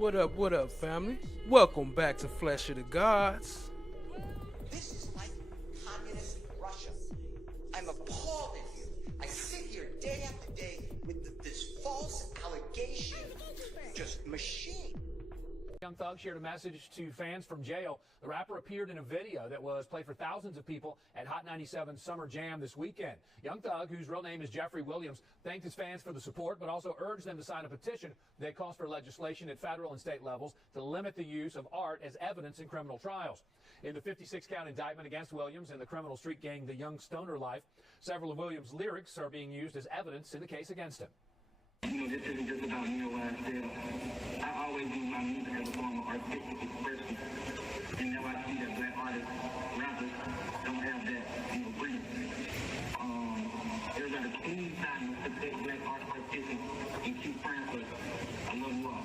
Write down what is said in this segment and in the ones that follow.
What up, family? Welcome back to Flesh of the Gods. This is like communist Russia. I'm appalled at you. I sit here day after day with this false allegation, just machine. Young Thug shared a message to fans from jail. The rapper appeared in a video that was played for thousands of people at Hot 97 Summer Jam this weekend. Young Thug, whose real name is Jeffrey Williams, thanked his fans for the support, but also urged them to sign a petition that calls for legislation at federal and state levels to limit the use of art as evidence in criminal trials. In the 56-count indictment against Williams and the criminal street gang The Young Stoner Life, several of Williams' lyrics are being used as evidence in the case against him. This isn't just about me or what I feel. I always use my music as a form of artistic expression. And now I see that black artists, rappers, don't have that, freedom. There's a keen time to protect black art artists and keep friends, but I love you all.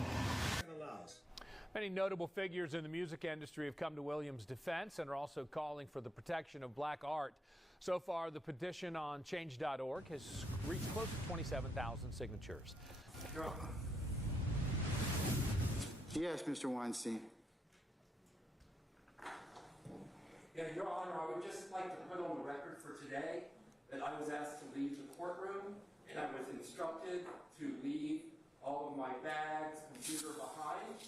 Many notable figures in the music industry have come to Williams' defense and are also calling for the protection of black art. So far, the petition on change.org has reached close to 27,000 signatures. Yes, Mr. Weinstein. Yeah, Your Honor, I would just like to put on the record for today that I was asked to leave the courtroom, and I was instructed to leave all of my bags, computer behind.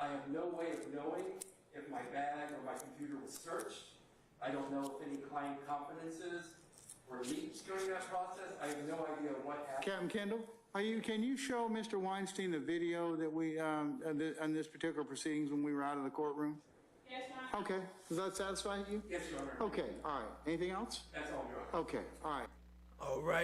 I have no way of knowing if my bag or my computer was searched. I don't know if any client confidences were leaked during that process. I have no idea what happened. Captain Kendall, can you show Mr. Weinstein the video that we, on this particular proceedings when we were out of the courtroom? Yes, Your Honor. Okay, does that satisfy you? Yes, Your Honor. Okay, all right. Anything else? That's all, Your Honor. Okay, all right.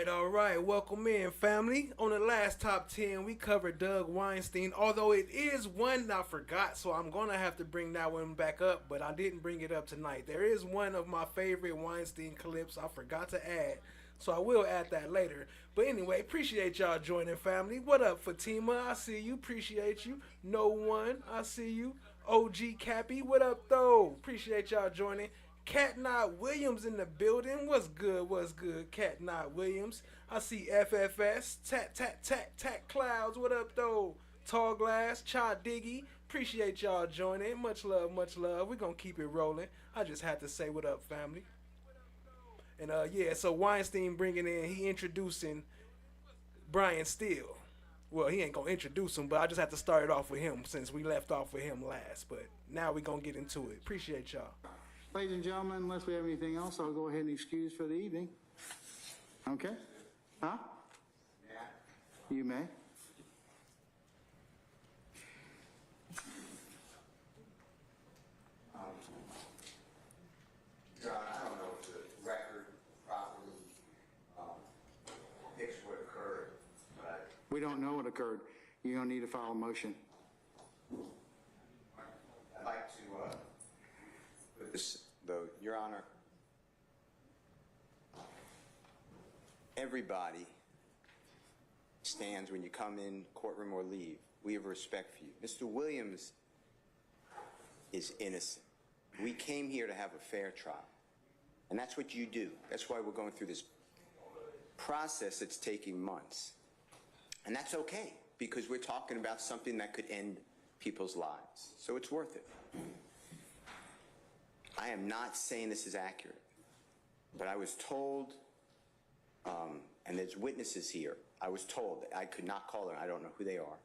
All right. Welcome in, family. On the last top 10, we covered Doug Weinstein, although it is one I forgot, so I'm going to have to bring that one back up, but I didn't bring it up tonight. There is one of my favorite Weinstein clips I forgot to add, so I will add that later. But anyway, appreciate y'all joining, family. What up, Fatima? I see you. Appreciate you. No One, I see you. OG Cappy, what up, though? Appreciate y'all joining. Cat Knot Williams in the building. What's good, Cat Knot Williams? I see FFS. Tat Clouds. What up, though? Tall Glass, Cha Diggy. Appreciate y'all joining. Much love. We're going to keep it rolling. I just had to say what up, family. And, yeah, so Weinstein bringing in, he introducing Brian Steele. Well, he ain't going to introduce him, but I just have to start it off with him since we left off with him last. But now we're going to get into it. Appreciate y'all. Ladies and gentlemen, unless we have anything else, I'll go ahead and excuse for the evening. Okay? Huh? Yeah. You may. John, I don't know if the record properly depicts what occurred, but We don't know what occurred. You're going to need to file a motion. I'd like to put this, though, Your Honor. Everybody stands when you come in courtroom or leave. We have respect for you. Mr. Williams is innocent. We came here to have a fair trial. And that's what you do. That's why we're going through this process that's taking months. And that's okay, because we're talking about something that could end people's lives. So it's worth it. I am not saying this is accurate, but I was told, and there's witnesses here, I was told that I could not call them, I don't know who they are,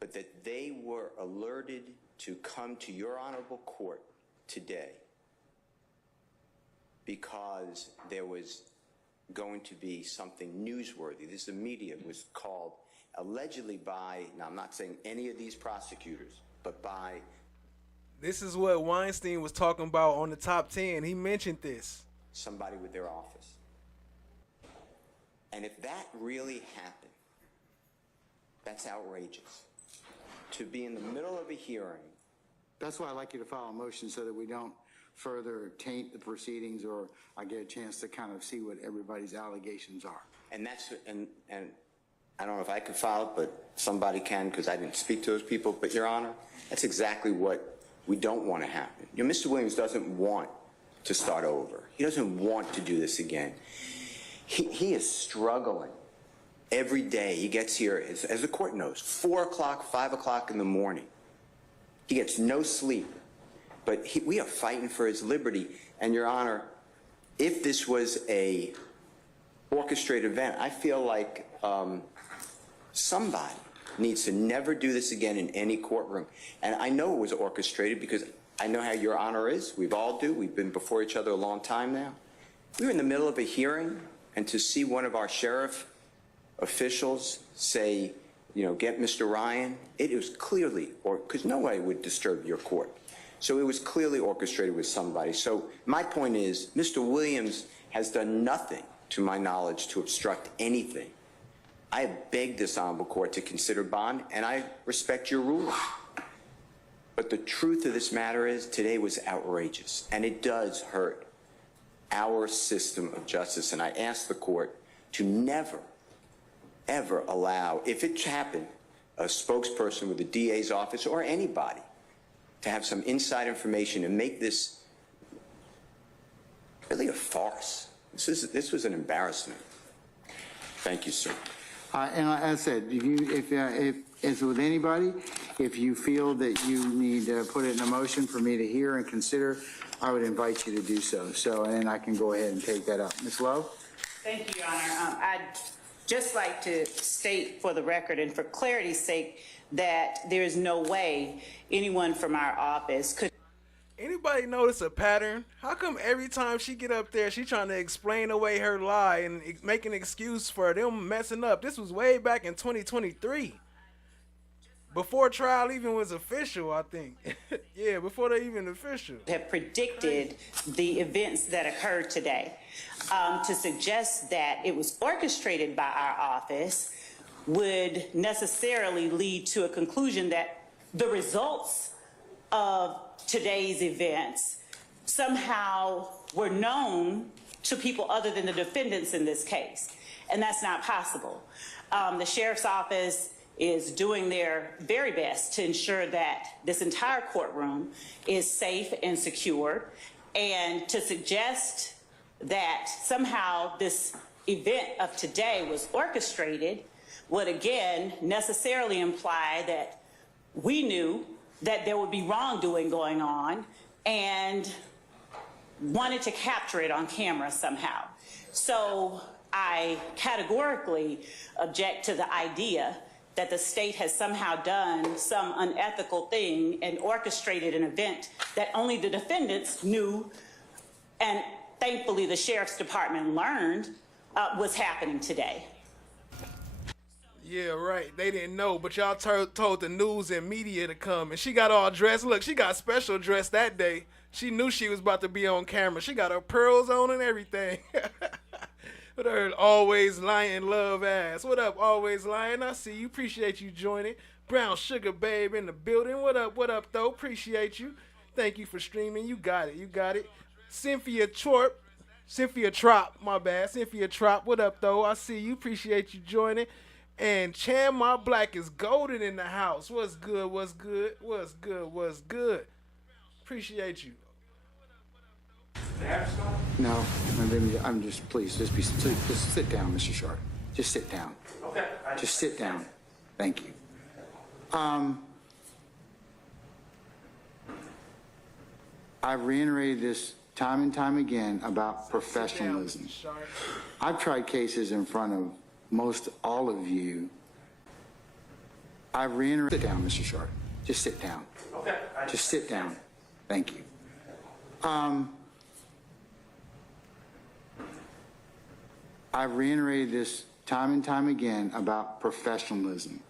but that they were alerted to come to your honorable court today because there was going to be something newsworthy. This, the media was called allegedly by, now I'm not saying any of these prosecutors, but by... This is what Weinstein was talking about on the top 10. He mentioned this. Somebody with their office. And if that really happened, that's outrageous. To be in the middle of a hearing. That's why I'd like you to file a motion so that we don't further taint the proceedings, or I get a chance to kind of see what everybody's allegations are. And that's, and I don't know if I could file it, but somebody can, because I didn't speak to those people. But Your Honor, that's exactly what we don't want to happen. You know, Mr. Williams doesn't want to start over. He doesn't want to do this again. He is struggling every day. He gets here, as the court knows, 4 o'clock, 5 o'clock in the morning. He gets no sleep. But we are fighting for his liberty. And, Your Honor, if this was a orchestrated event, I feel like somebody needs to never do this again in any courtroom. And I know it was orchestrated because I know how Your Honor is. We've all do. We've been before each other a long time now. We were in the middle of a hearing, and to see one of our sheriff officials say, you know, get Mr. Ryan, it was clearly, or because nobody would disturb your court. So it was clearly orchestrated with somebody. So my point is, Mr. Williams has done nothing, to my knowledge, to obstruct anything. I have begged this honorable court to consider bond, and I respect your ruling. But the truth of this matter is, today was outrageous, and it does hurt our system of justice. And I ask the court to never, ever allow, if it happened, a spokesperson with the DA's office or anybody to have some inside information and make this really a farce. This was an embarrassment. Thank you, sir. And as I said, if it's with anybody, if you feel that you need to put it in a motion for me to hear and consider, I would invite you to do so. So, and I can go ahead and take that up. Ms. Lowe? Thank you, Your Honor. I'd just like to state for the record and for clarity's sake that there is no way anyone from our office could. Anybody notice a pattern? How come every time she get up there, she trying to explain away her lie and make an excuse for them messing up? This was way back in 2023. Before trial even was official, I think. Yeah, before they even official. Have predicted the events that occurred today. To suggest that it was orchestrated by our office would necessarily lead to a conclusion that the results of today's events somehow were known to people other than the defendants in this case. And that's not possible. The sheriff's office is doing their very best to ensure that this entire courtroom is safe and secure. And to suggest that somehow this event of today was orchestrated would again necessarily imply that we knew that there would be wrongdoing going on and wanted to capture it on camera somehow. So I categorically object to the idea that the state has somehow done some unethical thing and orchestrated an event that only the defendants knew, and thankfully the sheriff's department learned was happening today. Yeah, right. They didn't know, but y'all told the news and media to come, and she got all dressed. Look, she got special dressed that day. She knew she was about to be on camera. She got her pearls on and everything. With her always lying love ass. What up, always lying? I see you. Appreciate you joining. Brown Sugar Babe in the building. What up, though? Appreciate you. Thank you for streaming. You got it. Cynthia Trop, my bad. Cynthia Trop, what up, though? I see you. Appreciate you joining. And Chan My Black is golden in the house. What's good? Appreciate you. No, I'm just, please, just sit down, Mr. Sharp. Just sit down. Okay. Just sit down. Thank you. I've reiterated this time and time again about professionalism. I've tried cases in front of most all of you. I've reiterated. Sit down, Mr. Sharp. Just sit down. Okay. Just sit down. Thank you. I've reiterated this time and time again about professionalism.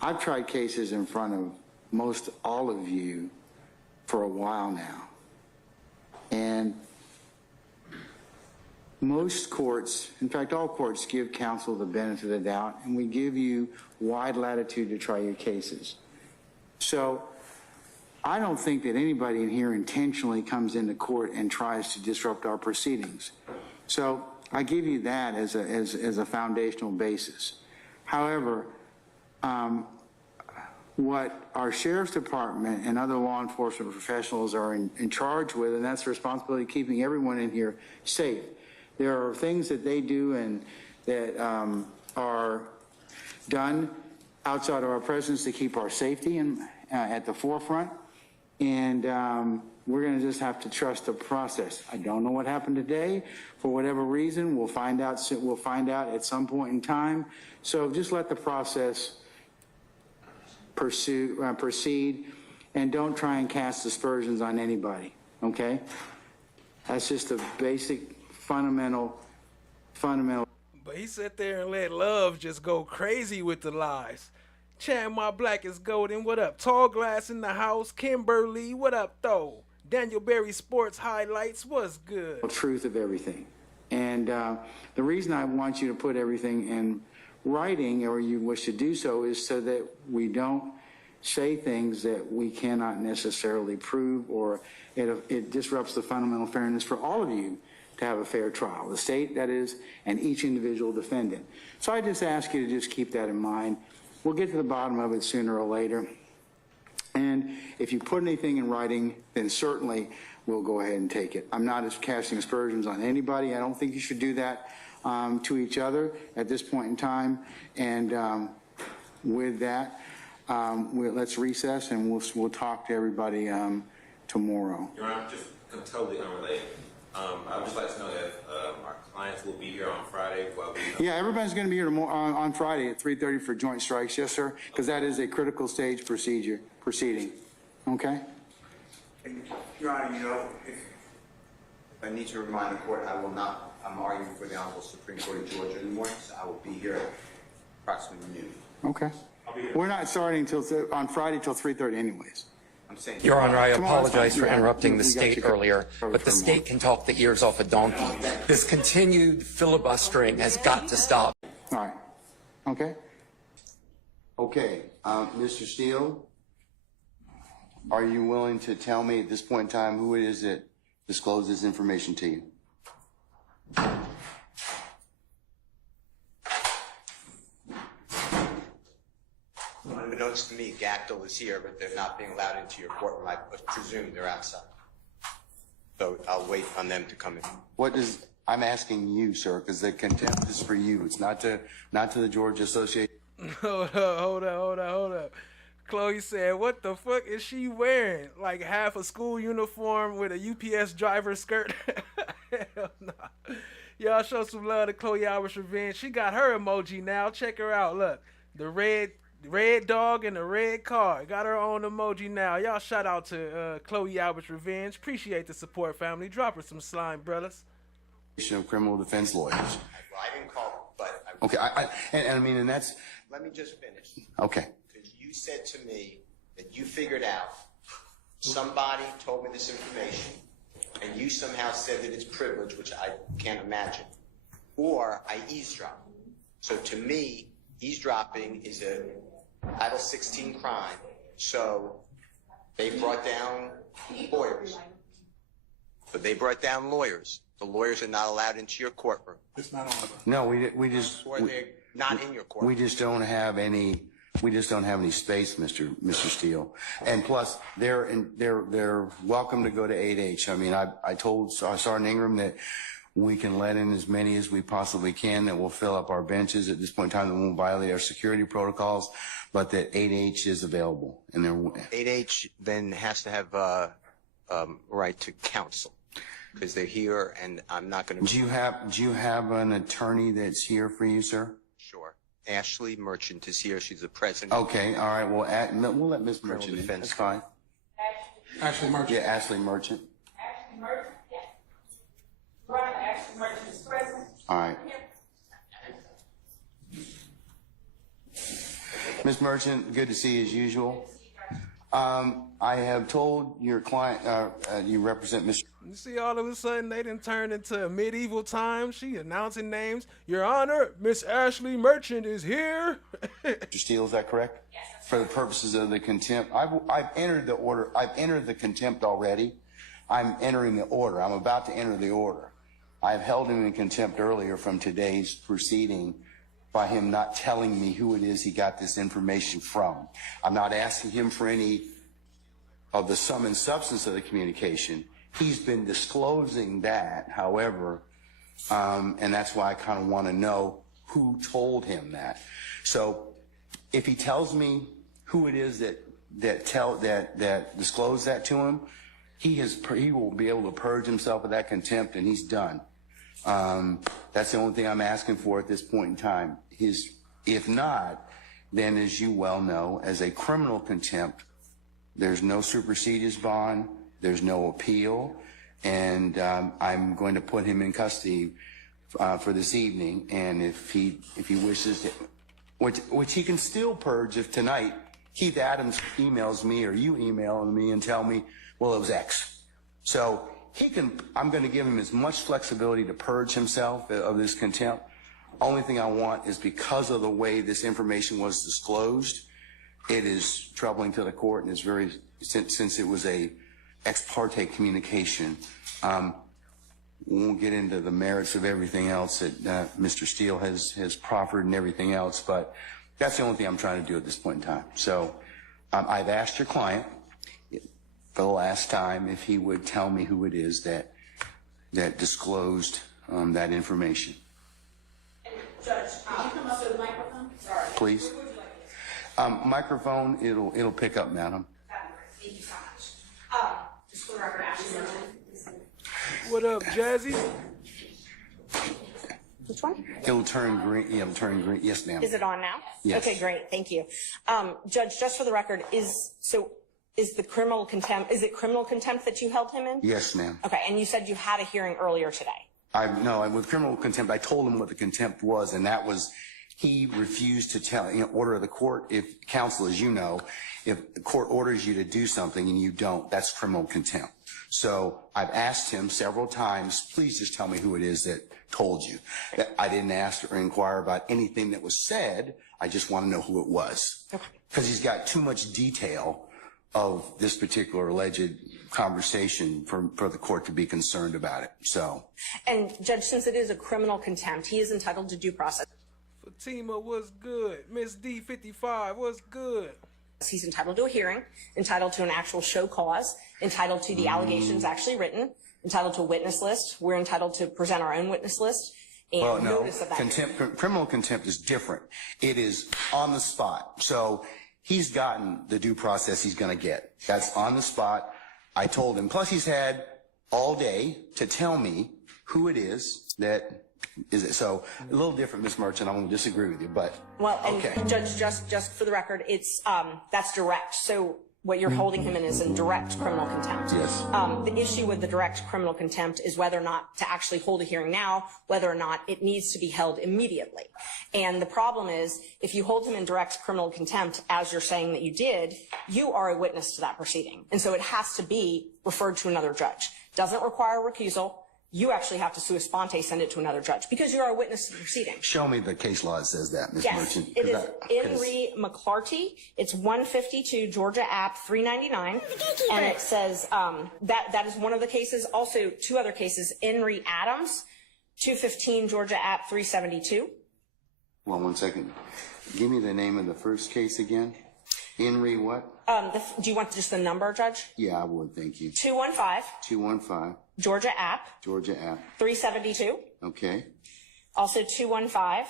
I've tried cases in front of most all of you for a while now. And most courts, in fact, all courts give counsel the benefit of the doubt, and we give you wide latitude to try your cases. So I don't think that anybody in here intentionally comes into court and tries to disrupt our proceedings. So I give you that as a foundational basis. However, what our sheriff's department and other law enforcement professionals are in charge with, and that's the responsibility of keeping everyone in here safe. There are things that they do and that are done outside of our presence to keep our safety at the forefront. And we're going to just have to trust the process. I don't know what happened today. For whatever reason, we'll find out at some point in time. So just let the process proceed, and don't try and cast aspersions on anybody, okay? That's just a basic, fundamental. But he sat there and let Love just go crazy with the lies. Chad, my black is golden. What up? Tall Glass in the house. Kimberly, what up, though? Daniel Berry Sports Highlights, what's good? Truth of everything. And the reason I want you to put everything in writing, or you wish to do so, is so that we don't say things that we cannot necessarily prove, or it disrupts the fundamental fairness for all of you to have a fair trial, the state, that is, and each individual defendant. So I just ask you to just keep that in mind. We'll get to the bottom of it sooner or later. And if you put anything in writing, then certainly we'll go ahead and take it. I'm not casting aspersions on anybody. I don't think you should do that to each other at this point in time. And with that, let's recess, and we'll talk to everybody tomorrow. Your Honor, just totally unrelated. I would just like to know if our clients will be here on Friday while we... Yeah, everybody's going to be here tomorrow, on Friday at 3:30 for joint strikes. Yes, sir, because that is a critical stage proceeding. Okay? Your Honor, if I need to remind the court, I'm arguing for the Honorable Supreme Court of Georgia in the morning, so I will be here approximately noon. Okay. We're not starting on Friday till 3:30 anyways. I'm saying, Your Honor, I apologize for interrupting the state earlier, but the state can talk the ears off a donkey. This continued filibustering has got to stop. All right. Okay. Okay, Mr. Steele, are you willing to tell me at this point in time who it is that disclosed this information to you? Unbeknownst to me, Gactyl is here, but they're not being allowed into your courtroom. I presume they're outside. So I'll wait on them to come in. I'm asking you, sir, because the contempt is for you. It's not to the Georgia Association. Hold up. Chloe said, what the fuck is she wearing? Like half a school uniform with a UPS driver skirt? Hell nah. Y'all show some love to Chloe Albert's Revenge. She got her emoji now. Check her out. Look, the red dog and the red car. Got her own emoji now. Y'all shout out to Chloe Albert's Revenge. Appreciate the support, family. Drop her some slime, brothers. Of criminal defense lawyers. Well, I didn't call, but Okay, and that's... Let me just finish. Okay. Because you said to me that you figured out somebody told me this information, and you somehow said that it's privilege, which I can't imagine, or I eavesdropped. So to me, eavesdropping is a Title 16 crime. So they brought down lawyers. But they brought down lawyers. The lawyers are not allowed into your courtroom. It's not on. No, we just... Or they're not in your courtroom. We just don't have any space, Mr. Steele. And plus, they're welcome to go to 8H. I mean, I told Sergeant Ingram that we can let in as many as we possibly can, that we'll fill up our benches at this point in time, that won't violate our security protocols, but that 8H is available. And 8H then has to have right to counsel, because they're here, and I'm not going to... Do you have an attorney that's here for you, sir? Sure. Ashley Merchant is here. She's the president. Okay, all right. Well, we'll let Ms. Merchant in. That's fine. Ashley Merchant. Yeah, Ashley Merchant. Ashley Merchant, yes. Right, Ashley Merchant is present. All right. Ms. Merchant, good to see you as usual. I have told your client, you represent Mr. You see, all of a sudden, they done turned into medieval times. She announcing names. Your Honor, Miss Ashley Merchant is here. Mr. Steele, is that correct? Yes. For the purposes of the contempt, I've entered the order. I've entered the contempt already. I'm entering the order. I'm about to enter the order. I've held him in contempt earlier from today's proceeding by him not telling me who it is he got this information from. I'm not asking him for any of the sum and substance of the communication. He's been disclosing that, however, and that's why I kind of want to know who told him that. So if he tells me who it is that disclosed that to him, he will be able to purge himself of that contempt, and he's done. That's the only thing I'm asking for at this point in time. If not, then as you well know, as a criminal contempt, there's no supersedeas bond, there's no appeal, and I'm going to put him in custody for this evening. And if he wishes to, which he can still purge if tonight Keith Adams emails me or you email me and tell me, well, it was X. So I'm going to give him as much flexibility to purge himself of this contempt. Only thing I want is, because of the way this information was disclosed, it is troubling to the court, and it's very, since it was a ex parte communication. We won't get into the merits of everything else that Mr. Steele has proffered and everything else, but that's the only thing I'm trying to do at this point in time. So I've asked your client for the last time if he would tell me who it is that disclosed that information. Judge, can you come up to the microphone? Sorry. Please. What would you like to Microphone, it'll pick up, madam. Thank you so much. Just for the record, Ashley. What up, Jazzy? Which one? It'll turn green. Yeah, it'll turn green. Yes, ma'am. Is it on now? Yes. Okay, great. Thank you. Judge, just for the record, is it criminal contempt that you held him in? Yes, ma'am. Okay, and you said you had a hearing earlier today. With criminal contempt, I told him what the contempt was, and that was he refused to tell, order of the court. If counsel, as you know, if the court orders you to do something and you don't, that's criminal contempt. So I've asked him several times, please just tell me who it is that told you. I didn't ask or inquire about anything that was said. I just want to know who it was. Okay. Because he's got too much detail of this particular alleged conversation for the court to be concerned about it. So. And Judge, since it is a criminal contempt, he is entitled to due process. Fatima, what's good? Miss D55, what's good? He's entitled to a hearing, entitled to an actual show cause, entitled to the allegations actually written, entitled to a witness list. We're entitled to present our own witness list. And notice of that. Criminal contempt is different. It is on the spot. So he's gotten the due process he's going to get. That's on the spot. I told him. Plus, he's had all day to tell me who it is that is it. So a little different, Ms. Merchant. I'm going to disagree with you, but well, and okay. Judge, just for the record, it's that's direct. So what you're holding him in is in direct criminal contempt. Yes. The issue with the direct criminal contempt is whether or not to actually hold a hearing now, whether or not it needs to be held immediately. And the problem is, if you hold him in direct criminal contempt, as you're saying that you did, you are a witness to that proceeding. And so it has to be referred to another judge. Doesn't require recusal. You actually have to sua sponte send it to another judge because you are a witness to the proceeding. Show me the case law that says that, Ms. Yes, Merchant. it is Henry McClarty. It's 152 Georgia App 399, and it says that is one of the cases. Also, two other cases: Henry Adams, 215 Georgia App 372. Well, 1 second. Give me the name of the first case again. Henry what? Do you want just the number, Judge? Yeah, I would. Thank you. 215. 215. Georgia App. Georgia App. 372. Okay. Also 215.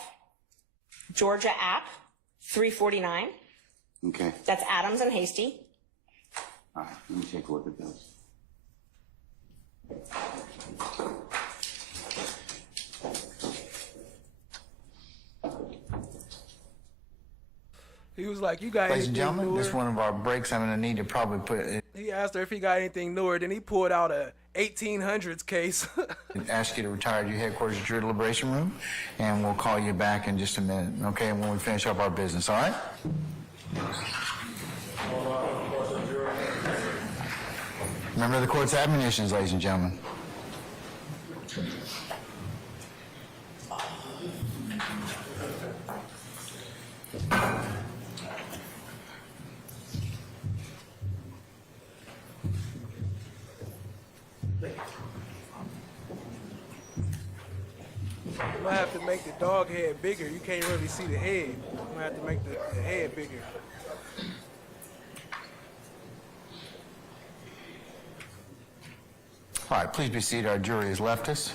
Georgia App. 349. Okay. That's Adams and Hasty. All right. Let me take a look at those. He was like, you got Ladies and anything gentlemen, newer? this is one of our breaks. I'm going to need to probably put it. He asked her if he got anything newer, then he pulled out a 1800s case. Ask you to retire to your headquarters at your deliberation room, and we'll call you back in just a minute, okay, when we finish up our business, all right? Remember the court's admonitions, ladies and gentlemen. I'm gonna have to make the dog head bigger. You can't really see the head. I'm gonna have to make the head bigger. All right, please be seated. Our jury has left us.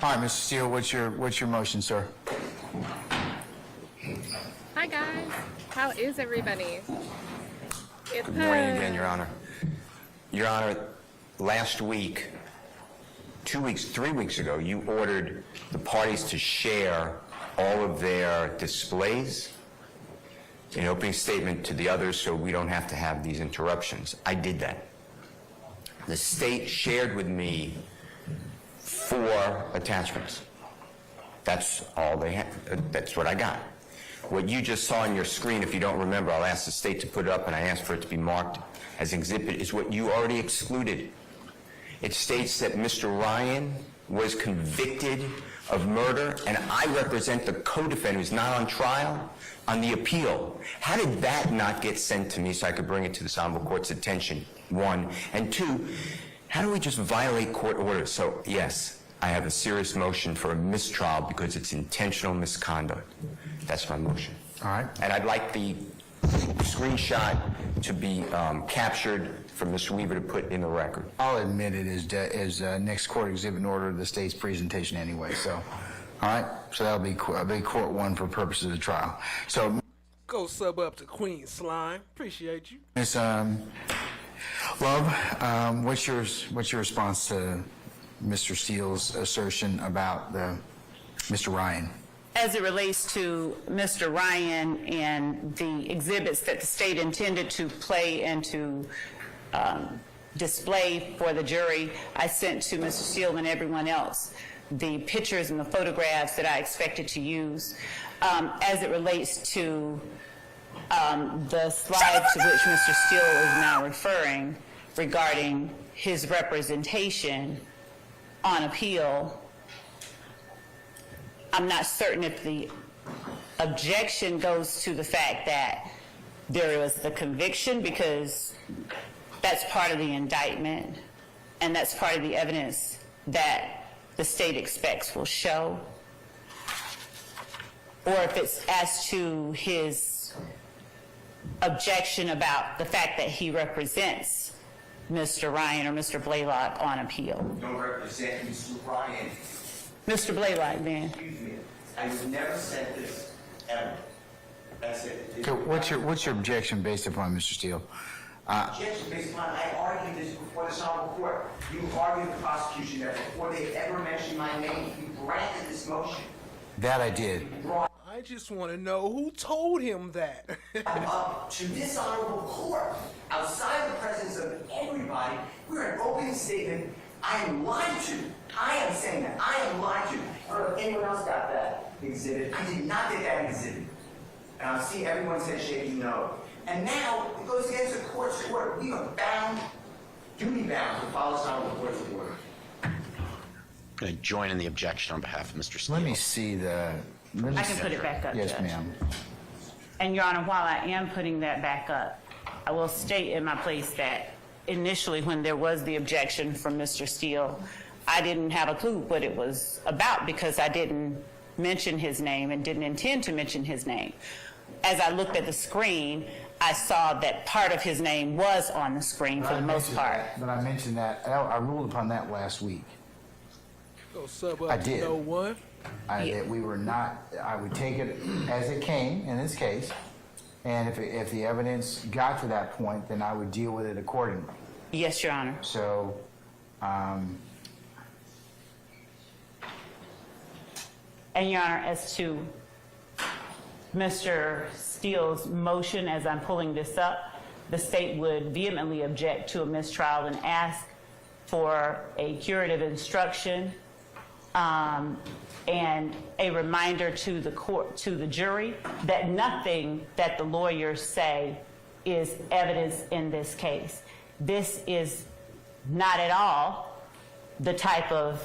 All right, Mr. Steele, what's your motion, sir? Hi guys, how is everybody? Good morning again, Your Honor. Your Honor, last week, 3 weeks ago, you ordered the parties to share all of their displays in opening statement to the others so we don't have to have these interruptions. I did that. The state shared with me 4 attachments. That's all they had. That's what I got. What you just saw on your screen, if you don't remember, I'll ask the state to put it up, and I asked for it to be marked as an exhibit, is what you already excluded. It states that Mr. Ryan was convicted of murder, and I represent the co-defendant who's not on trial on the appeal. How did that not get sent to me so I could bring it to this honorable court's attention, 1? And 2, how do we just violate court orders? So, yes, I have a serious motion for a mistrial because it's intentional misconduct. That's my motion. All right. And I'd like the screenshot to be captured for Mr. Weaver to put in the record. I'll admit it is next court exhibit in order of the state's presentation anyway. So, all right. So that'll be court 1 for purposes of the trial. So, go sub up to Queen Slime. Appreciate you. Miss Love, what's your response to Mr. Steele's assertion about Mr. Ryan? As it relates to Mr. Ryan and the exhibits that the state intended to play and to display for the jury, I sent to Mr. Steele and everyone else the pictures and the photographs that I expected to use. As it relates to the slide to which Mr. Steele is now referring regarding his representation on appeal, I'm not certain if the objection goes to the fact that there was the conviction, because that's part of the indictment and that's part of the evidence that the state expects will show, or if it's as to his objection about the fact that he represents Mr. Ryan or Mr. Blaylock on appeal. Don't represent Mr. Ryan. Mr. Blaylock, then. Excuse me. I would never said this, ever. That's it. So what's your objection based upon, Mr. Steele? Objection based upon, I argued this before this honorable court. You argued the prosecution that before they ever mentioned my name, you granted this motion. That I did. I just want to know who told him that. Up to this honorable court, outside the presence of everybody, we're an opening statement. I am lied to. I am saying that. I am lied to. I don't know if anyone else got that exhibit. I did not get that exhibit. And I've seen everyone say shaking no. And now it goes against the court's order. We are bound, duty bound, to follow this honorable court's order. I'm going to join in the objection on behalf of Mr. Steele. Let me see the... I can put it back up, Yes, Judge. ma'am. And Your Honor, while I am putting that back up, I will state in my place that initially when there was the objection from Mr. Steele, I didn't have a clue what it was about because I didn't mention his name and didn't intend to mention his name. As I looked at the screen, I saw that part of his name was on the screen for the most part. But I mentioned that. I ruled upon that last week. Go sub up I did. to No One. That we were not, I would take it as it came in this case, and if the evidence got to that point, then I would deal with it accordingly. Yes, Your Honor. So, and Your Honor, as to Mr. Steele's motion, as I'm pulling this up, the state would vehemently object to a mistrial and ask for a curative instruction and a reminder to the court, to the jury, that nothing that the lawyers say is evidence in this case. This is not at all the type of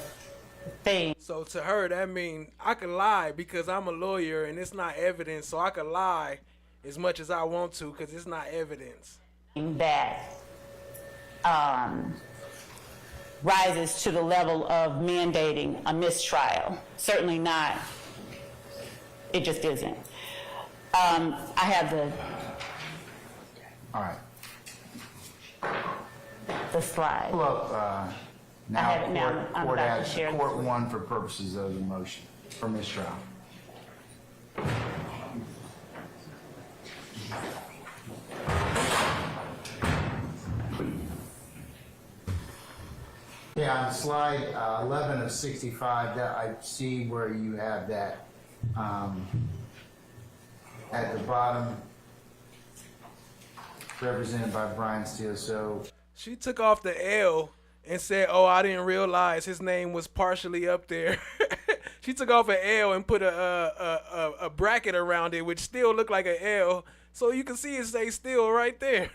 thing. So to her, that means I could lie because I'm a lawyer and it's not evidence, so I could lie as much as I want to because it's not evidence. That rises to the level of mandating a mistrial. Certainly not. It just isn't. I have the... All right. The slide. Pull up Now, have it now. I'm court about to has share this court with you. one for purposes of the motion for mistrial. Yeah, on slide 11 of 65, that I see where you have that at the bottom, represented by Brian Steele. So She took off the L and said, "Oh, I didn't realize his name was partially up there." She took off an L and put a bracket around it, which still looked like an L, so you can see it say "Steele" right there.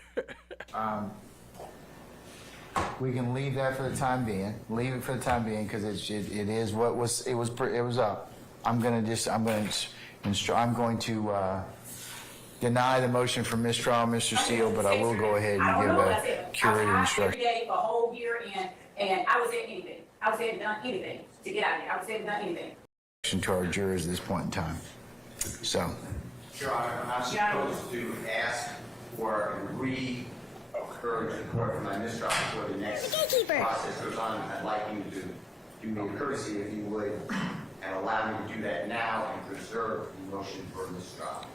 we can leave that for the time being. Leave it for the time being because it is what was it was up. I'm going to deny the motion for mistrial, Mr. Steele, but I will go ahead and give a curative instruction. Every day for a whole year, and I was at anything. I was at done anything to get out of here. I was at done anything. To our jurors at this point in time. So, Your Honor, I'm supposed to ask for and re-encourage the court for my mistrial before the next process goes on. I'd like you to do me a courtesy, if you would, and allow me to do that now and preserve the motion for mistrial.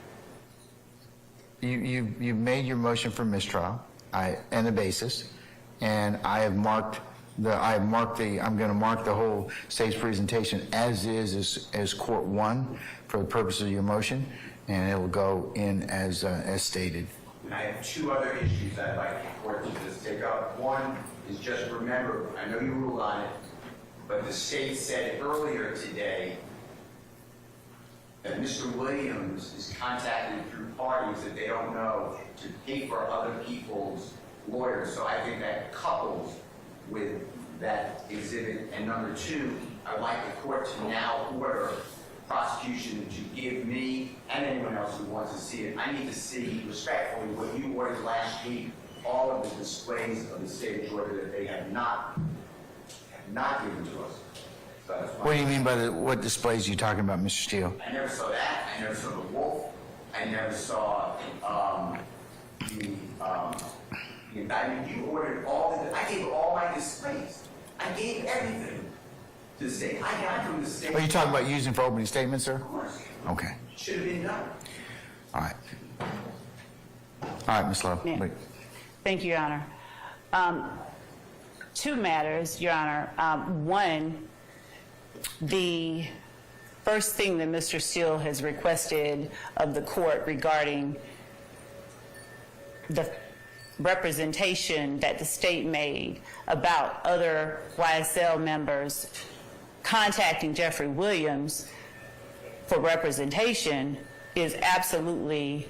you've made your motion for mistrial, and the basis, and I'm going to mark the whole state's presentation as court one for the purpose of your motion, and it will go in as stated. And I have two other issues I'd like the court to just take up. One is just remember, I know you ruled on it, but the state said earlier today that Mr. Williams is contacted through parties that they don't know to pay for other people's lawyers. So I think that couples with that exhibit. And number two, I'd like the court to now order prosecution to give me and anyone else who wants to see it. I need to see respectfully what you ordered last week, all of the displays of the state of Georgia that they have not given to us. So What do you mean by what displays are you talking about, Mr. Steele? I never saw that. I never saw the wolf. I never saw the indictment. You ordered I gave all my displays. I gave everything to the state. I got from the state. Are you talking about using for opening statements, sir? Of course. Okay. Should have been done. All right. All right, Ms. Love. Yeah. Wait. Thank you, Your Honor. Two matters, Your Honor. One, the first thing that Mr. Steele has requested of the court regarding the representation that the state made about other YSL members contacting Jeffrey Williams for representation is absolutely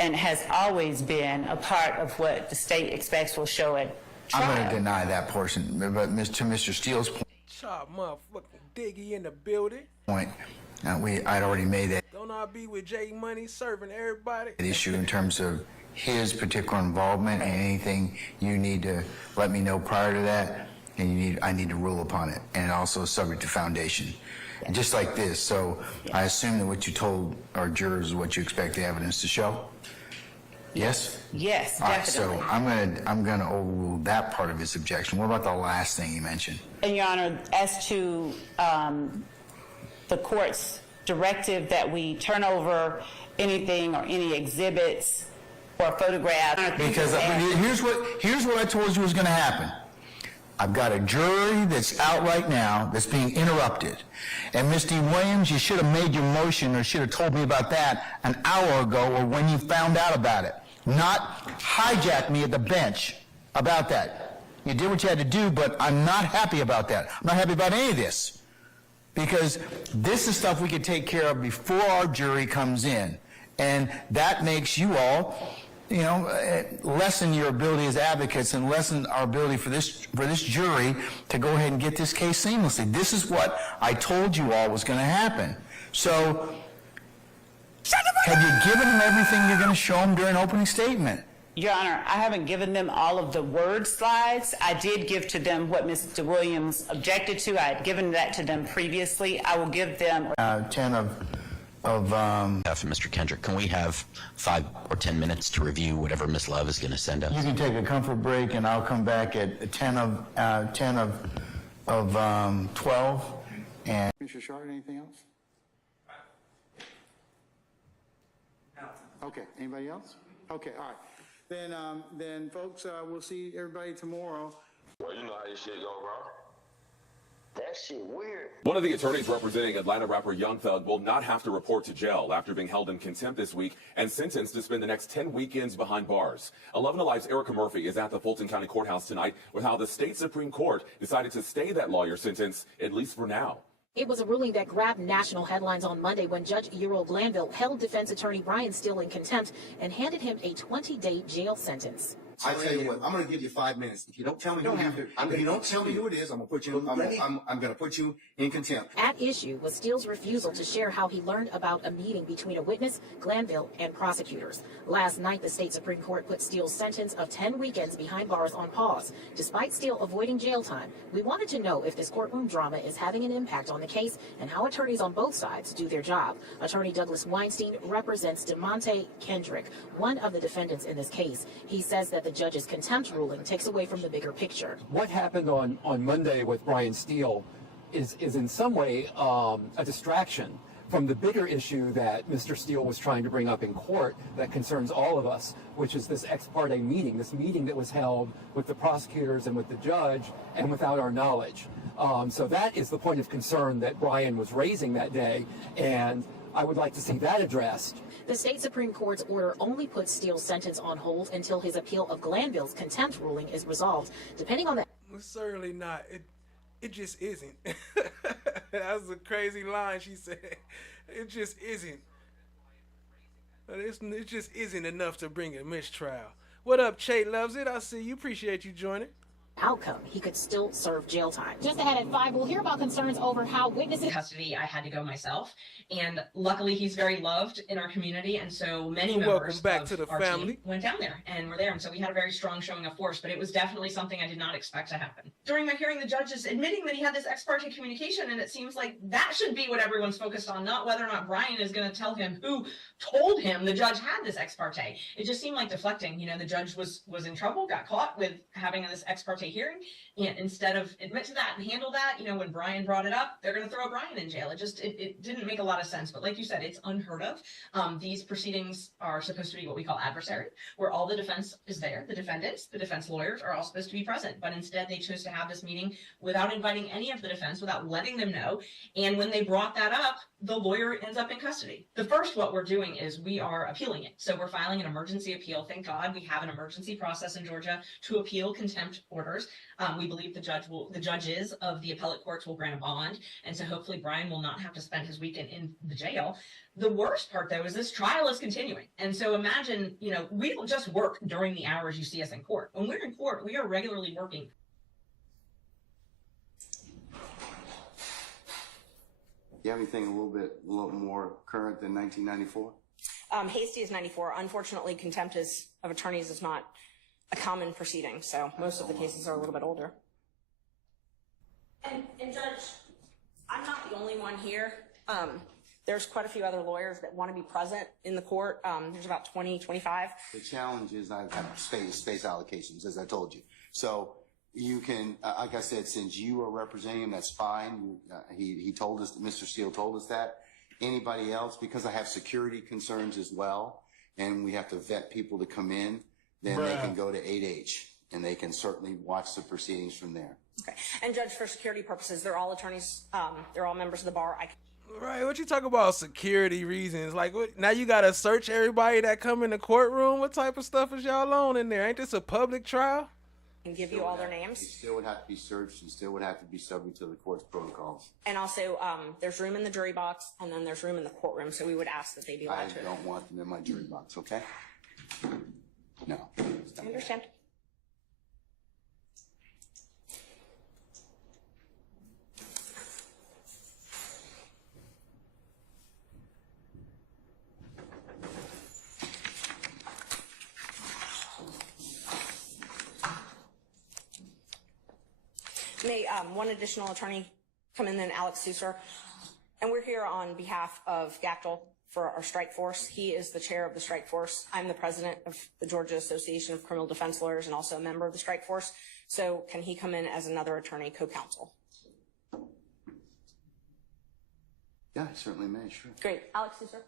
and has always been a part of what the state expects will show at trial. I'm going to deny that portion, but to Mr. Steele's Chop motherfucking Diggy in the building. point, I'd already made that Don't I be with J Money serving everybody? issue in terms of his particular involvement, and anything you need to let me know prior to that, and I need to rule upon it, and also subject to foundation. Just like this, so I assume that what you told our jurors is what you expect the evidence to show? Yes? Yes, All right, definitely. so I'm gonna overrule that part of his objection. What about the last thing you mentioned? And Your Honor, as to the court's directive that we turn over anything or any exhibits or photographs. Because here's what I told you was going to happen. I've got a jury that's out right now that's being interrupted. And Mr. Williams, you should have made your motion or should have told me about that an hour ago or when you found out about it. Not hijack me at the bench about that. You did what you had to do, but I'm not happy about that. I'm not happy about any of this. Because this is stuff we could take care of before our jury comes in. And that makes you all, lessen your ability as advocates and lessen our ability for this jury to go ahead and get this case seamlessly. This is what I told you all was going to happen. So, have you given them everything you're going to show them during opening statement? Your Honor, I haven't given them all of the word slides. I did give to them what Mr. Williams objected to. I had given that to them previously. I will give them 10 of Mr. Kendrick, can we have 5 or 10 minutes to review whatever Ms. Love is going to send us? You can take a comfort break, and I'll come back at 10 of 12. And Mr. Shard, anything else? Okay, anybody else? Okay, all right. Then folks, we'll see everybody tomorrow. Well, you know how this shit go, bro. That shit weird. One of the attorneys representing Atlanta rapper Young Thug will not have to report to jail after being held in contempt this week and sentenced to spend the next 10 weekends behind bars. 11 Alive's Erica Murphy is at the Fulton County Courthouse tonight with how the state Supreme Court decided to stay that lawyer's sentence, at least for now. It was a ruling that grabbed national headlines on Monday when Judge Earl Glanville held defense attorney Brian Steele in contempt and handed him a 20-day jail sentence. I tell you what, I'm going to give you 5 minutes. If you don't tell me who if you don't tell me who it is, I'm going to put you. I'm going to put you in contempt. At issue was Steele's refusal to share how he learned about a meeting between a witness, Glanville, and prosecutors. Last night, the state Supreme Court put Steele's sentence of 10 weekends behind bars on pause. Despite Steele avoiding jail time, we wanted to know if this courtroom drama is having an impact on the case and how attorneys on both sides do their job. Attorney Douglas Weinstein represents DeMonte Kendrick, one of the defendants in this case. He says that the judge's contempt ruling takes away from the bigger picture. What happened on Monday with Brian Steele is in some way a distraction from the bigger issue that Mr. Steele was trying to bring up in court that concerns all of us, which is this ex parte meeting, this meeting that was held with the prosecutors and with the judge and without our knowledge. So that is the point of concern that Brian was raising that day, and I would like to see that addressed. The state Supreme Court's order only puts Steele's sentence on hold until his appeal of Glanville's contempt ruling is resolved. Depending on the... Certainly not. It just isn't. That's a crazy line she said. It just isn't. It just isn't enough to bring a mistrial. What up, Chait Loves It? I see you. Appreciate you joining. Outcome, he could still serve jail time. Just ahead at 5, we'll hear about concerns over how witnesses in custody. I had to go myself, and luckily he's very loved in our community, and so many members of our team went down there and were there, and so we had a very strong showing of force, but it was definitely something I did not expect to happen. During my hearing, the judge is admitting that he had this ex parte communication, and it seems like that should be what everyone's focused on, not whether or not Brian is going to tell him who told him the judge had this ex parte. It just seemed like deflecting. You know, the judge was in trouble, got caught with having this ex parte hearing, and instead of admit to that and handle that, you know, when Brian brought it up, they're going to throw Brian in jail. It didn't make a lot of sense. But like you said, it's unheard of. These proceedings are supposed to be what we call adversary, where all the defense is there. The defendants, the defense lawyers are all supposed to be present. But instead, they chose to have this meeting without inviting any of the defense, without letting them know. And when they brought that up, the lawyer ends up in custody. The first, what we're doing is we are appealing it. So we're filing an emergency appeal. Thank God we have an emergency process in Georgia to appeal contempt orders. We believe the judges of the appellate courts will grant a bond, and so hopefully Brian will not have to spend his weekend in the jail. The worst part, though, is this trial is continuing. And so imagine, you know, we don't just work during the hours you see us in court. When we're in court, we are regularly working. You have anything a little more current than 1994? Hasty is 94. Unfortunately, contempt of attorneys is not a common proceeding, so most of the cases are a little bit older. And Judge, I'm not the only one here. There's quite a few other lawyers that want to be present in the court. There's about 20, 25. The challenge is I have space allocations, as I told you. So you can, like I said, since you are representing him, that's fine. He told us, Mr. Steele told us that. Anybody else, because I have security concerns as well, and we have to vet people to come in, then they can go to 8H, and they can certainly watch the proceedings from there. Okay. And Judge, for security purposes, they're all attorneys. They're all members of the bar. Right, what you talk about security reasons? Like, what, now you gotta search everybody that come in the courtroom? What type of stuff is y'all on in there? Ain't this a public trial? And give you all their names. You still would have to be searched and still would have to be subject to the court's protocols. And also, there's room in the jury box, and then there's room in the courtroom, so we would ask that they be allowed to. I don't want them in my jury box, okay? No. I understand. May one additional attorney come in, then Alex Susser. And we're here on behalf of Gactel for our strike force. He is the chair of the strike force. I'm the president of the Georgia Association of Criminal Defense Lawyers and also a member of the strike force. So can he come in as another attorney co-counsel? Yeah, I certainly may, sure. Great. Alex Susor.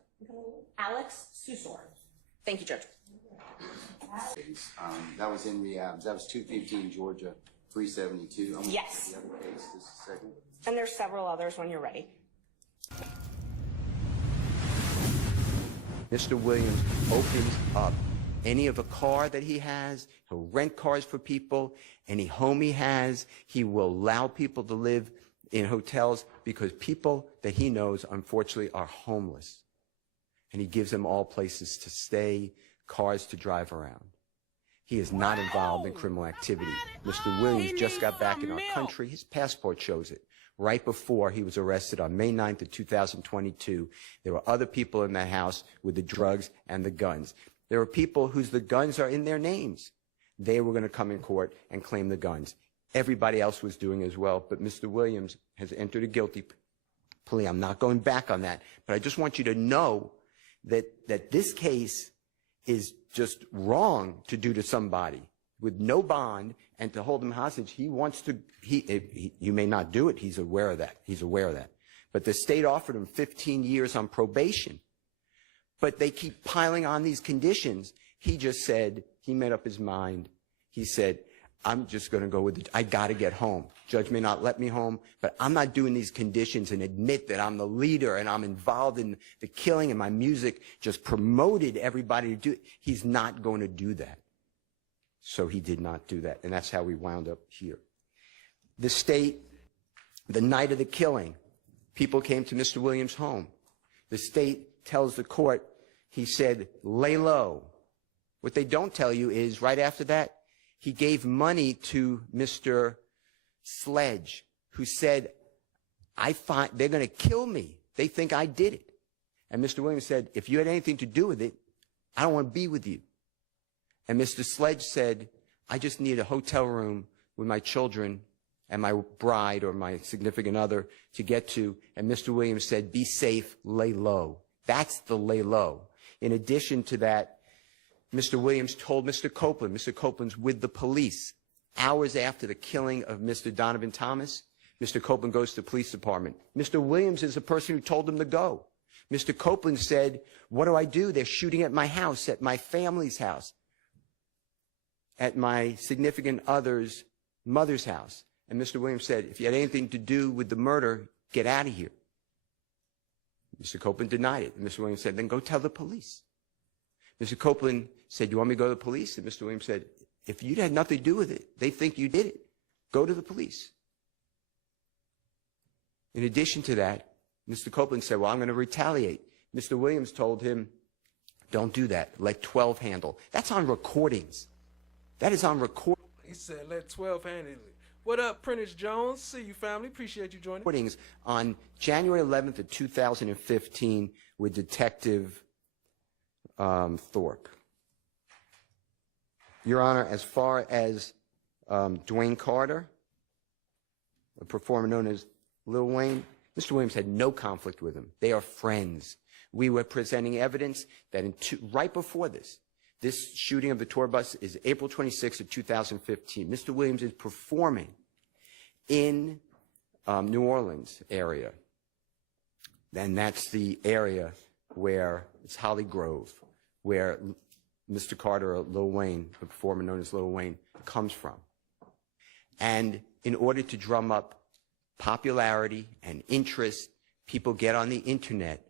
Alex Susor. Thank you, Judge. That was in rehab. That was 215 Georgia 372. Yes. The other case, just a second. And there's several others when you're ready. Mr. Williams opens up any of a car that he has. He'll rent cars for people. Any home he has, he will allow people to live in hotels because people that he knows, unfortunately, are homeless. And he gives them all places to stay, cars to drive around. He is not involved in criminal activity. Mr. Williams just got back in our country. His passport shows it. Right before he was arrested on May 9th of 2022, there were other people in that house with the drugs and the guns. There are people whose the guns are in their names. They were going to come in court and claim the guns. Everybody else was doing as well, but Mr. Williams has entered a guilty plea. I'm not going back on that, but I just want you to know that this case is just wrong to do to somebody with no bond and to hold him hostage. He wants to, you may not do it. He's aware of that. He's aware of that. But the state offered him 15 years on probation. But they keep piling on these conditions. He just said, he made up his mind. He said, I'm just going to go with it. I got to get home. Judge may not let me home, but I'm not doing these conditions and admit that I'm the leader and I'm involved in the killing and my music just promoted everybody to do it. He's not going to do that. So he did not do that. And that's how we wound up here. The state, the night of the killing, people came to Mr. Williams' home. The state tells the court, he said, lay low. What they don't tell you is right after that, he gave money to Mr. Sledge, who said, they're going to kill me. They think I did it. And Mr. Williams said, if you had anything to do with it, I don't want to be with you. And Mr. Sledge said, I just need a hotel room with my children and my bride or my significant other to get to. And Mr. Williams said, be safe, lay low. That's the lay low. In addition to that, Mr. Williams told Mr. Copeland's with the police. Hours after the killing of Mr. Donovan Thomas, Mr. Copeland goes to the police department. Mr. Williams is the person who told him to go. Mr. Copeland said, what do I do? They're shooting at my house, at my family's house, at my significant other's mother's house. And Mr. Williams said, if you had anything to do with the murder, get out of here. Mr. Copeland denied it. And Mr. Williams said, then go tell the police. Mr. Copeland said, you want me to go to the police? And Mr. Williams said, if you had nothing to do with it, they think you did it. Go to the police. In addition to that, Mr. Copeland said, well, I'm going to retaliate. Mr. Williams told him, don't do that. Let 12 handle. That's on recordings. That is on recordings. He said, let 12 handle it. What up, Prentice Jones? See you, family. Appreciate you joining. Recordings on January 11th of 2015 with Detective Thorpe. Your Honor, as far as Dwayne Carter, a performer known as Lil Wayne, Mr. Williams had no conflict with him. They are friends. We were presenting evidence that right before this shooting of the tour bus is April 26th of 2015. Mr. Williams is performing in New Orleans area. And that's the area where it's Holly Grove, where Mr. Carter, or Lil Wayne, the performer known as Lil Wayne, comes from. And in order to drum up popularity and interest, people get on the internet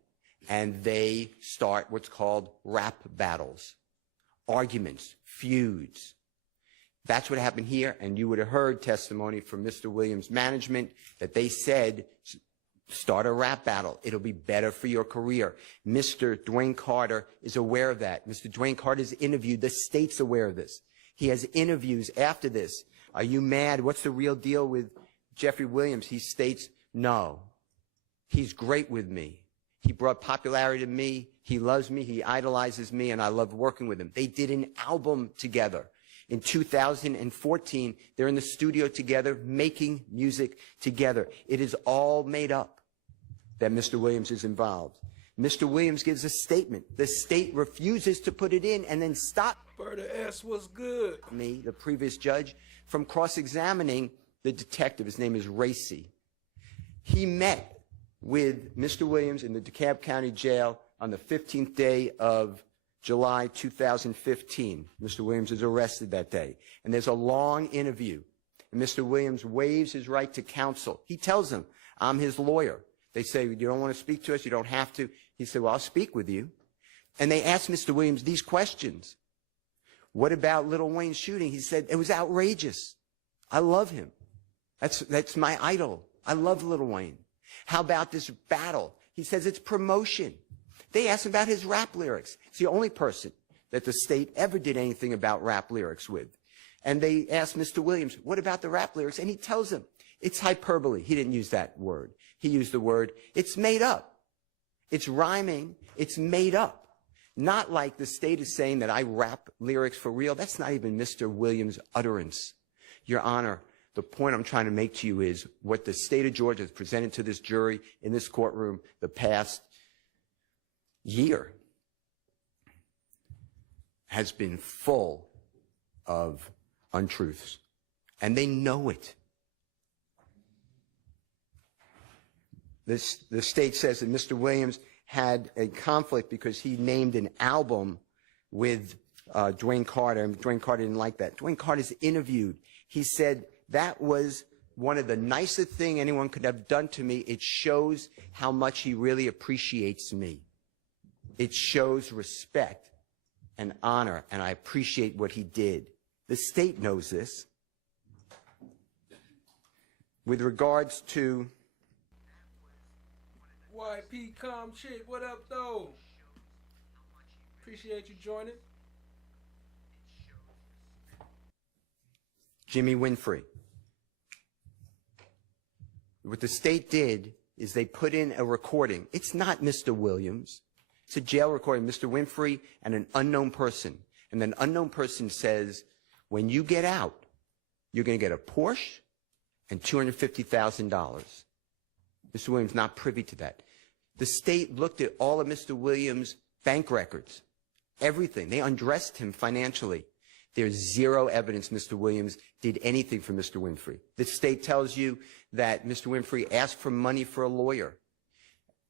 and they start what's called rap battles, arguments, feuds. That's what happened here, and you would have heard testimony from Mr. Williams' management that they said, start a rap battle. It'll be better for your career. Mr. Dwayne Carter is aware of that. Mr. Dwayne Carter is interviewed. The state's aware of this. He has interviews after this. Are you mad? What's the real deal with Jeffrey Williams? He states, no. He's great with me. He brought popularity to me. He loves me. He idolizes me, and I love working with him. They did an album together. In 2014, they're in the studio together, making music together. It is all made up that Mr. Williams is involved. Mr. Williams gives a statement. The state refuses to put it in and then stop Berta S. was good. me, the previous judge, from cross-examining the detective. His name is Racy. He met with Mr. Williams in the DeKalb County Jail on the 15th day of July 2015. Mr. Williams is arrested that day. And there's a long interview. And Mr. Williams waives his right to counsel. He tells them, I'm his lawyer. They say, you don't want to speak to us? You don't have to. He said, well, I'll speak with you. And they asked Mr. Williams these questions. What about Lil Wayne's shooting? He said, it was outrageous. I love him. That's my idol. I love Lil Wayne. How about this battle? He says it's promotion. They asked him about his rap lyrics. It's the only person that the state ever did anything about rap lyrics with. And they asked Mr. Williams, what about the rap lyrics? And he tells them, it's hyperbole. He didn't use that word. He used the word, it's made up. It's rhyming. It's made up. Not like the state is saying that I rap lyrics for real. That's not even Mr. Williams' utterance. Your Honor, the point I'm trying to make to you is what the state of Georgia has presented to this jury in this courtroom the past year has been full of untruths. And they know it. The state says that Mr. Williams had a conflict because he named an album with Dwayne Carter, and Dwayne Carter didn't like that. Dwayne Carter's interviewed. He said, that was one of the nicest things anyone could have done to me. It shows how much he really appreciates me. It shows respect and honor, and I appreciate what he did. The state knows this. With regards to YP Com Chick, what up though? Appreciate you joining. Jimmy Winfrey. What the state did is they put in a recording. It's not Mr. Williams. It's a jail recording, Mr. Winfrey and an unknown person. And an unknown person says, when you get out, you're going to get a Porsche and $250,000. Mr. Williams not privy to that. The state looked at all of Mr. Williams' bank records, everything. They undressed him financially. There's zero evidence Mr. Williams did anything for Mr. Winfrey. The state tells you that Mr. Winfrey asked for money for a lawyer.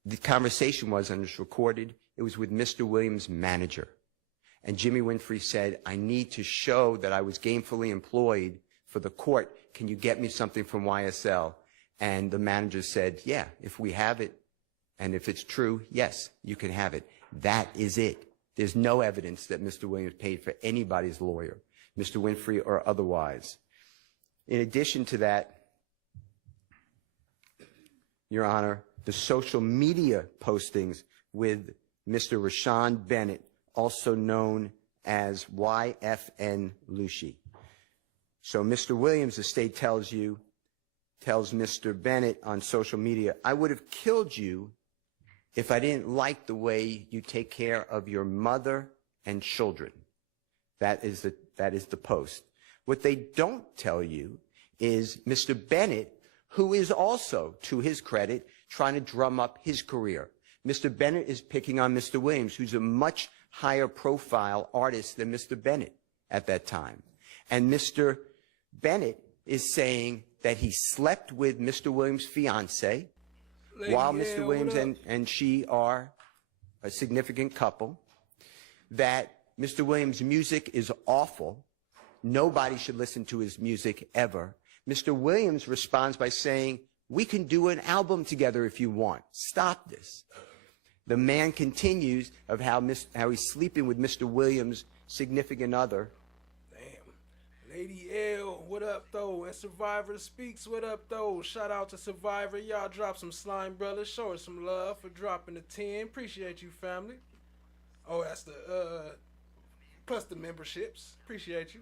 The conversation was, and it's recorded, it was with Mr. Williams' manager. And Jimmy Winfrey said, I need to show that I was gainfully employed for the court. Can you get me something from YSL? And the manager said, yeah, if we have it, and if it's true, yes, you can have it. That is it. There's no evidence that Mr. Williams paid for anybody's lawyer, Mr. Winfrey or otherwise. In addition to that, Your Honor, the social media postings with Mr. Rashawn Bennett, also known as YFN Lucy. So Mr. Williams, the state tells Mr. Bennett on social media, I would have killed you if I didn't like the way you take care of your mother and children. That is the post. What they don't tell you is Mr. Bennett, who is also, to his credit, trying to drum up his career. Mr. Bennett is picking on Mr. Williams, who's a much higher profile artist than Mr. Bennett at that time. And Mr. Bennett is saying that he slept with Mr. Williams' fiancée while Mr. Williams and she are a significant couple, that Mr. Williams' music is awful. Nobody should listen to his music ever. Mr. Williams responds by saying, we can do an album together if you want. Stop this. The man continues of how he's sleeping with Mr. Williams' significant other. Lady L, what up though? And Survivor Speaks, what up though? Shout out to Survivor. Y'all drop some slime, brothers. Show us some love for dropping the 10. Appreciate you, family. Oh, that's the plus the memberships. Appreciate you.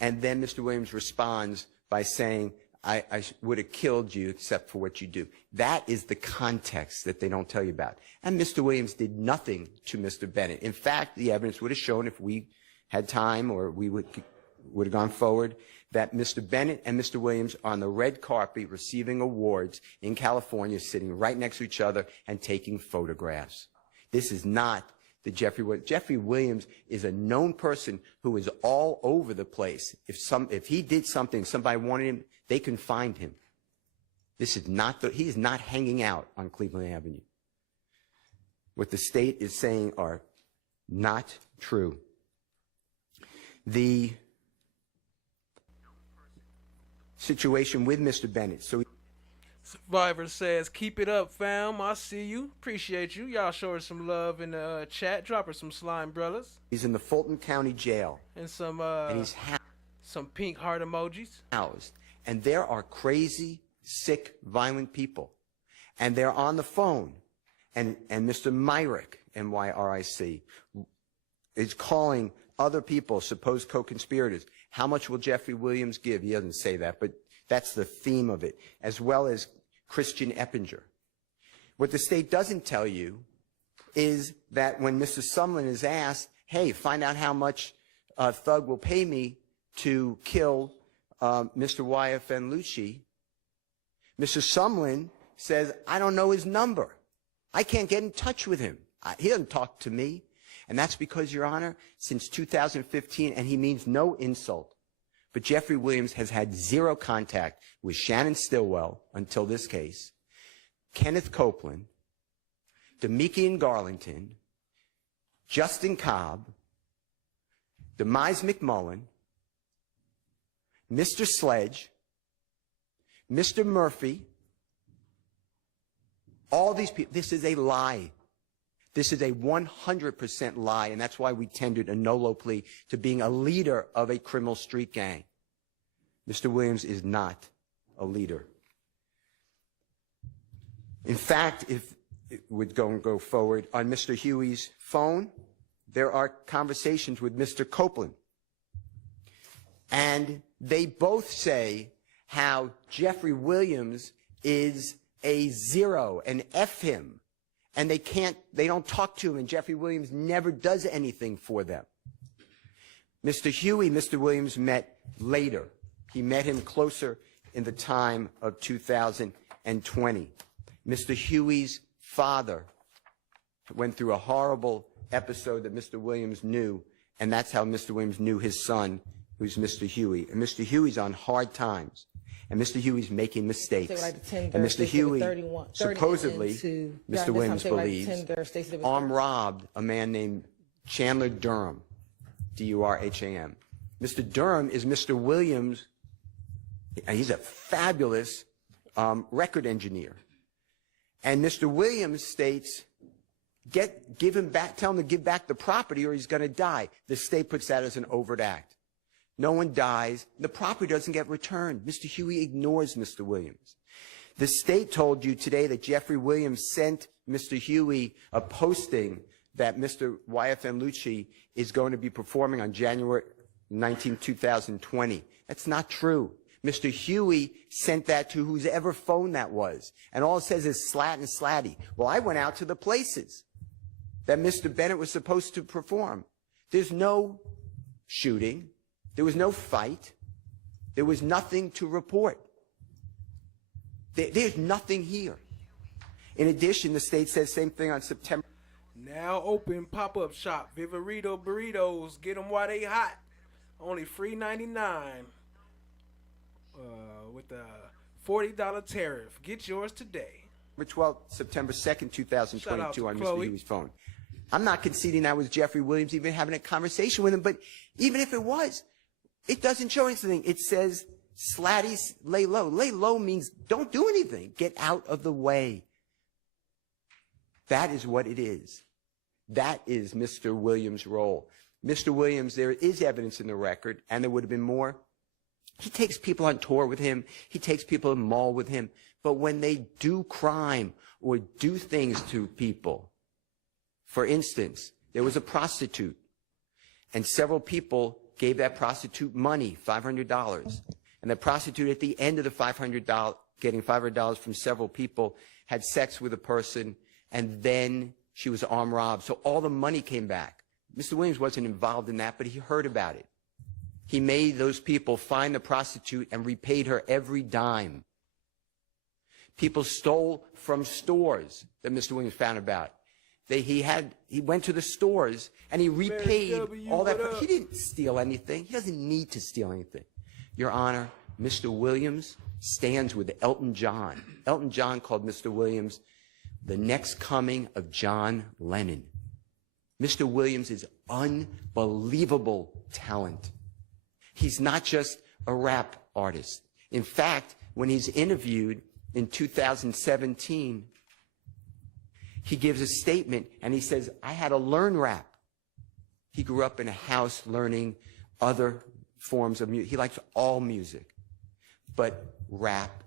And then Mr. Williams responds by saying, I would have killed you except for what you do. That is the context that they don't tell you about. And Mr. Williams did nothing to Mr. Bennett. In fact, the evidence would have shown, if we had time or we would have gone forward, that Mr. Bennett and Mr. Williams are on the red carpet receiving awards in California, sitting right next to each other and taking photographs. This is not the Jeffrey Williams. Jeffrey Williams is a known person who is all over the place. If he did something, somebody wanted him, they can find him. This is not he is not hanging out on Cleveland Avenue. What the state is saying are not true. The situation with Mr. Bennett. Survivor says, keep it up, fam. I see you. Appreciate you. Y'all show her some love in the chat. Drop her some slime, brothers. He's in the Fulton County Jail. And some he's some pink heart emojis. Housed. And there are crazy, sick, violent people. And they're on the phone. And Mr. Myrick, M-Y-R-I-C, is calling other people, supposed co-conspirators. How much will Jeffrey Williams give? He doesn't say that, but that's the theme of it, as well as Christian Eppinger. What the state doesn't tell you is that when Mr. Sumlin is asked, hey, find out how much Thug will pay me to kill Mr. YFN Lucci, Mr. Sumlin says, I don't know his number. I can't get in touch with him. He doesn't talk to me. And that's because, Your Honor, since 2015, and he means no insult, but Jeffrey Williams has had zero contact with Shannon Stillwell until this case, Kenneth Copeland, Demikian Garlington, Justin Cobb, Demise McMullen, Mr. Sledge, Mr. Murphy, all these people. This is a lie. This is a 100% lie, and that's why we tendered a no-low plea to being a leader of a criminal street gang. Mr. Williams is not a leader. In fact, if it would go forward, on Mr. Huey's phone, there are conversations with Mr. Copeland. And they both say how Jeffrey Williams is a zero, and F him. And they don't talk to him, and Jeffrey Williams never does anything for them. Mr. Huey, Mr. Williams met later. He met him closer in the time of 2020. Mr. Huey's father went through a horrible episode that Mr. Williams knew, and that's how Mr. Williams knew his son, who's Mr. Huey. And Mr. Huey's on hard times. And Mr. Huey's making mistakes. And Mr. Huey, supposedly, Mr. Williams believes, armed robbed a man named Chandler Durham, D-U-R-H-A-M. Mr. Durham is Mr. Williams, and he's a fabulous record engineer. And Mr. Williams states, give him back, tell him to give back the property or he's going to die. The state puts that as an overt act. No one dies. The property doesn't get returned. Mr. Huey ignores Mr. Williams. The state told you today that Jeffrey Williams sent Mr. Huey a posting that Mr. YFN Lucci is going to be performing on January 19, 2020. That's not true. Mr. Huey sent that to whoever phone that was. And all it says is slat and slatty. Well, I went out to the places that Mr. Bennett was supposed to perform. There's no shooting. There was no fight. There was nothing to report. There's nothing here. In addition, the state says same thing on September. Now open pop-up shop. Vivarito burritos. Get them while they hot. Only $3.99 with a $40 tariff. Get yours today. September 2nd, 2022 on Mr. Huey's phone. I'm not conceding that was Jeffrey Williams even having a conversation with him, but even if it was, it doesn't show anything. It says, slatty, lay low. Lay low means don't do anything. Get out of the way. That is what it is. That is Mr. Williams' role. Mr. Williams, there is evidence in the record, and there would have been more. He takes people on tour with him. He takes people in the mall with him. But when they do crime or do things to people, for instance, there was a prostitute, and several people gave that prostitute money, $500. And the prostitute, at the end of the $500, getting $500 from several people, had sex with a person, and then she was armed robbed. So all the money came back. Mr. Williams wasn't involved in that, but he heard about it. He made those people find the prostitute and repaid her every dime. People stole from stores that Mr. Williams found about. He went to the stores and he repaid all that. He didn't steal anything. He doesn't need to steal anything. Your Honor, Mr. Williams stands with Elton John. Elton John called Mr. Williams the next coming of John Lennon. Mr. Williams is unbelievable talent. He's not just a rap artist. In fact, when he's interviewed in 2017, he gives a statement and he says, I had to learn rap. He grew up in a house learning other forms of music. He likes all music. But rap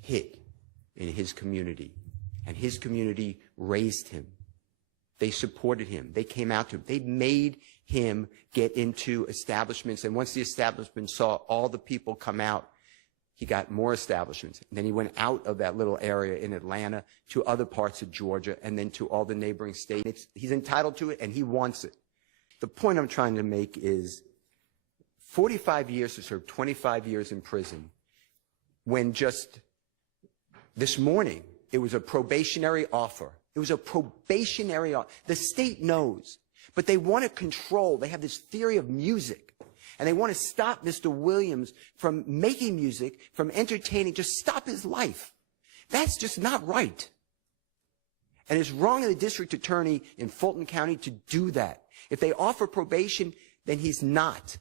hit in his community. And his community raised him. They supported him. They came out to him. They made him get into establishments. And once the establishment saw all the people come out, he got more establishments. And then he went out of that little area in Atlanta to other parts of Georgia and then to all the neighboring states. He's entitled to it and he wants it. The point I'm trying to make is 45 years to serve 25 years in prison when just this morning it was a probationary offer. It was a probationary offer. The state knows, but they want to control. They have this theory of music, and they want to stop Mr. Williams from making music, from entertaining, just stop his life. That's just not right. And it's wrong of the district attorney in Fulton County to do that. If they offer probation, then he's not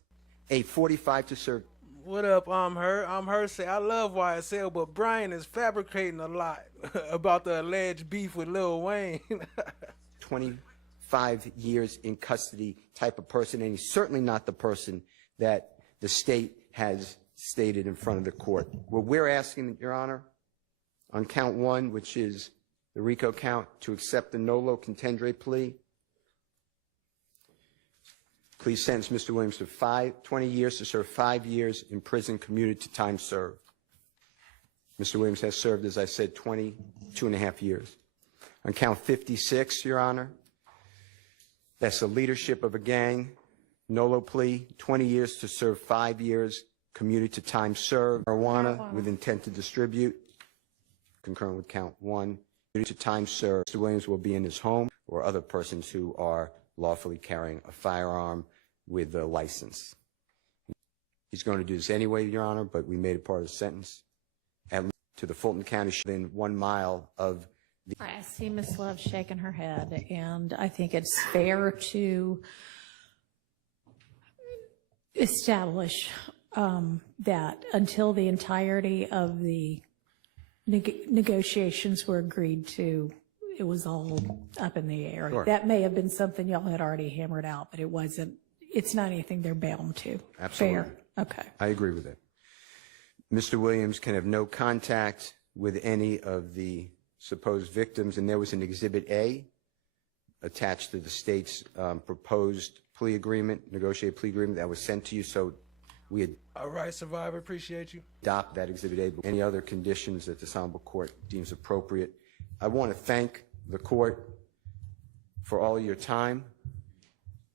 a 45 to serve. What up, I'm her. Say, I love YSL, but Brian is fabricating a lot about the alleged beef with Lil Wayne. 25 years in custody type of person, and he's certainly not the person that the state has stated in front of the court. What we're asking, Your Honor, on count one, which is the RICO count, to accept the nolo contendere plea. Please sentence Mr. Williams to 20 years to serve 5 years in prison commuted to time served. Mr. Williams has served, as I said, 22.5 years. On count 56, Your Honor, that's the leadership of a gang, nolo plea, 20 years to serve 5 years commuted to time served. Marijuana with intent to distribute, concurrent with count one, commuted to time served. Mr. Williams will be in his home or other persons who are lawfully carrying a firearm with a license. He's going to do this anyway, Your Honor, but we made it part of the sentence. And to the Fulton County, within 1 mile of the... I see Ms. Love shaking her head, and I think it's fair to establish that until the entirety of the negotiations were agreed to, it was all up in the air. Sure. That may have been something y'all had already hammered out, but it wasn't. It's not anything they're bound to. Absolutely. Fair. Okay. I agree with that. Mr. Williams can have no contact with any of the supposed victims, and there was an Exhibit A attached to the state's proposed plea agreement, negotiated plea agreement that was sent to you, so we had... All right, Survivor, appreciate you. ...adopt that Exhibit A, but any other conditions that this honorable court deems appropriate. I want to thank the court for all your time,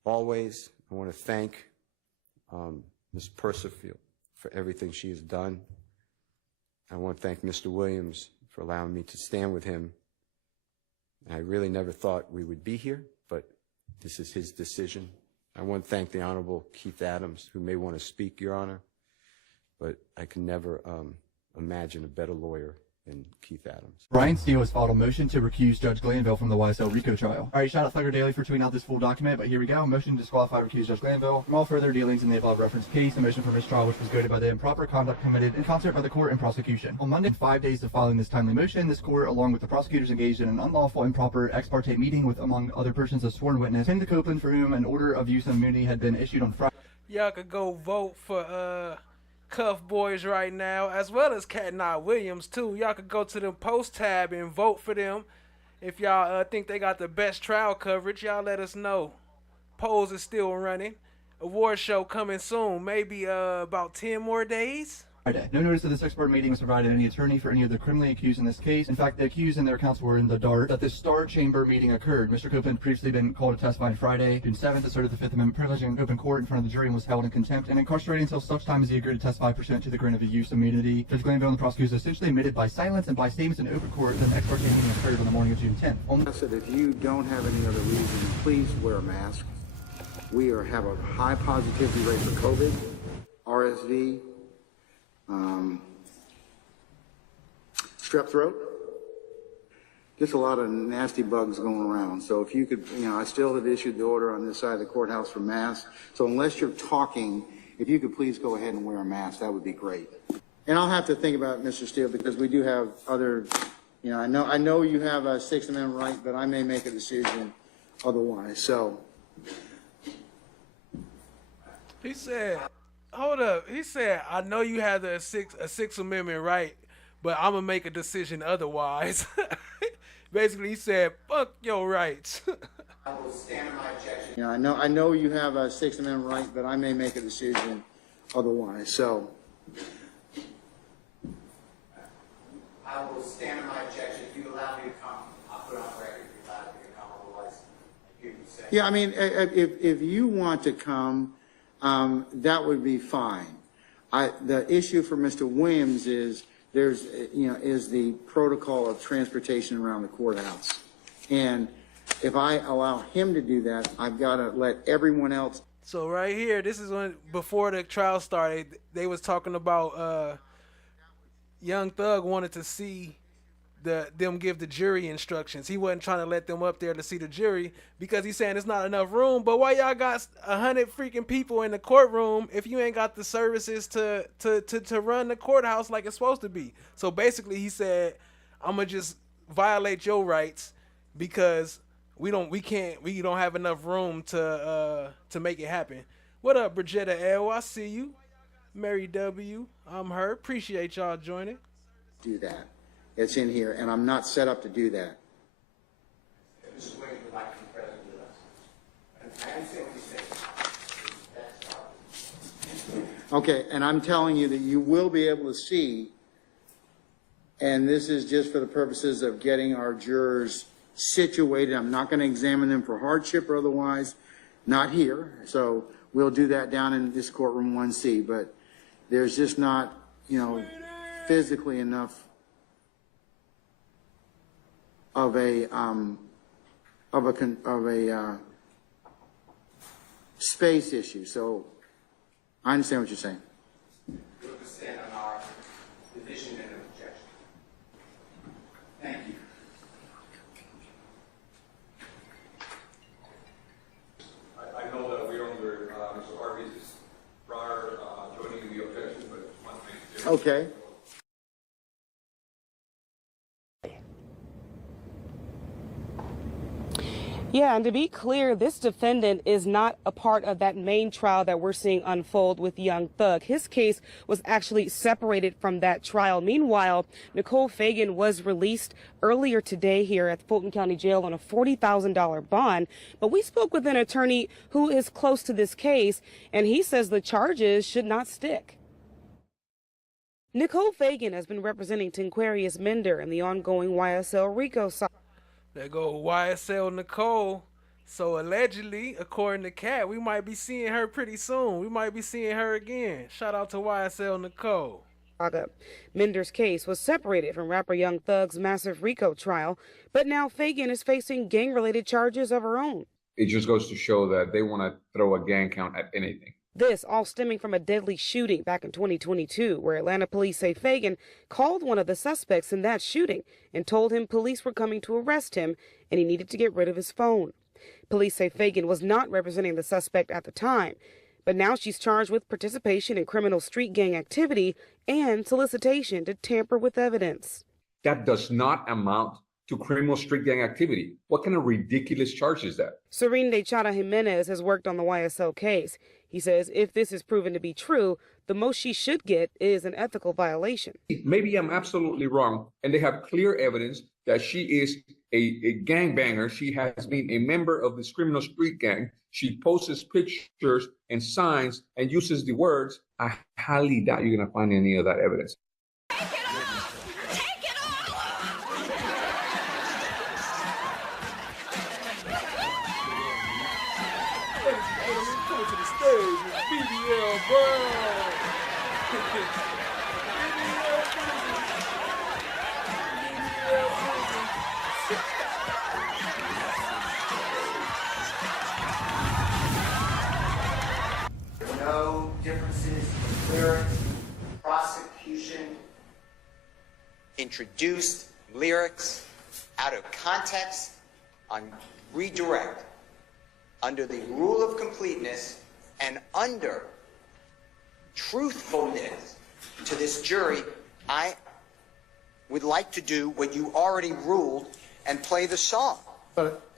always. I want to thank Ms. Persifield for everything she has done. I want to thank Mr. Williams for allowing me to stand with him. I really never thought we would be here, but this is his decision. I want to thank the Honorable Keith Adams, who may want to speak, Your Honor, but I can never imagine a better lawyer than Keith Adams. Brian Steele has filed a motion to recuse Judge Glanville from the YSL RICO trial. All right, shout out Thugger Daily for tweeting out this full document, but here we go. Motion to disqualify recuse Judge Glanville from all further dealings in the above referenced case. The motion for mistrial, which was goaded by the improper conduct committed in concert by the court and prosecution. On Monday, 5 days of filing this timely motion, this court, along with the prosecutors, engaged in an unlawful, improper, ex parte meeting with, among other persons, a sworn witness, Tim Copeland, for whom an order of use of immunity had been issued on Friday. Y'all could go vote for Cuff Boys right now, as well as Cat Not Williams too. Y'all could go to the post tab and vote for them. If y'all think they got the best trial coverage, y'all let us know. Polls is still running. Award show coming soon, maybe about 10 more days. Friday. No notice of this expert meeting was provided to any attorney for any of the criminally accused in this case. In fact, the accused and their counsel were in the dark that this Star Chamber meeting occurred. Mr. Copeland had previously been called to testify on Friday, June 7th, asserted the Fifth Amendment privilege in open court in front of the jury and was held in contempt and incarcerated until such time as he agreed to testify pursuant to the grant of his use immunity. Judge Glanville and the prosecutors essentially admitted by silence and by statements in open court that an ex parte meeting occurred on the morning of June 10th. I said, if you don't have any other reason, please wear a mask. We have a high positivity rate for COVID, RSV, strep throat, just a lot of nasty bugs going around. So if you could, I still have issued the order on this side of the courthouse for masks. So unless you're talking, if you could please go ahead and wear a mask, that would be great. And I'll have to think about it, Mr. Steele, because we do have other, I know you have a Sixth Amendment right, but I may make a decision otherwise. So. He said, hold up. He said, I know you have a Sixth Amendment right, but I'm going to make a decision otherwise. Basically, he said, fuck your rights. I will stand on my objection. I know you have a Sixth Amendment right, but I may make a decision otherwise. So. I will stand on my objection. If you allow me to come, I'll put on record if you allow me to come. Otherwise, you can say. Yeah, I mean, if you want to come, that would be fine. The issue for Mr. Williams is is the protocol of transportation around the courthouse. And if I allow him to do that, I've got to let everyone else. So right here, this is when, before the trial started, they was talking about Young Thug wanted to see them give the jury instructions. He wasn't trying to let them up there to see the jury because he's saying it's not enough room. But why y'all got 100 freaking people in the courtroom if you ain't got the services to run the courthouse like it's supposed to be? So basically he said, I'm gonna just violate your rights because we don't have enough room to make it happen. What up, Bridgetta L? I see you. Mary W. I'm her. Appreciate y'all joining. Do that. It's in here, and I'm not set up to do that. Mr. Williams would like to be present with us. I understand what you're saying. Okay, and I'm telling you that you will be able to see, and this is just for the purposes of getting our jurors situated. I'm not going to examine them for hardship or otherwise, not here. So we'll do that down in this courtroom 1C, but there's just not, physically enough of a space issue. So I understand what you're saying. We'll stand on our division and objection. Thank you. I know that we're under Mr. Harvey's prior joining the objection, but one thing. Okay. Yeah, and to be clear, this defendant is not a part of that main trial that we're seeing unfold with Young Thug. His case was actually separated from that trial. Meanwhile, Nicole Fagan was released earlier today here at Fulton County Jail on a $40,000 bond. But we spoke with an attorney who is close to this case, and he says the charges should not stick. Nicole Fagan has been representing Tinquarius Mender in the ongoing YSL RICO saga. There go YSL Nicole. So allegedly, according to Kat, we might be seeing her pretty soon. We might be seeing her again. Shout out to YSL Nicole. Mender's case was separated from rapper Young Thug's massive RICO trial, but now Fagan is facing gang-related charges of her own. It just goes to show that they want to throw a gang count at anything. This all stemming from a deadly shooting back in 2022, where Atlanta police say Fagan called one of the suspects in that shooting and told him police were coming to arrest him and he needed to get rid of his phone. Police say Fagan was not representing the suspect at the time, but now she's charged with participation in criminal street gang activity and solicitation to tamper with evidence. That does not amount to criminal street gang activity. What kind of ridiculous charge is that? Serene de Chada Jimenez has worked on the YSL case. He says if this is proven to be true, the most she should get is an ethical violation. Maybe I'm absolutely wrong, and they have clear evidence that she is a gangbanger. She has been a member of this criminal street gang. She posts pictures and signs and uses the words. I highly doubt you're going to find any of that evidence. Coming to the stage with BBL Brown. No differences in lyrics. Prosecution introduced lyrics out of context on redirect under the rule of completeness and under truthfulness to this jury. I would like to do what you already ruled and play the song.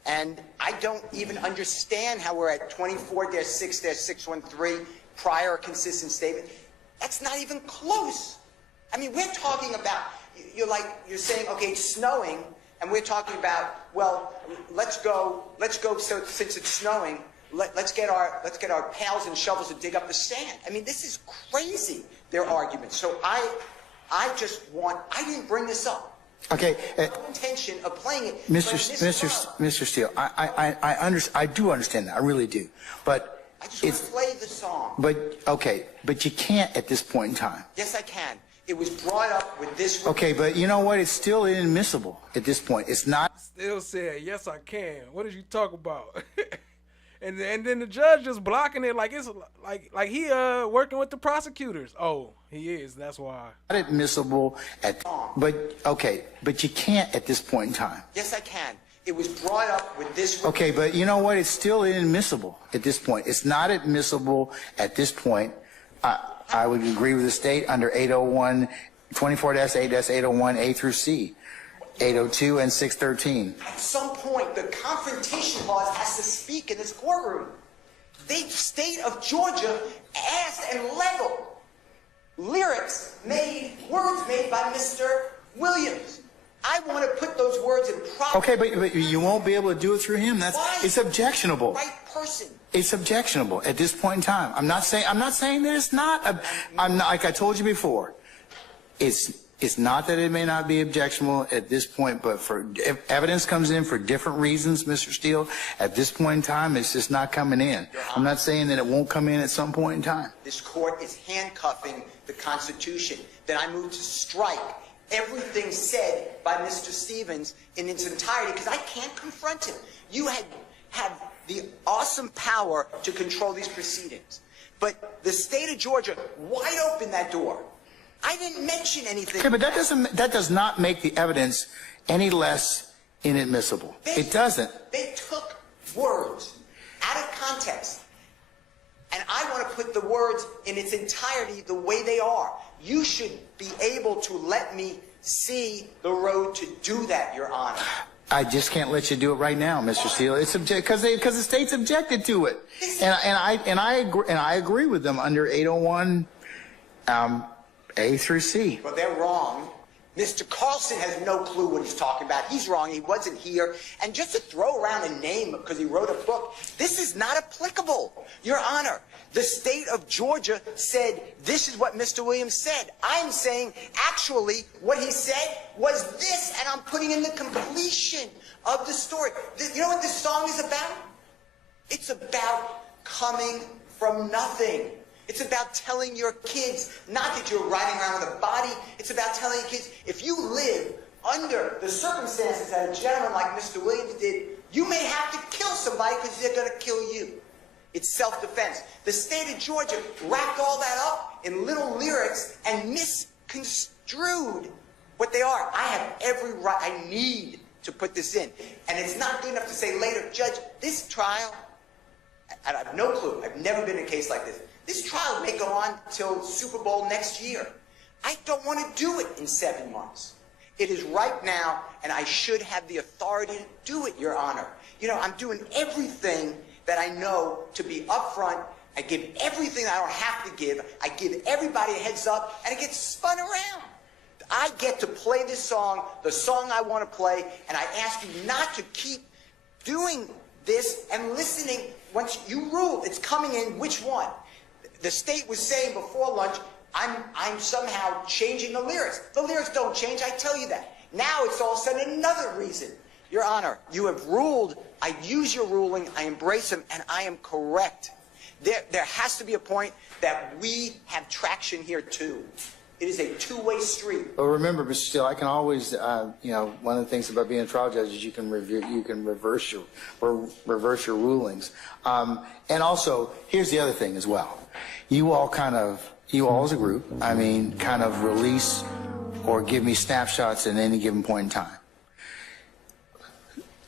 And I don't even understand how we're at 24-6-613 prior consistent statement. That's not even close. I mean, we're talking about, you're saying, okay, it's snowing, and we're talking about, well, let's go, so since it's snowing, let's get our pails and shovels and dig up the sand. I mean, this is crazy, their arguments. So I didn't bring this up. Okay. No intention of playing it. Mr. Steele, I do understand that. I really do. But I just want to play the song. But you can't at this point in time. Yes, I can. It was brought up with this. Okay, but you know what? It's still inadmissible at this point. It's not. Still said, yes, I can. What did you talk about? and then the judge just blocking it like it's like he working with the prosecutors. Oh, he is. That's why. Not admissible but you can't at this point in time. Yes, I can. It was brought up with this. Okay, but you know what? It's still inadmissible at this point. It's not admissible at this point. I would agree with the state under 801, 24-8-801 A through C, 802 and 613. At some point, the confrontation clause has to speak in this courtroom. The state of Georgia asked and leveled lyrics words made by Mr. Williams. I want to put those words in proper. Okay, but you won't be able to do it through him. It's objectionable. Right person. It's objectionable at this point in time. I'm not saying that it's not. I'm not, like I told you before. It's not that it may not be objectionable at this point, but if evidence comes in for different reasons, Mr. Steele, at this point in time, it's just not coming in. I'm not saying that it won't come in at some point in time. This court is handcuffing the Constitution. Then I move to strike everything said by Mr. Stevens in its entirety, because I can't confront him. You have the awesome power to control these proceedings. But the state of Georgia, wide open that door. I didn't mention anything. Okay, but that does not make the evidence any less inadmissible. It doesn't. They took words out of context, and I want to put the words in its entirety the way they are. You should be able to let me see the road to do that, Your Honor. I just can't let you do it right now, Mr. Steele. It's because the state's objected to it, and I agree with them under 801 A through C. Well, they're wrong. Mr. Carlson has no clue what he's talking about. He's wrong. He wasn't here. And just to throw around a name because he wrote a book, this is not applicable, Your Honor. The state of Georgia said this is what Mr. Williams said. I'm saying actually what he said was this, and I'm putting in the completion of the story. You know what this song is about? It's about coming from nothing. It's about telling your kids, not that you're riding around with a body, it's about telling your kids, if you live under the circumstances that a gentleman like Mr. Williams did, you may have to kill somebody because they're going to kill you. It's self-defense. The state of Georgia wrapped all that up in little lyrics and misconstrued what they are. I have every right, I need to put this in. And it's not good enough to say later, Judge, this trial, and I have no clue, I've never been in a case like this. This trial may go on till Super Bowl next year. I don't want to do it in 7 months. It is right now, and I should have the authority to do it, Your Honor. You know, I'm doing everything that I know to be upfront, I give everything I don't have to give. I give everybody a heads up, and it gets spun around. I get to play this song, the song I want to play, and I ask you not to keep doing this and listening. Once you rule, it's coming in, which one? The state was saying before lunch, I'm somehow changing the lyrics. The lyrics don't change, I tell you that. Now it's all of a sudden another reason. Your Honor, you have ruled. I use your ruling. I embrace them, and I am correct. There has to be a point that we have traction here, too. It is a two-way street. Well, remember, Mr. Steele, I can always, one of the things about being a trial judge is you can reverse your rulings. And also, here's the other thing as well. You all as a group, kind of release or give me snapshots at any given point in time.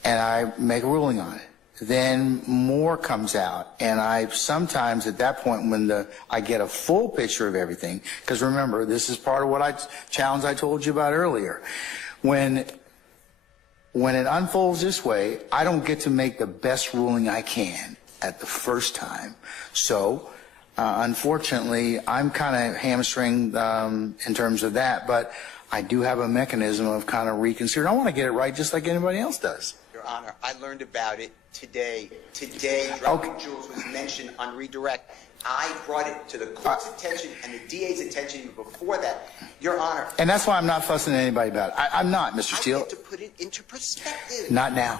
And I make a ruling on it. Then more comes out, and I sometimes at that point when I get a full picture of everything, because remember, this is part of what challenge I told you about earlier. When it unfolds this way, I don't get to make the best ruling I can at the first time. So unfortunately, I'm kind of hamstringed in terms of that, but I do have a mechanism of kind of reconsidering. I want to get it right just like anybody else does. Your Honor, I learned about it today. Dropping Jewels was mentioned on redirect. I brought it to the court's attention and the DA's attention even before that. Your Honor. And that's why I'm not fussing at anybody about it. I'm not, Mr. Steele. I get to put it into perspective. Not now.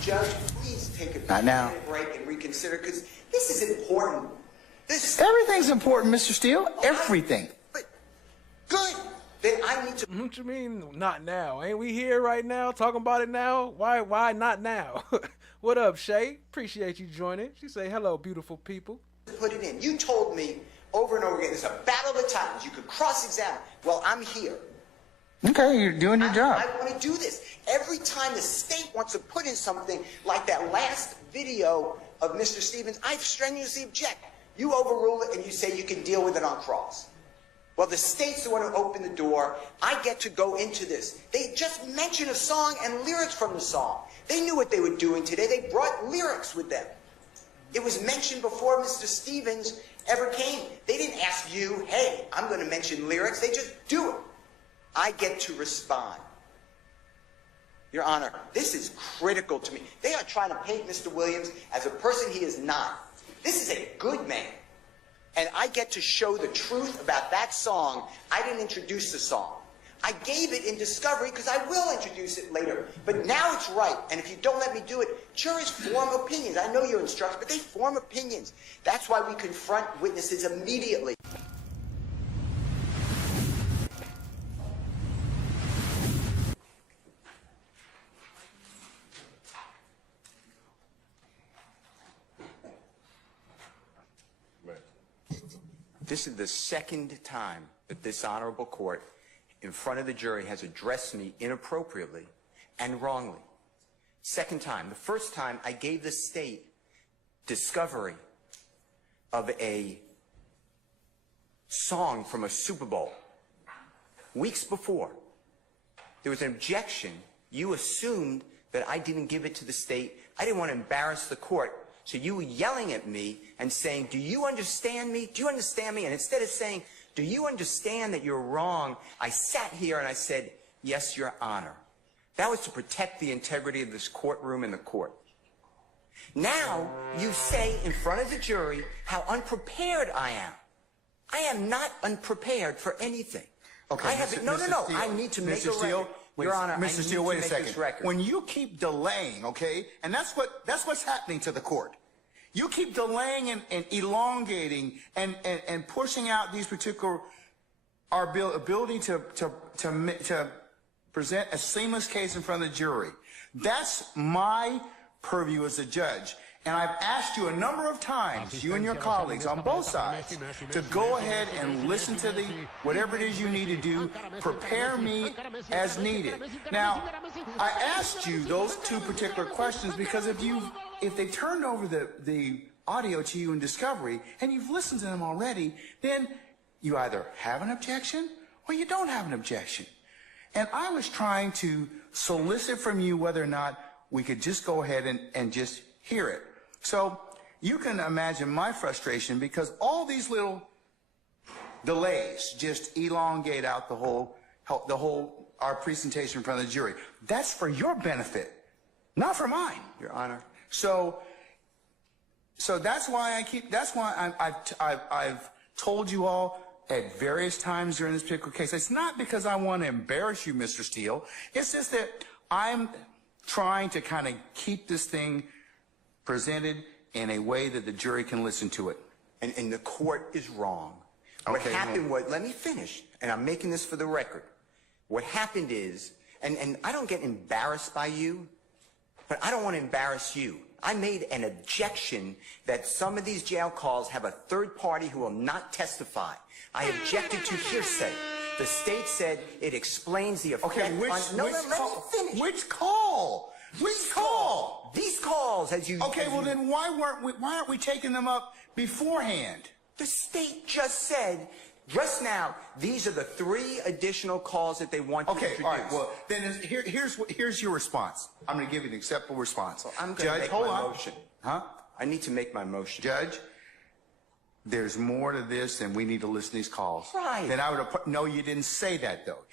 Judge, please take a Not now. break and reconsider, because this is important. Everything's important, Mr. Steele. Everything. But good. Then I need to. What you mean, not now? Ain't we here right now talking about it now? Why not now? What up, Shay? Appreciate you joining. She say, hello, beautiful people. Put it in. You told me over and over again, it's a battle of the titans. You could cross-examine. Well, I'm here. Okay, you're doing your job. I want to do this. Every time the state wants to put in something like that last video of Mr. Stevens, I strenuously object. You overrule it and you say you can deal with it on cross. Well, the state's the one who opened the door. I get to go into this. They just mentioned a song and lyrics from the song. They knew what they were doing today. They brought lyrics with them. It was mentioned before Mr. Stevens ever came. They didn't ask you, hey, I'm going to mention lyrics. They just do it. I get to respond. Your Honor, this is critical to me. They are trying to paint Mr. Williams as a person he is not. This is a good man. And I get to show the truth about that song. I didn't introduce the song. I gave it in discovery because I will introduce it later. But now it's right. And if you don't let me do it, juries form opinions. I know you're instructed, but they form opinions. That's why we confront witnesses immediately. This is the second time that this honorable court in front of the jury has addressed me inappropriately and wrongly. Second time. The first time I gave the state discovery of a song from a Super Bowl. Weeks before, there was an objection. You assumed that I didn't give it to the state. I didn't want to embarrass the court. So you were yelling at me and saying, do you understand me? Do you understand me? And instead of saying, do you understand that you're wrong? I sat here and I said, yes, Your Honor. That was to protect the integrity of this courtroom and the court. Now you say in front of the jury how unprepared I am. I am not unprepared for anything. Okay, I have Mr. no. Steele, I need to make Mr. a Steele, record. wait, Your Honor, Mr. Steele, wait a second. Record. When you keep delaying, okay, and that's what's happening to the court. You keep delaying and elongating and pushing out these particular our ability to present a seamless case in front of the jury. That's my purview as a judge. And I've asked you a number of times, you and your colleagues on both sides, to go ahead and listen to whatever it is you need to do, prepare me as needed. Now, I asked you those two particular questions because if they turned over the audio to you in discovery and you've listened to them already, then you either have an objection or you don't have an objection. And I was trying to solicit from you whether or not we could just go ahead and just hear it. So you can imagine my frustration because all these little delays just elongate out our presentation in front of the jury. That's for your benefit, not for mine, Your Honor. So that's why I've told you all at various times during this particular case. It's not because I want to embarrass you, Mr. Steele. It's just that I'm trying to kind of keep this thing presented in a way that the jury can listen to it. And the court is wrong. What happened was, let me finish, and I'm making this for the record. What happened is, and I don't get embarrassed by you, but I don't want to embarrass you. I made an objection that some of these jail calls have a third party who will not testify. I objected to hearsay. The state said it explains the effect Okay, which call? Which call? These calls, as you... Okay, well then why aren't we taking them up beforehand? The state just said, just now, these are the 3 additional calls that they want to introduce. Okay, all right, well, then here's your response. I'm going to give you an acceptable response. Well, I'm going to make my motion. Huh? I need to make my motion. Judge, there's more to this than we need to listen to these calls. Right. Then I would have no, you didn't say that though.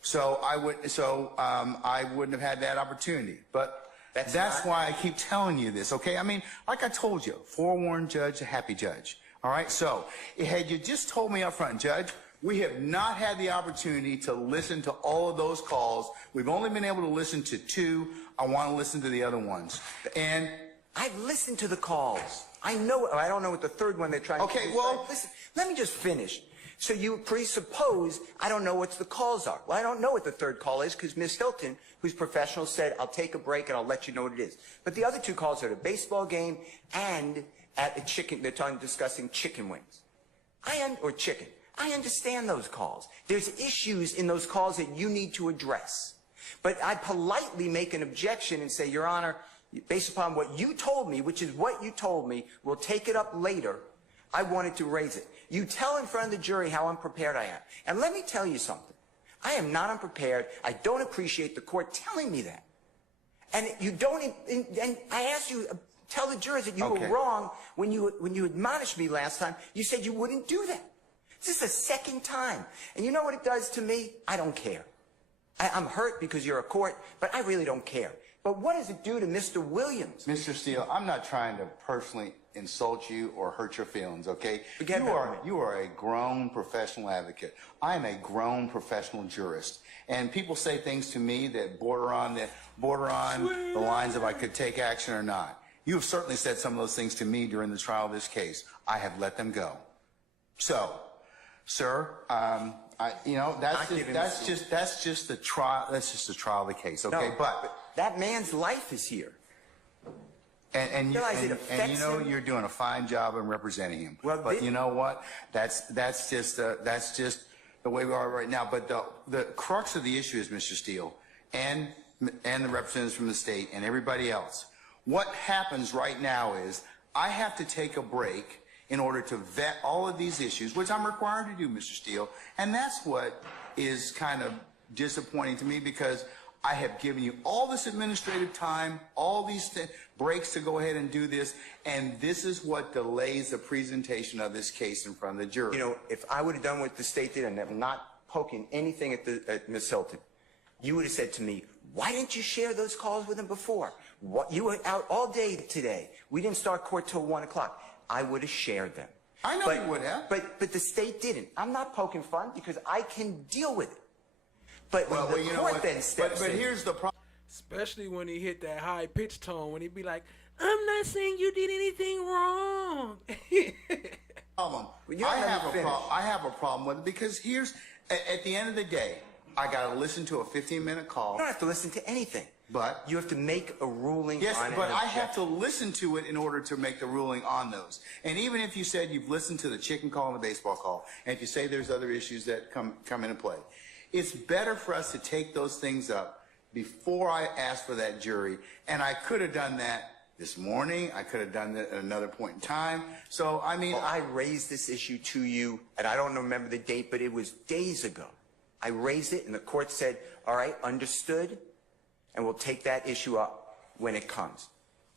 So I wouldn't have had that opportunity. But that's why I keep telling you this, okay? I mean, like I told you, forewarned judge, a happy judge. All right, so had you just told me up front, Judge, we have not had the opportunity to listen to all of those calls. We've only been able to listen to 2. I want to listen to the other ones. And I've listened to the calls. I know. I don't know what the third one they're trying to do. Okay, well, listen, let me just finish. So you presuppose I don't know what the calls are. Well, I don't know what the third call is because Ms. Hilton, who's professional, said, I'll take a break and I'll let you know what it is. But the other 2 calls are the baseball game and at a chicken, they're discussing chicken wings. Or chicken. I understand those calls. There's issues in those calls that you need to address. But I politely make an objection and say, Your Honor, based upon what you told me, which is what you told me, we'll take it up later. I wanted to raise it. You tell in front of the jury how unprepared I am. And let me tell you something. I am not unprepared. I don't appreciate the court telling me that. And you don't, and I asked you, tell the jurors that you were wrong when you admonished me last time. You said you wouldn't do that. This is the second time. And you know what it does to me? I don't care. I'm hurt because you're a court, but I really don't care. But what does it do to Mr. Williams? Mr. Steele, I'm not trying to personally insult you or hurt your feelings, okay? You are a grown professional advocate. I am a grown professional jurist. And people say things to me that border on the lines of I could take action or not. You have certainly said some of those things to me during the trial of this case. I have let them go. So, sir, that's just the trial. That's just the trial of the case, okay? No, but that man's life is here. And you know you're doing a fine job in representing him. Well, but you know what? That's just the way we are right now. But the crux of the issue is, Mr. Steele, and the representatives from the state and everybody else. What happens right now is I have to take a break in order to vet all of these issues, which I'm required to do, Mr. Steele. And that's what is kind of disappointing to me because I have given you all this administrative time, all these breaks to go ahead and do this, and this is what delays the presentation of this case in front of the jury. You know, if I would have done what the state did and I'm not poking anything at Ms. Hilton, you would have said to me, why didn't you share those calls with him before? You were out all day today. We didn't start court till 1 o'clock. I would have shared them. I know you would have. But the state didn't. I'm not poking fun because I can deal with it. But when the court then steps in. But here's the problem. Especially when he hit that high pitched tone, when he be like, I'm not saying you did anything wrong. I have a problem with it because at the end of the day, I got to listen to a 15-minute call. You don't have to listen to anything. But you have to make a ruling on it. Yes, but I have to listen to it in order to make the ruling on those. And even if you said you've listened to the chicken call and the baseball call, and if you say there's other issues that come into play, it's better for us to take those things up before I ask for that jury. And I could have done that this morning. I could have done that at another point in time. So, I mean... Well, I raised this issue to you, and I don't remember the date, but it was days ago. I raised it, and the court said, all right, understood, and we'll take that issue up when it comes.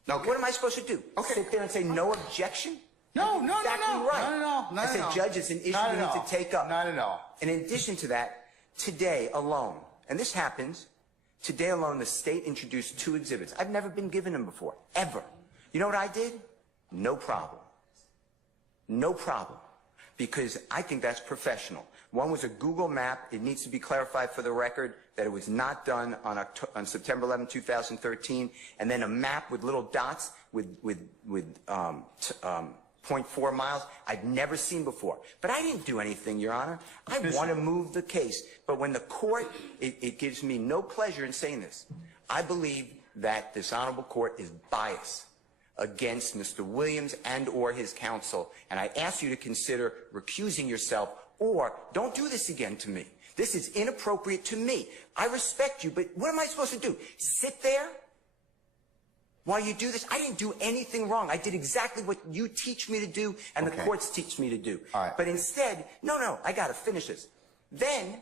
What am I supposed to do? Sit there and say no objection? No, That's exactly right. Not at all. Not I said, at all. Judge, it's an issue Not we at need all. to take up. Not at all. And in addition to that, today alone, and this happens, today alone, the state introduced 2 exhibits. I've never been given them before, ever. You know what I did? No problem. No problem. Because I think that's professional. One was a Google map. It needs to be clarified for the record that it was not done on September 11, 2013. And then a map with little dots with 0.4 miles I've never seen before. But I didn't do anything, Your Honor. I want to move the case. But when the court, it gives me no pleasure in saying this. I believe that this honorable court is biased against Mr. Williams and or his counsel. And I ask you to consider recusing yourself, or don't do this again to me. This is inappropriate to me. I respect you, but what am I supposed to do? Sit there while you do this? I didn't do anything wrong. I did exactly what you teach me to do and the courts teach me to do. All right. But instead, no, I got to finish this. Then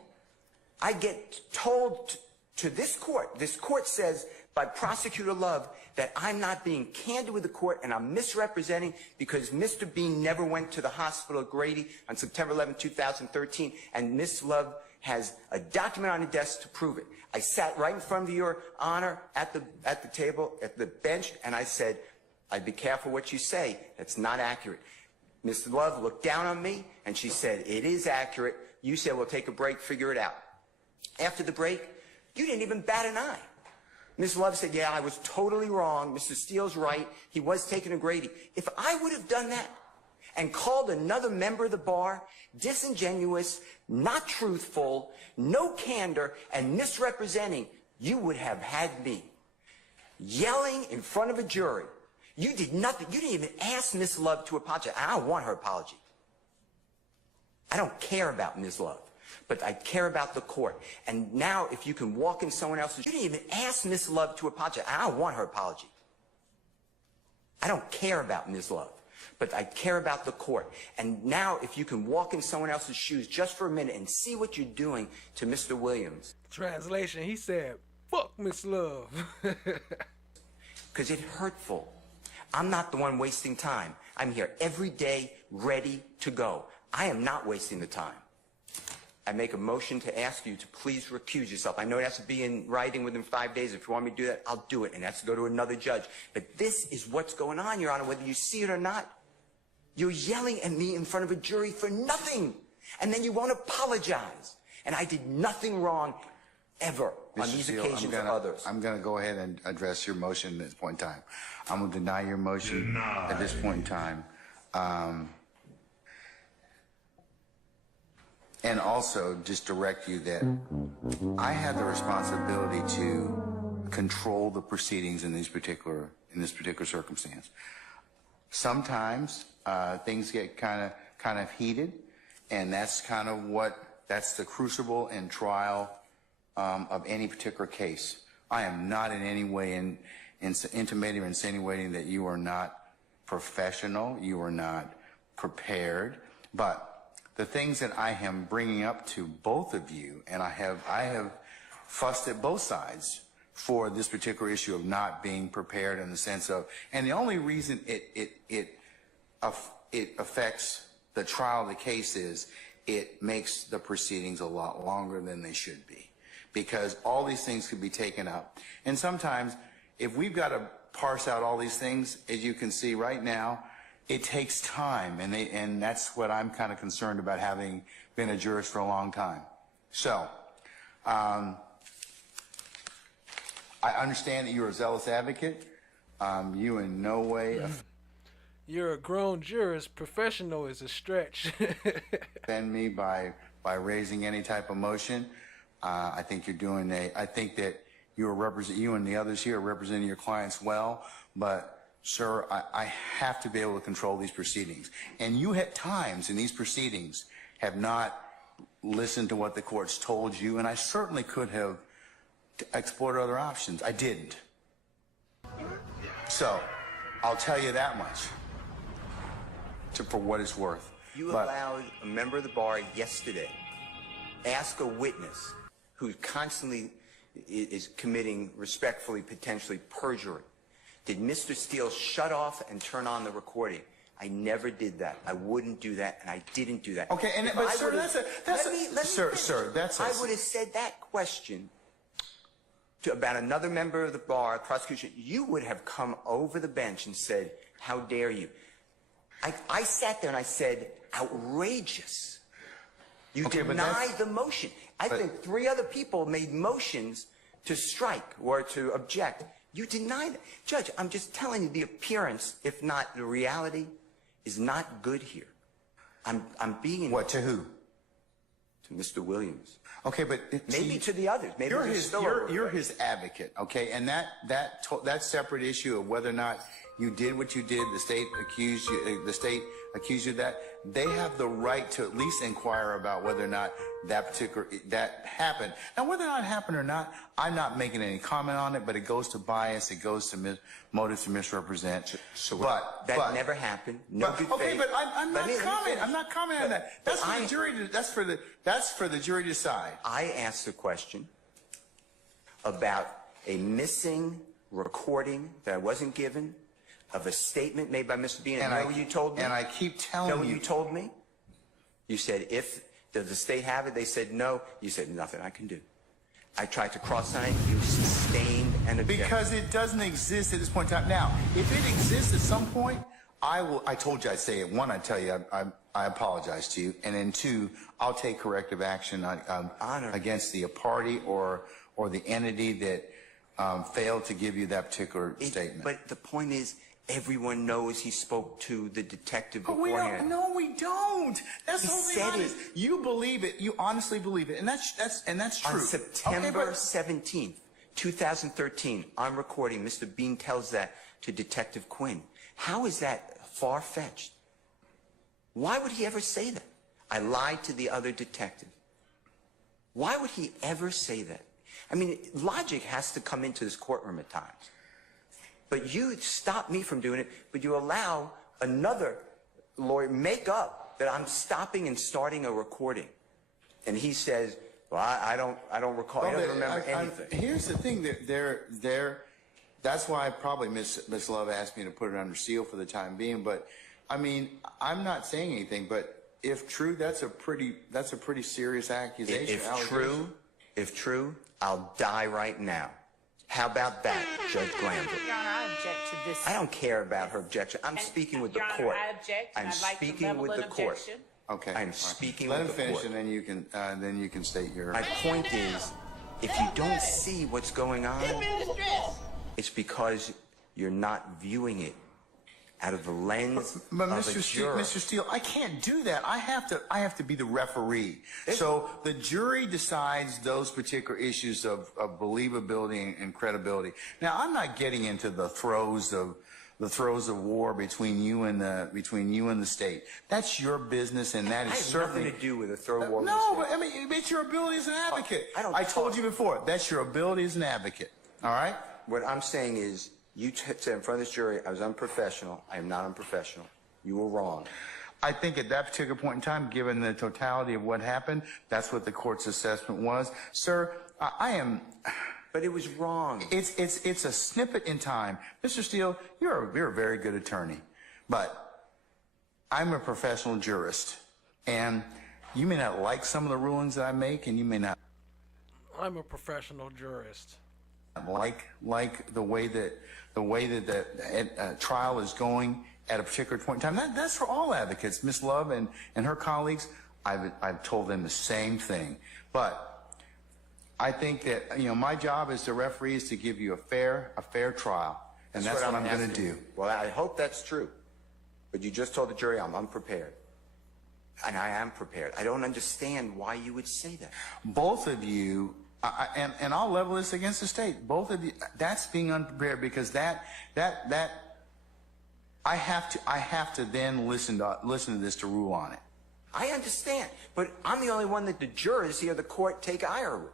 I get told to this court says by Prosecutor Love that I'm not being candid with the court and I'm misrepresenting because Mr. Bean never went to the hospital at Grady on September 11, 2013, and Ms. Love has a document on the desk to prove it. I sat right in front of Your Honor at the table, at the bench, and I said, I'd be careful what you say. That's not accurate. Ms. Love looked down on me, and she said, it is accurate. You said, we'll take a break, figure it out. After the break, you didn't even bat an eye. Ms. Love said, yeah, I was totally wrong. Mr. Steele's right. He was taken to Grady. If I would have done that and called another member of the bar disingenuous, not truthful, no candor, and misrepresenting, you would have had me yelling in front of a jury. You did nothing. You didn't even ask Ms. Love to apologize. I don't want her apology. I don't care about Ms. Love. But I care about the court. And now if you can walk in someone else's, you didn't even ask Ms. Love to apologize. I don't want her apology. I don't care about Ms. Love, but I care about the court. And now if you can walk in someone else's shoes just for a minute and see what you're doing to Mr. Williams. Translation, he said, fuck Miss Love. Because it's hurtful. I'm not the one wasting time. I'm here every day ready to go. I am not wasting the time. I make a motion to ask you to please recuse yourself. I know it has to be in writing within 5 days. If you want me to do that, I'll do it. And it has to go to another judge. But this is what's going on, Your Honor, whether you see it or not. You're yelling at me in front of a jury for nothing. And then you won't apologize. And I did nothing wrong ever on these occasions or others. I'm going to go ahead and address your motion at this point in time. I'm going to deny your motion at this point in time. And also just direct you that I have the responsibility to control the proceedings in this particular circumstance. Sometimes things get kind of heated, and that's that's the crucible and trial of any particular case. I am not in any way intimating or insinuating that you are not professional, you are not prepared, but the things that I am bringing up to both of you, and I have fussed at both sides for this particular issue of not being prepared in the sense of, and the only reason it affects the trial of the case is it makes the proceedings a lot longer than they should be, because all these things could be taken up. And sometimes if we've got to parse out all these things, as you can see right now, it takes time, and that's what I'm kind of concerned about, having been a jurist for a long time. So, I understand that you're a zealous advocate. You in no way... You're a grown jurist. Professional is a stretch. offend me by raising any type of motion. I think you're doing I think that you and the others here are representing your clients well, but sir, I have to be able to control these proceedings. And you at times in these proceedings have not listened to what the court's told you, and I certainly could have explored other options. I didn't. So, I'll tell you that much, for what it's worth. You allowed a member of the bar yesterday ask a witness who constantly is committing, respectfully, potentially perjury, Did Mr. Steele shut off and turn on the recording? I never did that. I wouldn't do that, and I didn't do that. Okay, and but sir, I would have said that question to about another member of the bar, prosecution. You would have come over the bench and said, "How dare you?" I sat there and I said, "Outrageous." You denied the motion. I think 3 other people made motions to strike or to object. You denied it. Judge, I'm just telling you, the appearance, if not the reality, is not good here. I'm being... What, to who? To Mr. Williams. Okay, but... Maybe to the others. Maybe you're his advocate, okay? And that separate issue of whether or not you did what you did, the state accused you of that, they have the right to at least inquire about whether or not that happened. Now, whether or not it happened or not, I'm not making any comment on it, but it goes to bias, it goes to motives to misrepresent. So that never happened. No good faith. Okay, but I'm not commenting on that. That's for the jury to, that's for the jury to decide. I asked a question about a missing recording that wasn't given of a statement made by Mr. Bean. And you know what you told me? And I keep telling you. Know what you told me? You said, does the state have it? They said no. You said, nothing I can do. I tried to cross-sign. You sustained an objection. Because it doesn't exist at this point in time. Now, if it exists at some point, I told you I'd say it. 1, I tell you, I apologize to you. And then 2, I'll take corrective action against the party or the entity that failed to give you that particular statement. But the point is, everyone knows he spoke to the detective beforehand. No, we don't. That's the whole thing about it. You believe it. You honestly believe it, and that's true. On September 17th, 2013, I'm recording. Mr. Bean tells that to Detective Quinn. How is that far-fetched? Why would he ever say that? I lied to the other detective. Why would he ever say that? I mean, logic has to come into this courtroom at times. But you stop me from doing it, but you allow another lawyer make up that I'm stopping and starting a recording. And he says, well, I don't recall, I don't remember anything. Here's the thing, that's why probably Miss Love asked me to put it under seal for the time being, but I mean, I'm not saying anything, but if true, that's a pretty serious accusation. If true, I'll die right now. How about that, Judge Glanville? Your Honor, I object to this. I don't care about her objection. I'm speaking with the court. Your Honor, I object. I'm speaking with the court. Okay. I'm speaking with the court. Let him finish, and then you can state your... My point is, if you don't see what's going on, it's because you're not viewing it out of the lens of a juror. Mr. Steele, I can't do that. I have to be the referee. So the jury decides those particular issues of believability and credibility. Now, I'm not getting into the throes of war between you and the state. That's your business, and that is certainly nothing to do with a throw war. No, but I mean, it's your ability as an advocate. I told you before. That's your ability as an advocate. All right. What I'm saying is, you said in front of this jury, I was unprofessional. I am not unprofessional. You were wrong. I think at that particular point in time, given the totality of what happened, that's what the court's assessment was. Sir, I am... But it was wrong. It's a snippet in time. Mr. Steele, you're a very good attorney, but I'm a professional jurist, and you may not like some of the rulings that I make, and you may not... I'm a professional jurist. Like the way that the trial is going at a particular point in time. That's for all advocates. Ms. Love and her colleagues, I've told them the same thing. But I think that my job as the referee is to give you a fair trial, and that's what I'm going to do. Well, I hope that's true. But you just told the jury I'm unprepared. And I am prepared. I don't understand why you would say that. Both of you... and I'll level this against the state. Both of you, that's being unprepared, because that I have to then listen to this to rule on it. I understand, but I'm the only one that the jurors here, the court, take ire with.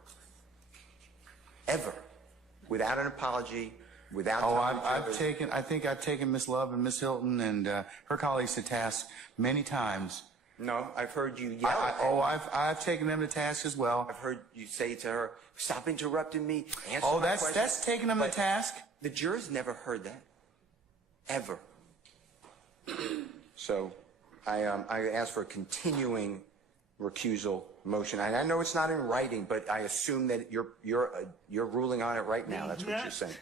Ever, without an apology, without. Oh, I think I've taken Miss Love and Miss Hilton and her colleagues to task many times. No, I've heard you yell. I've taken them to task as well. I've heard you say to her, "Stop interrupting me." That's taking them to task. The jurors never heard that. ever. So I ask for a continuing recusal motion. I know it's not in writing, but I assume that you're ruling on it right now. That's what you're saying.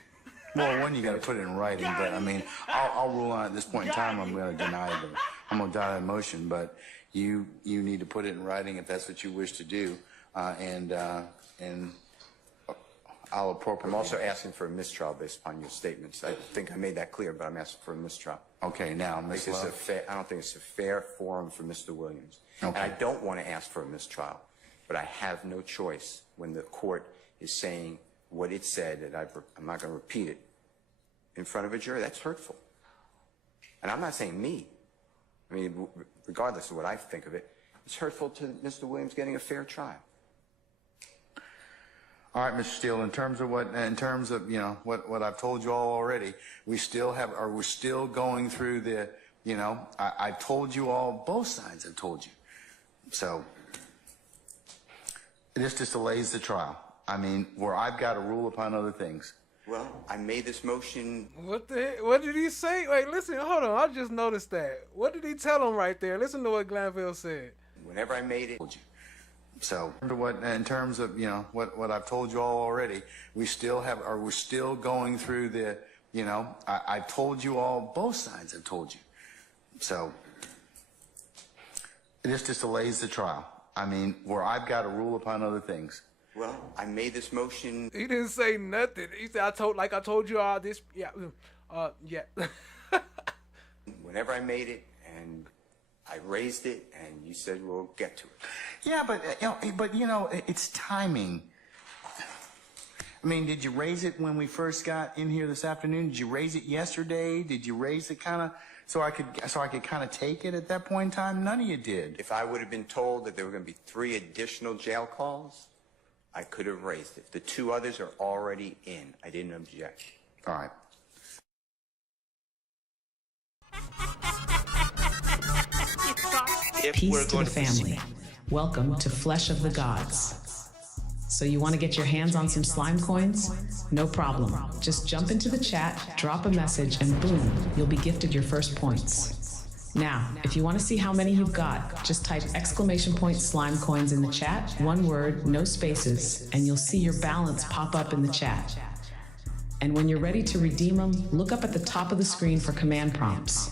Well, one, you got to put it in writing, but I mean, I'll rule on it at this point in time. I'm going to deny the, I'm going to deny the motion, but you need to put it in writing if that's what you wish to do, and I'll appropriate. I'm also asking for a mistrial based upon your statements. I think I made that clear, but I'm asking for a mistrial. Okay, now, Ms. Love. I don't think it's a fair forum for Mr. Williams. Okay. And I don't want to ask for a mistrial, but I have no choice when the court is saying what it said, that I'm not going to repeat it in front of a jury. That's hurtful. And I'm not saying me. I mean, regardless of what I think of it, it's hurtful to Mr. Williams getting a fair trial. All right, Mr. Steele, in terms of you know, what I've told you all already, we're still going through the, you know, I told you all, both sides have told you. So this just delays the trial. I mean, where I've got to rule upon other things. Well, I made this motion. What the heck? What did he say? Wait, listen, hold on. I just noticed that. What did he tell him right there? Listen to what Glanville said. Whenever I made it. So in terms of, you know, what I've told you all already, we're still going through the, you know, I've told you all, both sides have told you. So this just delays the trial. I mean, where I've got to rule upon other things. Well, I made this motion. He didn't say nothing. He said, I told you all this. Yeah. Yeah. Whenever I made it, and I raised it, and you said we'll get to it. Yeah, but you know, it's timing. I mean, did you raise it when we first got in here this afternoon? Did you raise it yesterday? Did you raise it kind of so I could kind of take it at that point in time? None of you did. If I would have been told that there were going to be 3 additional jail calls, I could have raised it. The 2 others are already in. I didn't object. All right. Peace to the family. Welcome to Flesh of the Gods. So you want to get your hands on some slime coins? No problem. Just jump into the chat, drop a message, and boom, you'll be gifted your first points. Now, if you want to see how many you've got, just type !slime coins in the chat, one word, no spaces, and you'll see your balance pop up in the chat. And when you're ready to redeem them, look up at the top of the screen for command prompts.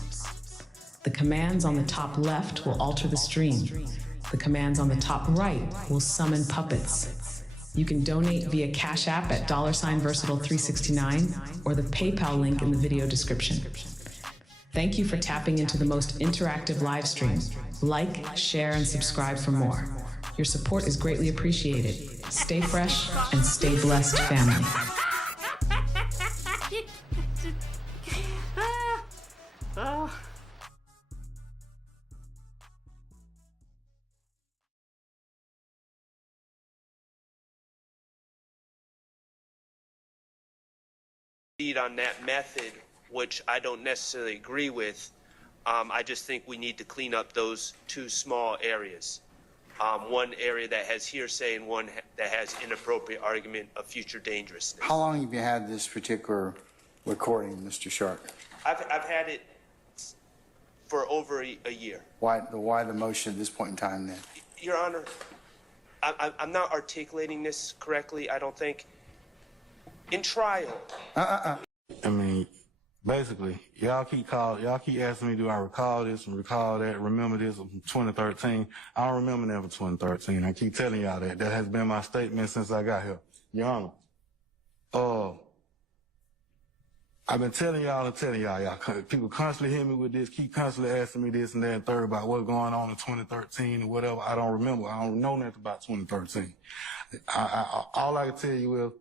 The commands on the top left will alter the stream. The commands on the top right will summon puppets. You can donate via Cash App at $Versatile369 or the PayPal link in the video description. Thank you for tapping into the most interactive live stream. Like, share, and subscribe for more. Your support is greatly appreciated. Stay fresh and stay blessed, family. On that method, which I don't necessarily agree with. I just think we need to clean up those 2 small areas. One area that has hearsay and one that has inappropriate argument of future dangerousness. How long have you had this particular recording, Mr. Shark? I've had it for over a year. Why the motion at this point in time then? Your Honor, I'm not articulating this correctly, I don't think. In trial. I mean, basically, y'all keep asking me, do I recall this and recall that, remember this from 2013? I don't remember that from 2013. I keep telling y'all that. That has been my statement since I got here. Your Honor, I've been telling y'all, people constantly hit me with this, keep constantly asking me this and that and third about what's going on in 2013 or whatever. I don't remember. I don't know nothing about 2013. All I can tell you is,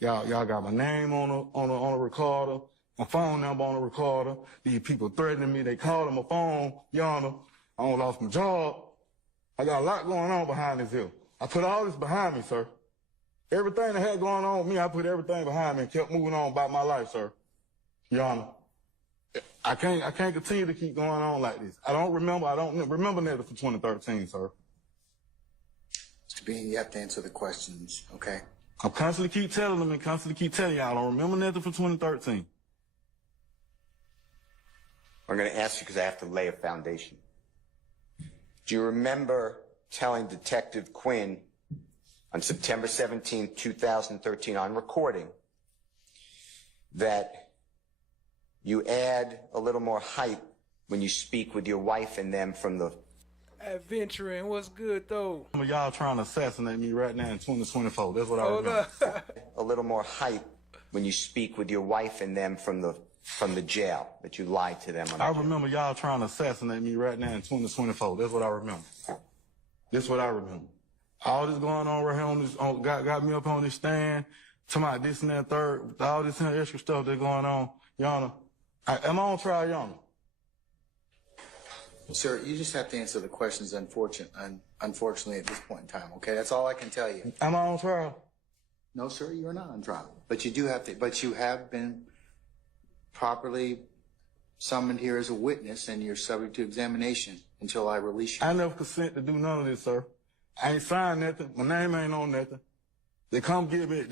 Y'all got my name on a recorder, my phone number on a recorder. These people threatening me. They calling my phone. Your Honor, I almost lost my job. I got a lot going on behind this here. I put all this behind me, sir. Everything that had going on with me, I put everything behind me and kept moving on about my life, sir. Your Honor, I can't continue to keep going on like this. I don't remember nothing from 2013, sir. Mr. Bean, you have to answer the questions, okay? I constantly keep telling them and constantly keep telling y'all I don't remember nothing from 2013. I'm going to ask you because I have to lay a foundation. Do you remember telling Detective Quinn on September 17, 2013, on recording, that you add a little more hype when you speak with your wife and them from the... Adventuring, what's good though? Some of y'all trying to assassinate me right now in 2024. That's what I remember. A little more hype when you speak with your wife and them from the jail, that you lied to them. I remember y'all trying to assassinate me right now in 2024. That's what I remember. That's what I remember. All this going on right here on this, got me up on this stand, talking about this and that third, all this extra stuff that's going on. Your Honor, am I on trial, Your Honor? Sir, you just have to answer the questions, unfortunately, at this point in time, okay? That's all I can tell you. Am I on trial? No, sir, you're not on trial. But you do have to, but you have been properly summoned here as a witness, and you're subject to examination until I release you. I never consent to do none of this, sir. I ain't signed nothing. My name ain't on nothing. They come get me.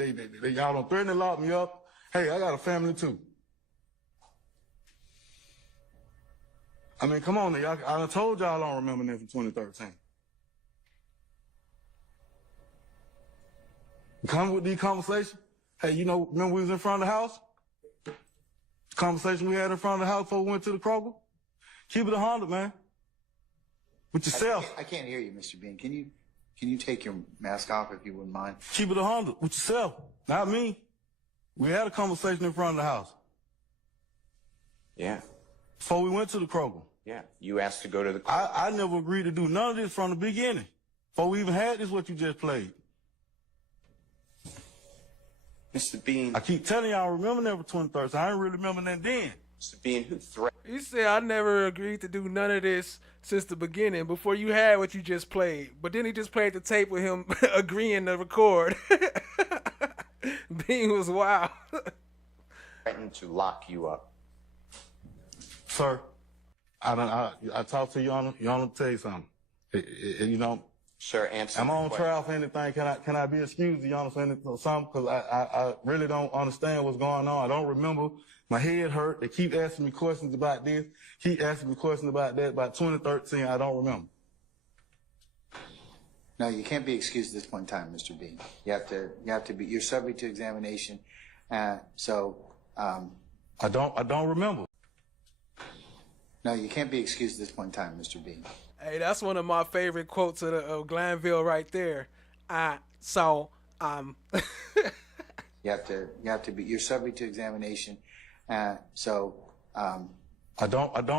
Y'all don't threaten to lock me up. Hey, I got a family too. I mean, come on, I done told y'all I don't remember that from 2013. Come with these conversations. Hey, you know, remember we was in front of the house? The conversation we had in front of the house before we went to the Kroger? Keep it 100, man. With yourself. I can't hear you, Mr. Bean. Can you take your mask off if you wouldn't mind? Keep it 100 with yourself, not me. We had a conversation in front of the house. Yeah. Before we went to the Kroger. Yeah. You asked to go to the Kroger. I never agreed to do none of this from the beginning. Before we even had this, what you just played. Mr. Bean. I keep telling y'all, I remember that for 2013. I didn't really remember that then. Mr. Bean, who threatened? You said I never agreed to do none of this since the beginning, before you had what you just played. But then he just played the tape with him agreeing to record. Bean was wild. Threatened to lock you up. Sir, I talked to Your Honor. Your Honor, tell you something. You know, sir, answer. Am I on trial for anything? Can I be excused, Your Honor, for anything? Something? Because I really don't understand what's going on. I don't remember. My head hurt. They keep asking me questions about this. Keep asking me questions about that. About 2013, I don't remember. No, you can't be excused at this point in time, Mr. Bean. You have to be. You're subject to examination. I don't remember. No, you can't be excused at this point in time, Mr. Bean. Hey, that's one of my favorite quotes of Glanville right there. You have to be. You're subject to examination. I don't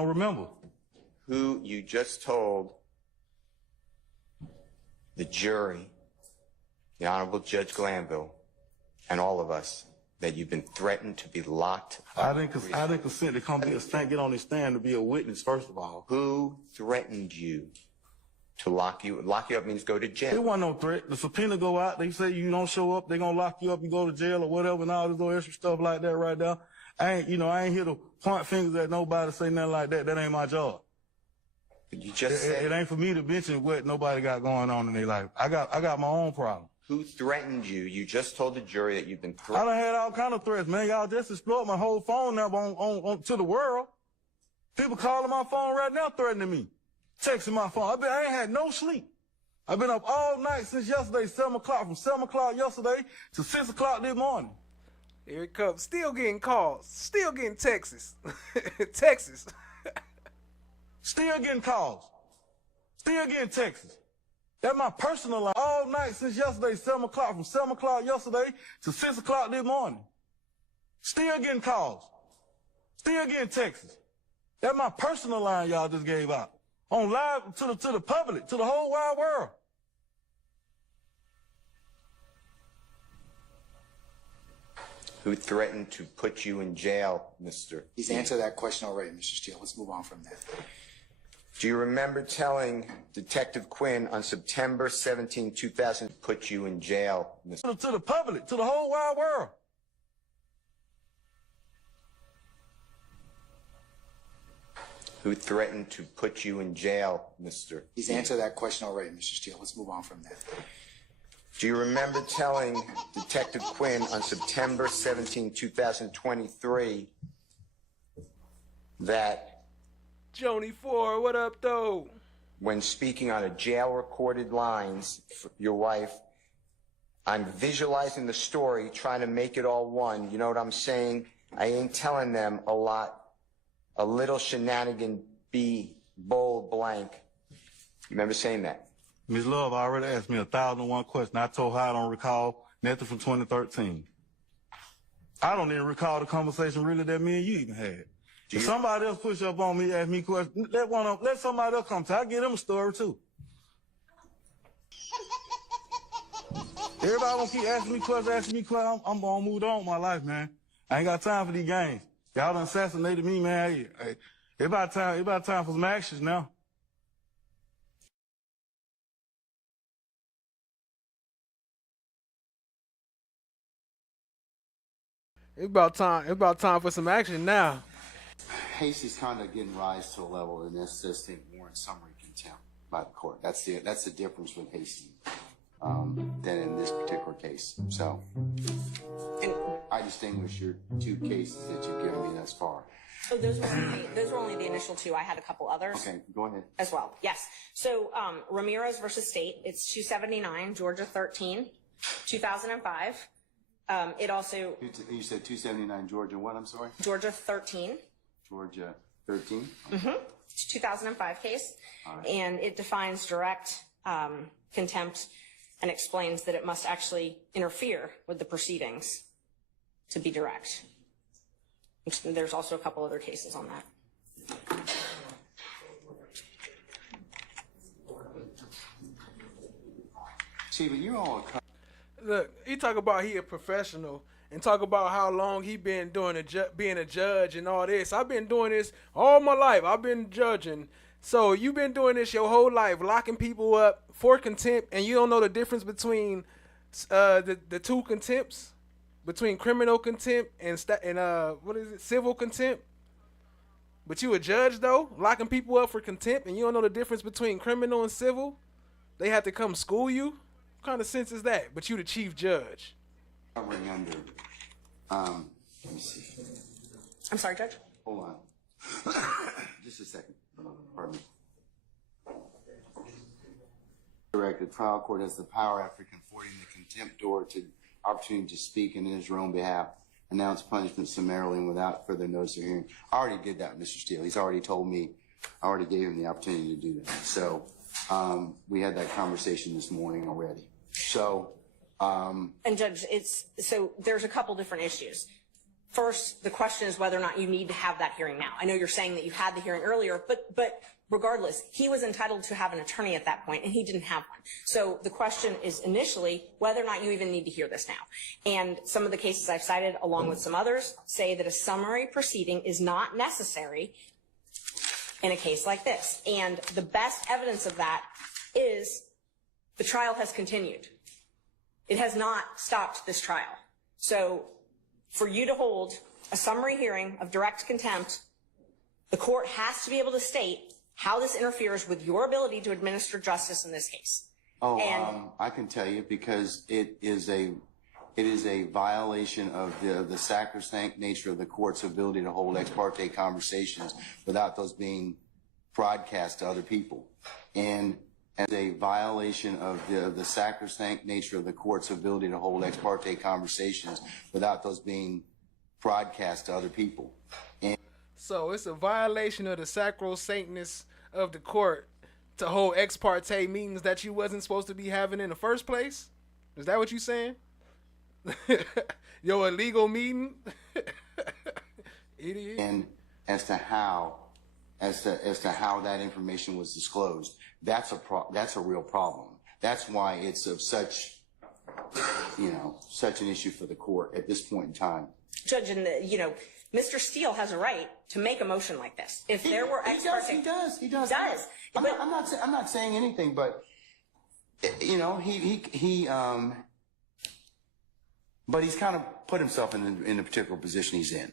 remember. Who you just told the jury, the Honorable Judge Glanville, and all of us that you've been threatened to be locked up. I didn't consent to come get on this stand to be a witness, first of all. Who threatened you to lock you? Lock you up means go to jail. There wasn't no threat. The subpoena go out. They say you don't show up, they're going to lock you up and go to jail or whatever, and all this little extra stuff like that right there. I ain't here to point fingers at nobody, say nothing like that. That ain't my job. You just said it ain't for me to mention what nobody got going on in their life. I got my own problem. Who threatened you? You just told the jury that you've been threatened. I done had all kind of threats, man. Y'all just explored my whole phone number on to the world. People calling my phone right now threatening me, texting my phone. I ain't had no sleep. I've been up all night since yesterday, 7 o'clock, from 7 o'clock yesterday to 6 o'clock this morning. Here it comes. Still getting calls. Still getting texts. Texas. Still getting calls. Still getting texts. That's my personal line. All night since yesterday, 7 o'clock, from 7 o'clock yesterday to 6 o'clock this morning. Still getting calls. Still getting texts. That's my personal line y'all just gave out. On live to the public, to the whole wide world. Who threatened to put you in jail, Mr. He's answered that question already, Mr. Steele. Let's move on from that. Do you remember telling Detective Quinn on September 17, 2000, put you in jail, Mr. To the public, to the whole wide world. Who threatened to put you in jail, Mr. He's answered that question already, Mr. Steele. Let's move on from that. Do you remember telling Detective Quinn on September 17, 2023, that Joni Ford, what up, though? When speaking on a jail-recorded lines for your wife, I'm visualizing the story, trying to make it all one. You know what I'm saying? I ain't telling them a lot. A little shenanigan, be bold, blank. You remember saying that? Ms. Love already asked me 1,001 questions. I told her I don't recall nothing from 2013. I don't even recall the conversation really that me and you even had. If somebody else push up on me, ask me questions, let somebody else come. I give them a story too. Everybody gonna keep asking me questions, I'm gonna move on with my life, man. I ain't got time for these games. Y'all done assassinated me, man. Hey, it's about time for some actions now. It's about time for some action now. Hasty's conduct didn't rise to a level that necessitates warrant summary contempt by the court. That's the difference with Hasty than in this particular case. So I distinguish your two cases that you've given me thus far. So those were only the initial two. I had a couple others. Okay, go ahead. As well, yes. So Ramirez versus State, it's 279, Georgia 13, 2005. It also... You said 279 Georgia what, I'm sorry? Georgia 13. Georgia 13? Mm-hmm. It's a 2005 case. All right. And it defines direct contempt and explains that it must actually interfere with the proceedings to be direct. There's also a couple other cases on that. See, but you all... Look, he talk about he a professional and talk about how long he been doing being a judge and all this. I've been doing this all my life. I've been judging. So you've been doing this your whole life, locking people up for contempt, and you don't know the difference between the two contempts, between criminal contempt and what is it, civil contempt? But you a judge though, locking people up for contempt, and you don't know the difference between criminal and civil? They have to come school you? What kind of sense is that? But you the chief judge. Covering under, let me see. I'm sorry, Judge? Hold on. Just a second. Pardon me. Correct. The trial court has the power after conforming the contempt door to opportunity to speak in his own behalf, announce punishment summarily and without further notice or hearing. I already did that, Mr. Steele. He's already told me. I already gave him the opportunity to do that. So we had that conversation this morning already. So. And Judge, so there's a couple different issues. First, the question is whether or not you need to have that hearing now. I know you're saying that you had the hearing earlier, but regardless, he was entitled to have an attorney at that point, and he didn't have one. So the question is initially whether or not you even need to hear this now. And some of the cases I've cited, along with some others, say that a summary proceeding is not necessary in a case like this. And the best evidence of that is the trial has continued. It has not stopped this trial. So for you to hold a summary hearing of direct contempt, the court has to be able to state how this interferes with your ability to administer justice in this case. I can tell you because it is a violation of the sacrosanct nature of the court's ability to hold ex parte conversations without those being broadcast to other people. And as a violation of the sacrosanct nature of the court's ability to hold ex parte conversations without those being broadcast to other people. So it's a violation of the sacrosanctness of the court to hold ex parte meetings that you wasn't supposed to be having in the first place? Is that what you saying? Your illegal meeting? Idiot. And as to how that information was disclosed, that's a real problem. That's why it's of such an issue for the court at this point in time. Judge, Mr. Steele has a right to make a motion like this. If there were ex parte, he does. I'm not saying anything, but but he's kind of put himself in the particular position he's in.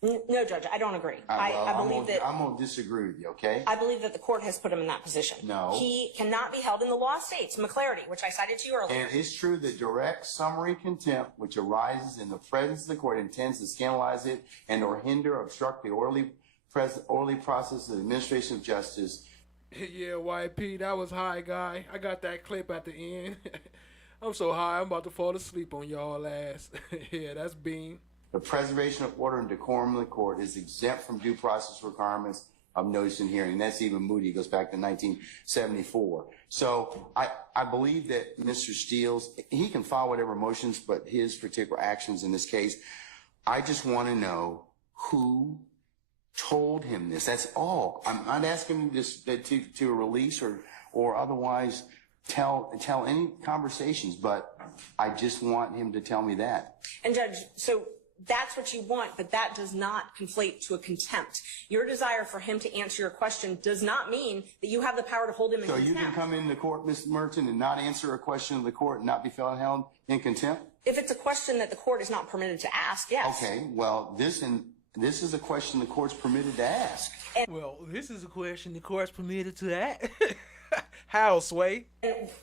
No, Judge, I don't agree. I believe that I'm going to disagree with you, okay? I believe that the court has put him in that position. No. He cannot be held in the law states, McClarity, which I cited to you earlier. And it's true that direct summary contempt, which arises in the presence of the court, intends to scandalize it and or hinder, obstruct the orderly orderly process of the administration of justice. Yeah, YP, that was high, guy. I got that clip at the end. I'm so high, I'm about to fall asleep on y'all ass. Yeah, that's Bean. The preservation of order and decorum in the court is exempt from due process requirements of notice and hearing. That's even Moody, goes back to 1974. So I believe that Mr. Steele's, he can file whatever motions, but his particular actions in this case, I just want to know who told him this. That's all. I'm not asking him to release or otherwise tell any conversations, but I just want him to tell me that. And Judge, so that's what you want, but that does not conflate to a contempt. Your desire for him to answer your question does not mean that you have the power to hold him in contempt. So you can come into court, Mr. Merton, and not answer a question of the court and not be held in contempt? If it's a question that the court is not permitted to ask, yes. Okay, well, this is a question the court's permitted to ask. Well, this is a question the court's permitted to ask. How, Sway?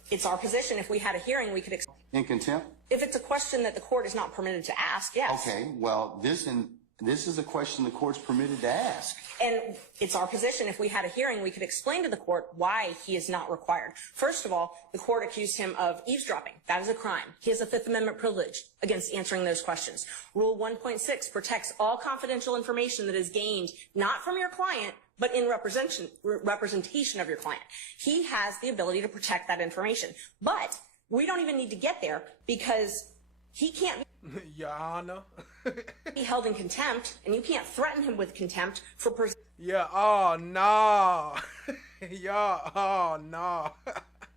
It's our position. If we had a hearing, we could... In contempt? If it's a question that the court is not permitted to ask, yes. Okay, well, this is a question the court's permitted to ask. And it's our position. If we had a hearing, we could explain to the court why he is not required. First of all, the court accused him of eavesdropping. That is a crime. He has a Fifth Amendment privilege against answering those questions. Rule 1.6 protects all confidential information that is gained not from your client, but in representation of your client. He has the ability to protect that information. But we don't even need to get there because he can't Your Honor. be held in contempt, and you can't threaten him with contempt for yeah, oh, no. Yeah, oh, no.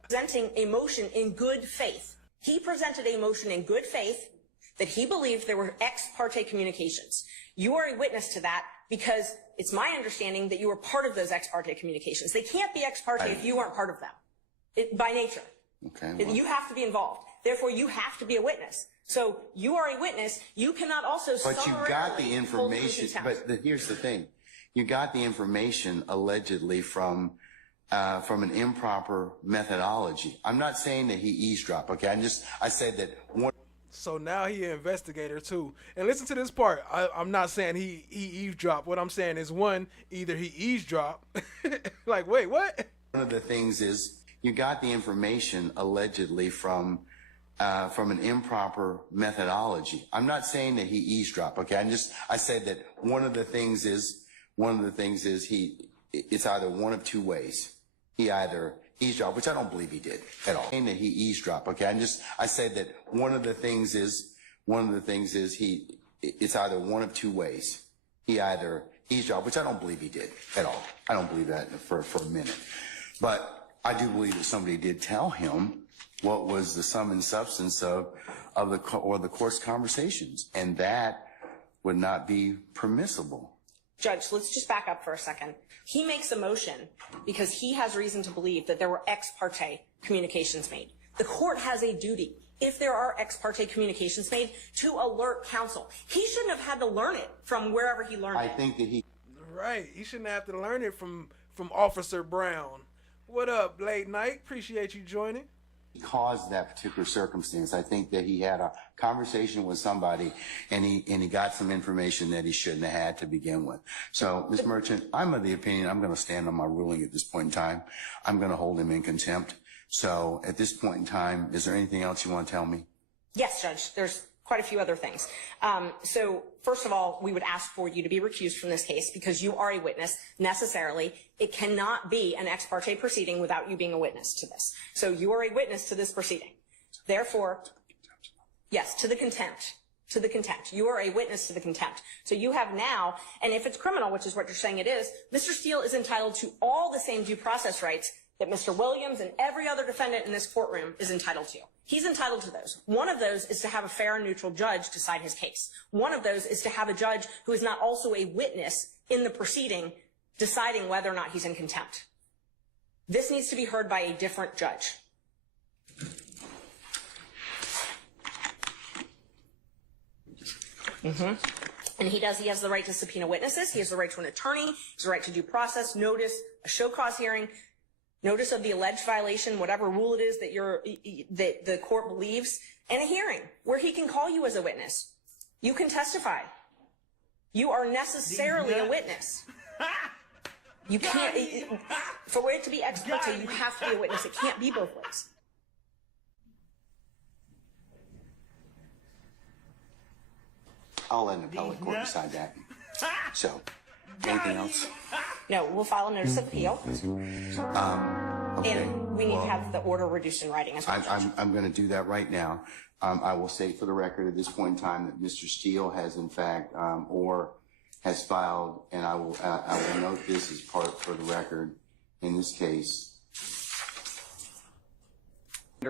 presenting a motion in good faith. He presented a motion in good faith that he believed there were ex parte communications. You are a witness to that because it's my understanding that you were part of those ex parte communications. They can't be ex parte if you weren't part of them, by nature. Okay. Well. You have to be involved. Therefore, you have to be a witness. So you are a witness. You cannot also But you got the information. But here's the thing. You got the information allegedly from an improper methodology. I'm not saying that he eavesdropped. Okay. I said that one. So now he an investigator too. And listen to this part. I'm not saying he eavesdropped. What I'm saying is either he eavesdropped. Like, wait, what? One of the things is you got the information allegedly from an improper methodology. I'm not saying that he eavesdropped. Okay. I said that one of the things is it's either one of two ways. He either eavesdropped, which I don't believe he did at all. Saying that he eavesdropped. Okay. I said that one of the things is it's either one of two ways. He either eavesdropped, which I don't believe he did at all. I don't believe that for a minute. But I do believe that somebody did tell him what was the sum and substance of the court's conversations, and that would not be permissible. Judge, let's just back up for a second. He makes a motion because he has reason to believe that there were ex parte communications made. The court has a duty, if there are ex parte communications made, to alert counsel. He shouldn't have had to learn it from wherever he learned it. I think that he... Right. He shouldn't have to learn it from Officer Brown. What up, late night? Appreciate you joining. Caused that particular circumstance. I think that he had a conversation with somebody and he got some information that he shouldn't have had to begin with. So, Ms. Merchant, I'm of the opinion I'm going to stand on my ruling at this point in time. I'm going to hold him in contempt. So at this point in time, is there anything else you want to tell me? Yes, Judge. There's quite a few other things. So first of all, we would ask for you to be recused from this case because you are a witness necessarily. It cannot be an ex parte proceeding without you being a witness to this. So you are a witness to this proceeding. Therefore, yes, to the contempt. To the contempt. You are a witness to the contempt. So you have now, and if it's criminal, which is what you're saying it is, Mr. Steele is entitled to all the same due process rights that Mr. Williams and every other defendant in this courtroom is entitled to. He's entitled to those. One of those is to have a fair and neutral judge decide his case. One of those is to have a judge who is not also a witness in the proceeding deciding whether or not he's in contempt. This needs to be heard by a different judge. And he has the right to subpoena witnesses. He has the right to an attorney. He has the right to due process, notice, a show cause hearing, notice of the alleged violation, whatever rule it is that the court believes, and a hearing where he can call you as a witness. You can testify. You are necessarily a witness. You can't, for it to be ex parte, you have to be a witness. It can't be both ways. I'll let an appellate court decide that. So, anything else? No, we'll file a notice of appeal. Okay. And we need to have the order reduced in writing as well. I'm going to do that right now. I will state for the record at this point in time that Mr. Steele has in fact, or has filed, and I will note this as part for the record in this case.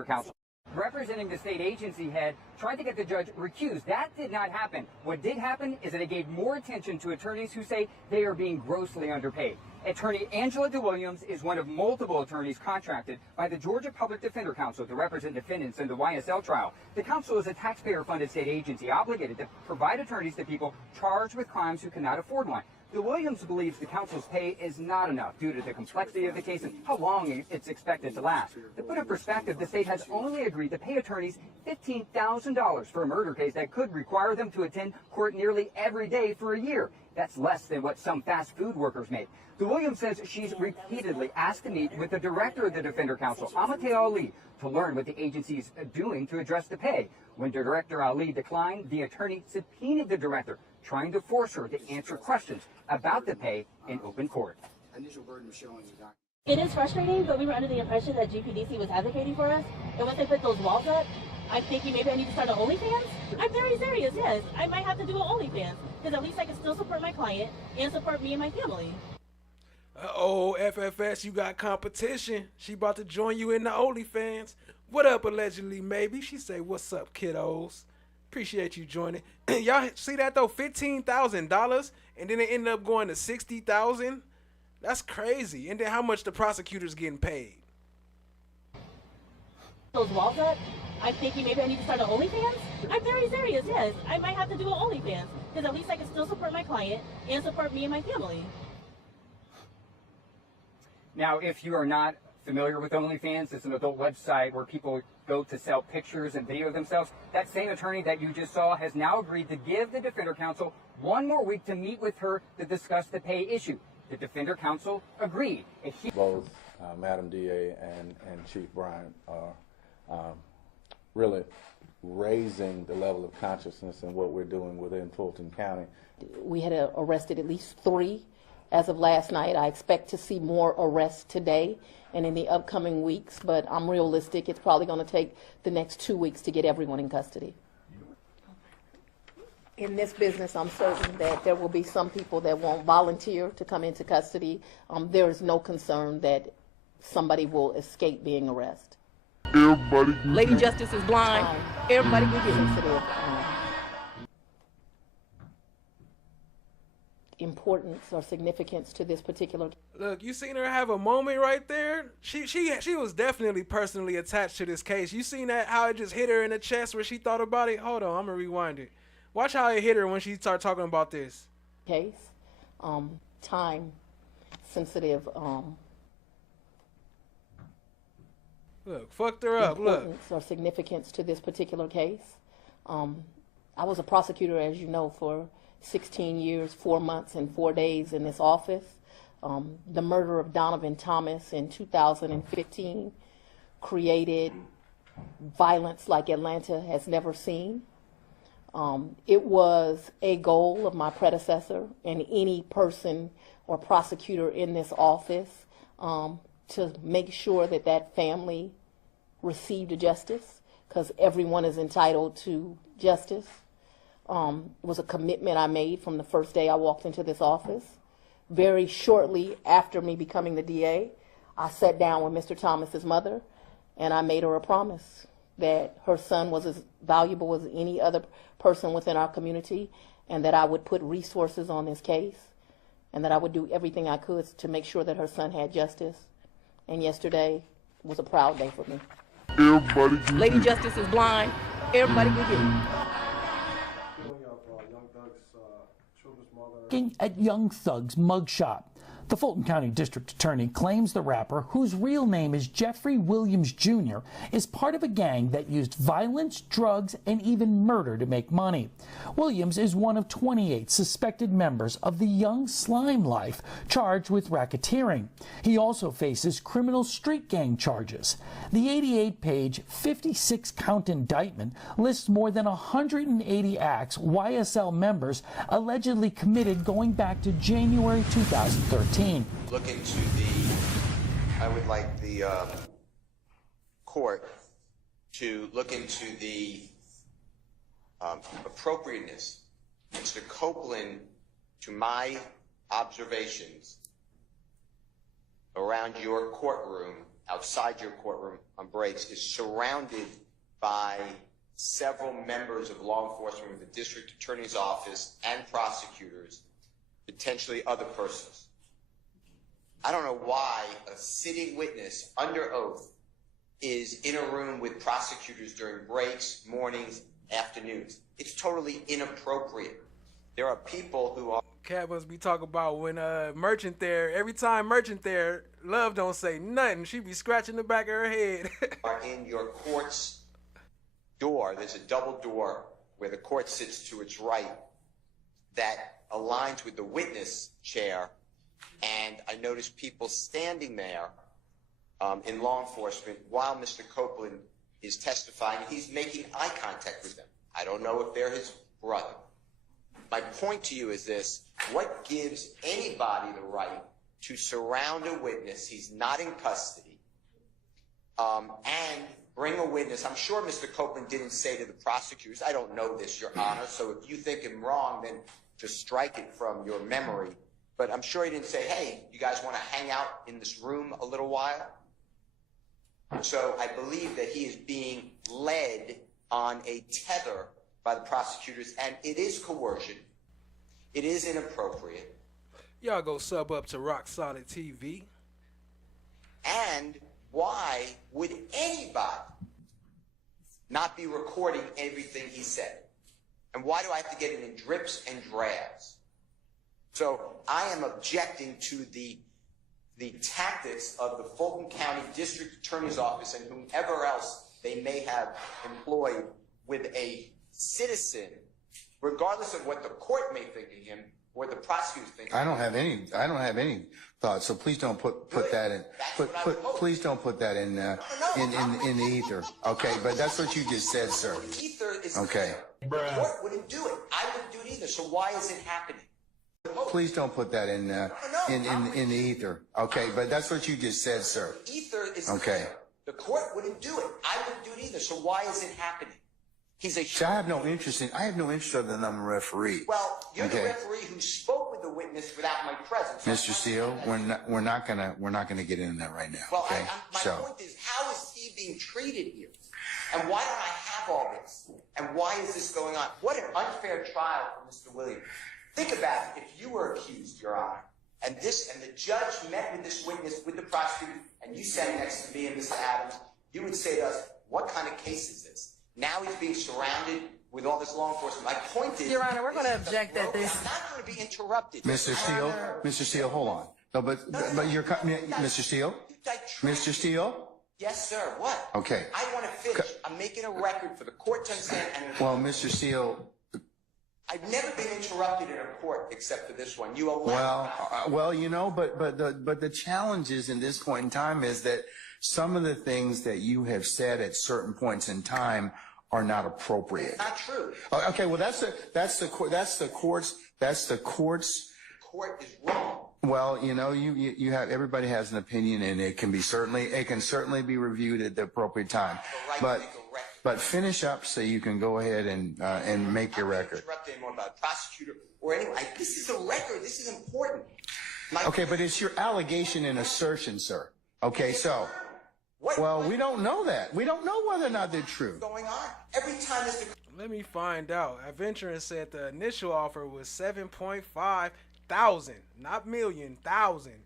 Counsel representing the state agency head tried to get the judge recused. That did not happen. What did happen is that it gave more attention to attorneys who say they are being grossly underpaid. Attorney Angela DeWilliams is one of multiple attorneys contracted by the Georgia Public Defender Council to represent defendants in the YSL trial. The council is a taxpayer-funded state agency obligated to provide attorneys to people charged with crimes who cannot afford one. DeWilliams believes the council's pay is not enough due to the complexity of the case and how long it's expected to last. To put in perspective, the state has only agreed to pay attorneys $15,000 for a murder case that could require them to attend court nearly every day for a year. That's less than what some fast food workers make. DeWilliams says she's repeatedly asked to meet with the director of the Defender Council, Amatei Ali, to learn what the agency is doing to address the pay. When Director Ali declined, the attorney subpoenaed the director, trying to force her to answer questions about the pay in open court. Initial burden of showing you document. It is frustrating, but we were under the impression that GPDC was advocating for us. And once they put those walls up, I'm thinking maybe I need to start an OnlyFans. I'm very serious, yes. I might have to do an OnlyFans, because at least I can still support my client and support me and my family. Uh-oh, FFS, you got competition. She about to join you in the OnlyFans. What up, allegedly, maybe? She say, what's up, kiddos? Appreciate you joining. Y'all see that, though? $15,000, and then it ended up going to $60,000? That's crazy. And then how much the prosecutor's getting paid? Those walls up, I'm thinking maybe I need to start an OnlyFans. I'm very serious, yes. I might have to do an OnlyFans, because at least I can still support my client and support me and my family. Now, if you are not familiar with OnlyFans, it's an adult website where people go to sell pictures and video of themselves. That same attorney that you just saw has now agreed to give the Defender Council one more week to meet with her to discuss the pay issue. The Defender Council agreed. Both Madam DA and Chief Bryant are really raising the level of consciousness in what we're doing within Fulton County. We had arrested at least 3 as of last night. I expect to see more arrests today and in the upcoming weeks, but I'm realistic. It's probably going to take the next 2 weeks to get everyone in custody. In this business, I'm certain that there will be some people that won't volunteer to come into custody. There is no concern that somebody will escape being arrested. Lady Justice is blind. Everybody will get sensitive. Importance or significance to this particular. Look, you seen her have a moment right there. She was definitely personally attached to this case. You seen that, how it just hit her in the chest where she thought about it? Hold on, I'm gonna rewind it. Watch how it hit her when she started talking about this case. Time sensitive. Look, fucked her up. Importance or significance to this particular case. I was a prosecutor, as you know, for 16 years, 4 months, and 4 days in this office. The murder of Donovan Thomas in 2015 created violence like Atlanta has never seen. It was a goal of my predecessor and any person or prosecutor in this office to make sure that that family received justice, because everyone is entitled to justice. It was a commitment I made from the first day I walked into this office. Very shortly after me becoming the DA, I sat down with Mr. Thomas's mother, and I made her a promise that her son was as valuable as any other person within our community, and that I would put resources on this case, and that I would do everything I could to make sure that her son had justice. And yesterday was a proud day for me. Lady Justice is blind. Everybody will get it. Young Thug's At young thug's mugshot. The Fulton County District Attorney claims the rapper, whose real name is Jeffrey Williams Jr., is part of a gang that used violence, drugs, and even murder to make money. Williams is one of 28 suspected members of the Young Slime Life charged with racketeering. He also faces criminal street gang charges. The 88-page, 56-count indictment lists more than 180 acts YSL members allegedly committed going back to January 2013. Look into I would like the court to look into the appropriateness. Mr. Copeland, to my observations around your courtroom, outside your courtroom on breaks, is surrounded by several members of law enforcement with the district attorney's office and prosecutors, potentially other persons. I don't know why a sitting witness under oath is in a room with prosecutors during breaks, mornings, afternoons. It's totally inappropriate. There are people who are... Cat must be talking about when Merchant there, every time Merchant there, Love don't say nothing. She be scratching the back of her head. are in your court's door. There's a double door where the court sits to its right that aligns with the witness chair. And I noticed people standing there in law enforcement while Mr. Copeland is testifying. He's making eye contact with them. I don't know if they're his brother. My point to you is this: what gives anybody the right to surround a witness? He's not in custody. And bring a witness. I'm sure Mr. Copeland didn't say to the prosecutors, I don't know this, Your Honor, so if you think I'm wrong, then just strike it from your memory. But I'm sure he didn't say, hey, you guys want to hang out in this room a little while? So I believe that he is being led on a tether by the prosecutors, and it is coercion. It is inappropriate. Y'all go sub up to Rock Solid TV. And why would anybody not be recording everything he said? And why do I have to get it in drips and drabs? So I am objecting to the tactics of the Fulton County District Attorney's Office and whomever else they may have employed with a citizen, regardless of what the court may think of him or the prosecutors think. I don't have any thoughts. So please don't put that in. Please don't put that in the ether. Okay, but that's what you just said, sir. Ether is okay. The court wouldn't do it. I wouldn't do it either. So why is it happening? Please don't put that in the ether. Okay, but that's what you just said, sir. Ether is okay. The court wouldn't do it. I wouldn't do it either. So why is it happening? See, I have no interest other than I'm a referee. Well, you're the referee who spoke with the witness without my presence. Mr. Steele, we're not gonna get into that right now. Well, okay? my point is, how is he being treated here? And why don't I have all this? And why is this going on? What an unfair trial for Mr. Williams. Think about it. If you were accused, Your Honor, and the judge met with this witness, with the prosecutor, and you sat next to me and Mr. Adams, you would say to us, what kind of case is this? Now he's being surrounded with all this law enforcement. My point is, Your Honor, we're going to object that this. I'm not going to be interrupted. Mr. Steele, hold on. No, but you're Mr. Steele? Mr. Steele? Yes, sir. What? Okay. I want to finish. I'm making a record for the court to understand. Well, Mr. Steele. I've never been interrupted in a court except for this one. You allow. Well, you know, but the challenge is in this point in time is that some of the things that you have said at certain points in time are not appropriate. It's not true. Okay, well that's the court's. The court is wrong. Well, you know, you have, everybody has an opinion, and it can certainly be reviewed at the appropriate time. But finish up so you can go ahead and make your record. Interrupt anymore about a prosecutor or anyone. This is a record. This is important. Okay, but it's your allegation and assertion, sir. Okay, so. Well, we don't know that. We don't know whether or not they're true. Going on every time. Let me find out. Adventurous said the initial offer was 7.5 thousand, not million, thousand.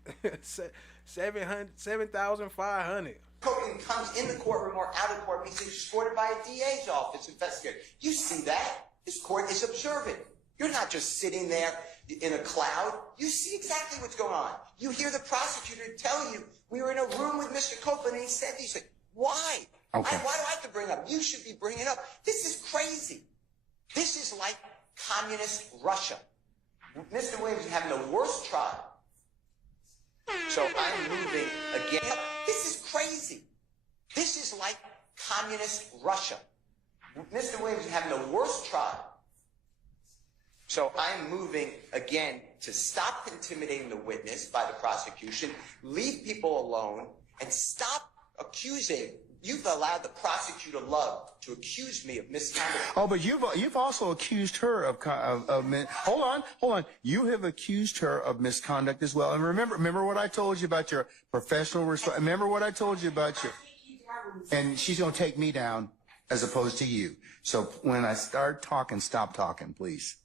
7,500. Copeland comes in the courtroom or out of court. He's escorted by a DA's office investigator. You see that? This court is observant. You're not just sitting there in a cloud. You see exactly what's going on. You hear the prosecutor tell you, we were in a room with Mr. Copeland and he said these things. Why? Okay. Why do I have to bring it up? You should be bringing it up. This is crazy. This is like communist Russia. Mr. Williams is having the worst trial. So I'm moving again. This is crazy. This is like communist Russia. Mr. Williams is having the worst trial. So I'm moving again to stop intimidating the witness by the prosecution, leave people alone, and stop accusing. You've allowed the prosecutor Love to accuse me of misconduct. Oh, but you've also accused her of hold on. You have accused her of misconduct as well. And remember what I told you about your professional response. Remember what I told you about your. And she's going to take me down as opposed to you. So when I start talking, stop talking, please.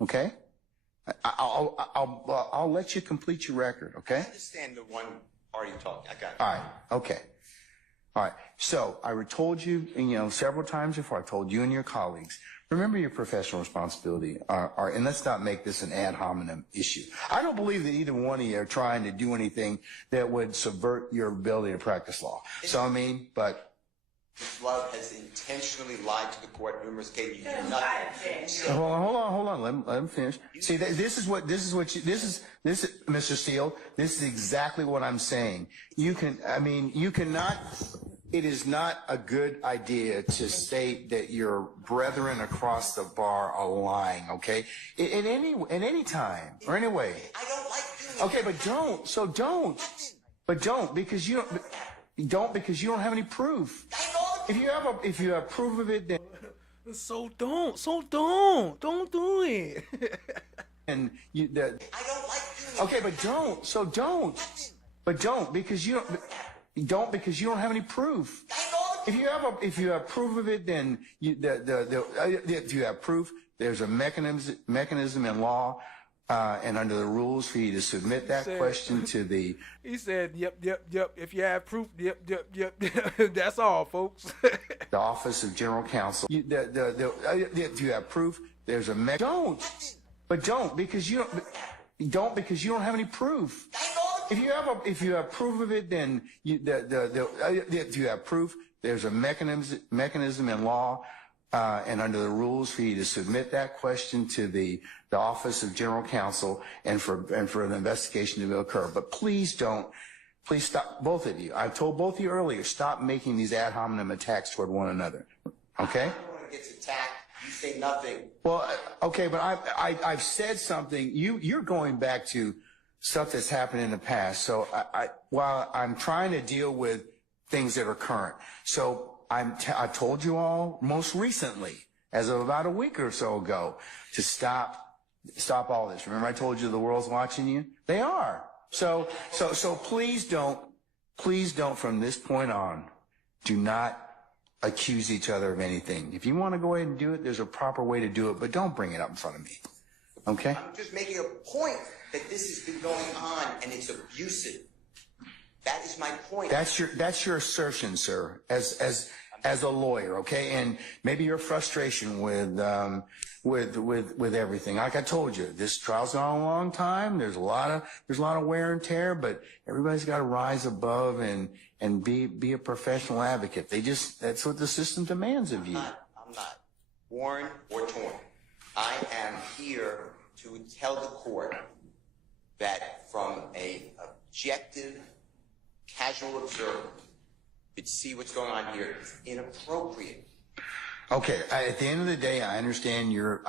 Okay? I'll let you complete your record. Okay? I understand the one already talked. I got it. All right. Okay. All right. So I told you, several times before, I told you and your colleagues, remember your professional responsibility. And let's not make this an ad hominem issue. I don't believe that either one of you are trying to do anything that would subvert your ability to practice law. So, but. Ms. Love has intentionally lied to the court numerous cases. You do nothing. Hold on. Let him finish. See, this is Mr. Steele. This is exactly what I'm saying. You cannot. It is not a good idea to state that your brethren across the bar are lying. Okay, at any time or any way. I don't like doing it. Okay, but don't. So don't. But don't because you don't. Don't because you don't have any proof. If you have proof of it, then don't do it. And I don't like doing it. Okay, but don't. So don't. But don't because you don't because you don't have any proof. If you have proof of it, then if you have proof, there's a mechanism in law. And under the rules for you to submit that question to the... He said, yep. If you have proof, yep. That's all, folks. The Office of General Counsel. If you have proof, there's a don't. But don't because you don't have any proof. If you have proof of it, then if you have proof, there's a mechanism in law. And under the rules for you to submit that question to the Office of General Counsel and for an investigation to occur. But please stop, both of you. I told both of you earlier, stop making these ad hominem attacks toward one another. Okay? Everyone gets attacked. You say nothing. Well, okay, but I've said something. You're going back to stuff that's happened in the past. So while I'm trying to deal with things that are current. So I told you all most recently, as of about a week or so ago, to stop all this. Remember I told you the world's watching you? They are. So please don't from this point on, do not accuse each other of anything. If you want to go ahead and do it, there's a proper way to do it, but don't bring it up in front of me. Okay? I'm just making a point that this has been going on and it's abusive. That is my point. That's your assertion, sir, as a lawyer, okay? And maybe your frustration with everything. Like I told you, this trial's gone on a long time. There's a lot of wear and tear, but everybody's got to rise above and be a professional advocate. That's what the system demands of you. I'm not worn or torn. I am here to tell the court that from a objective, casual observer could see what's going on here. It's inappropriate. Okay. At the end of the day, I understand your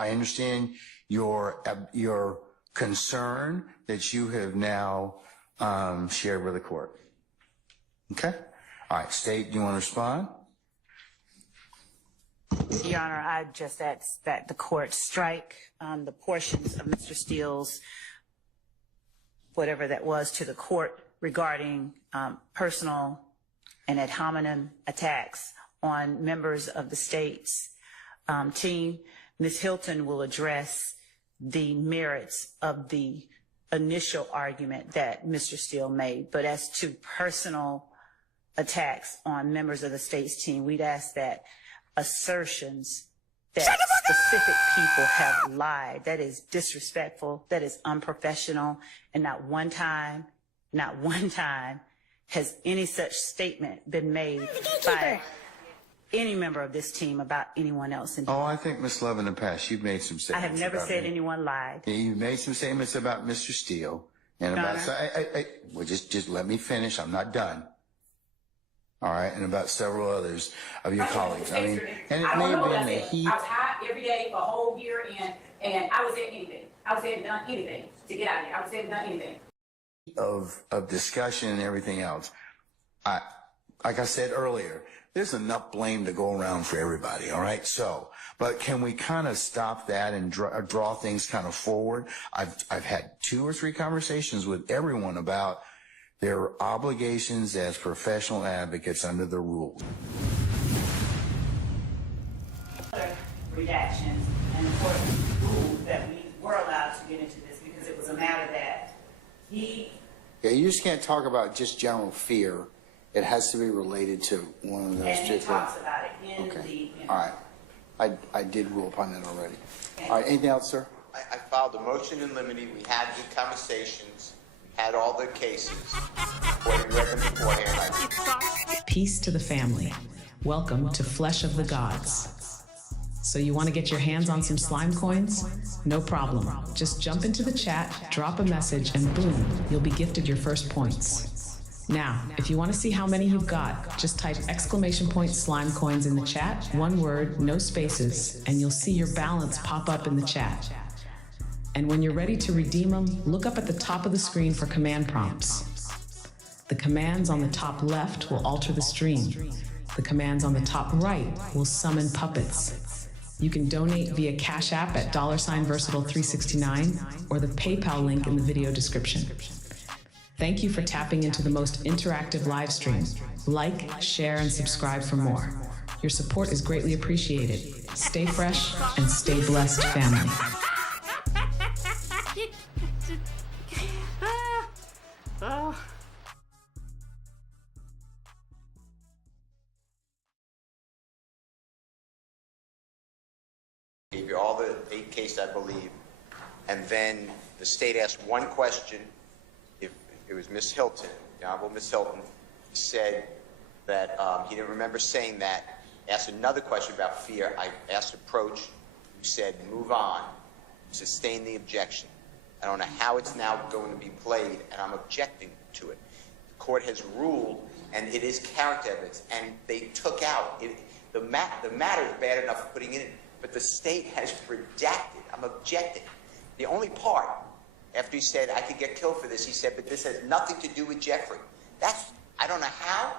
concern that you have now shared with the court. Okay. All right. State, do you want to respond? Your Honor, I just ask that the court strike the portions of Mr. Steele's whatever that was to the court regarding personal and ad hominem attacks on members of the state's team. Ms. Hilton will address the merits of the initial argument that Mr. Steele made. But as to personal attacks on members of the state's team, we'd ask that assertions that specific people have lied. That is disrespectful. That is unprofessional. And not one time has any such statement been made by any member of this team about anyone else. Oh, I think, Ms. Love, in the past, you've made some statements. I have never about said me. anyone lied. You made some statements about Mr. Steele and about. Well, just let me finish. I'm not done. All right, and about several others of your colleagues. I mean, and it may have been the heat. I was hot every day for a whole year, and I was saying anything. I was saying done anything to get out of here. I was saying done anything. Of discussion and everything else. Like I said earlier, there's enough blame to go around for everybody, all right? So, but can we kind of stop that and draw things kind of forward? I've had 2 or 3 conversations with everyone about their obligations as professional advocates under the rules. Redactions, and the court ruled that we were allowed to get into this because it was a matter that Yeah, you just can't talk about just general fear. It has to be related to one of those and he two talks things. about it in the. All right. I did rule upon that already. All right, anything else, sir? I filed a motion in limine. We had good conversations. We had all the cases. Peace to the family. Welcome to Flesh of the Gods. So you want to get your hands on some slime coins? No problem. Just jump into the chat, drop a message, and boom, you'll be gifted your first points. Now, if you want to see how many you've got, just type !slime coins in the chat, one word, no spaces, and you'll see your balance pop up in the chat. And when you're ready to redeem them, look up at the top of the screen for command prompts. The commands on the top left will alter the stream. The commands on the top right will summon puppets. You can donate via Cash App at $Versatile369 or the PayPal link in the video description. Thank you for tapping into the most interactive live stream. Like, share, and subscribe for more. Your support is greatly appreciated. Stay fresh and stay blessed, family. Gave you all the 8 cases, I believe, and then the state asked one question. If it was Miss Hilton, the Honorable Miss Hilton, said that he didn't remember saying that. Asked another question about fear. I asked approach. You said move on, sustain the objection. I don't know how it's now going to be played, and I'm objecting to it. The court has ruled, and it is character evidence, and they took out it. The matter is bad enough putting it in. But the state has redacted. I'm objecting. The only part, after he said I could get killed for this, he said, but this has nothing to do with Jeffrey. I don't know how.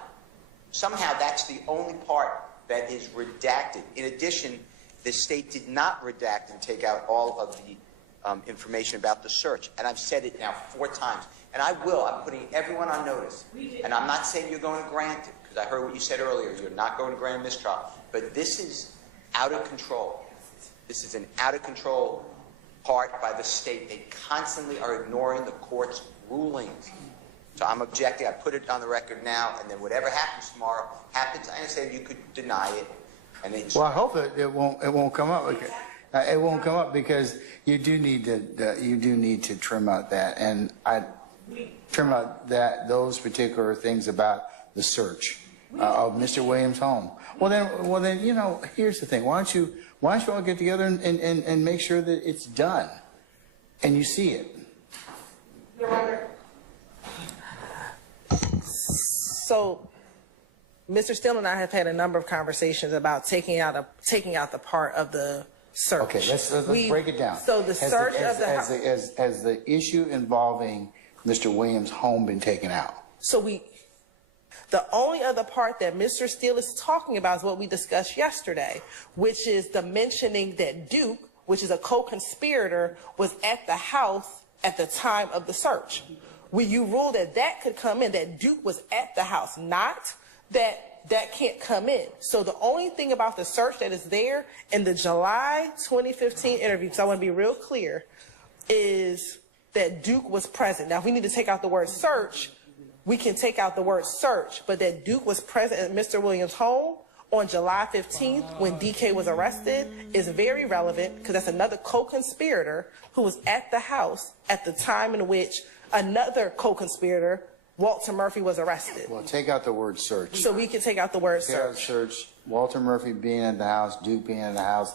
Somehow that's the only part that is redacted. In addition, the state did not redact and take out all of the information about the search. And I've said it now 4 times. And I will. I'm putting everyone on notice. And I'm not saying you're going to grant it, because I heard what you said earlier. You're not going to grant a mistrial. But this is out of control. This is an out of control part by the state. They constantly are ignoring the court's rulings. So I'm objecting. I put it on the record now, and then whatever happens tomorrow happens. I understand you could deny it. And Well, I hope it won't come up. It won't come up because you do need to trim out that, and I trim out those particular things about the search of Mr. Williams' home. Well then, you know, here's the thing. Why don't you all get together and make sure that it's done and you see it? Your Honor. So, Mr. Steele and I have had a number of conversations about taking out the part of the search. Okay, let's break it down. So the search of the house. Has the issue involving Mr. Williams' home been taken out? So the only other part that Mr. Steele is talking about is what we discussed yesterday, which is the mentioning that Duke, which is a co-conspirator, was at the house at the time of the search. Will you rule that could come in, that Duke was at the house, not that can't come in? So the only thing about the search that is there in the July 2015 interview, because I want to be real clear, is that Duke was present. Now, if we need to take out the word search, we can take out the word search, but that Duke was present at Mr. Williams' home on July 15th when DK was arrested is very relevant because that's another co-conspirator who was at the house at the time in which another co-conspirator, Walter Murphy, was arrested. Well, take out the word search. So we can take out the word Take out search. search. Walter Murphy being at the house, Duke being at the house,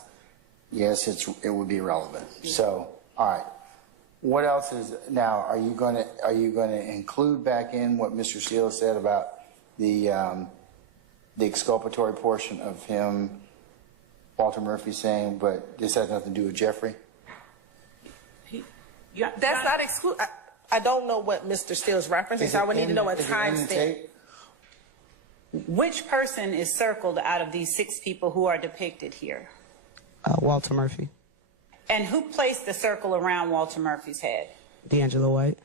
yes, it would be relevant. So, all right. What else is now? Are you going to include back in what Mr. Steele said about the exculpatory portion of him, Walter Murphy saying, but this has nothing to do with Jeffrey? That's not exclude. I don't know what Mr. Steele is referencing, so I would need to know a timestamp. Which person is circled out of these 6 people who are depicted here? Walter Murphy. And who placed the circle around Walter Murphy's head? D'Angelo White.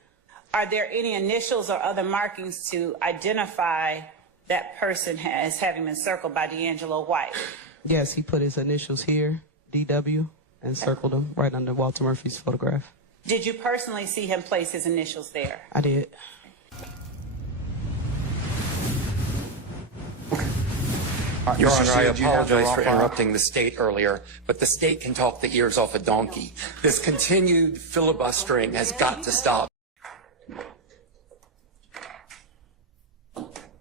Are there any initials or other markings to identify that person as having been circled by D'Angelo White? Yes, he put his initials here, DW, and circled them right under Walter Murphy's photograph. Did you personally see him place his initials there? I did. Your Honor, I apologize for interrupting the state earlier, but the state can talk the ears off a donkey. This continued filibustering has got to stop.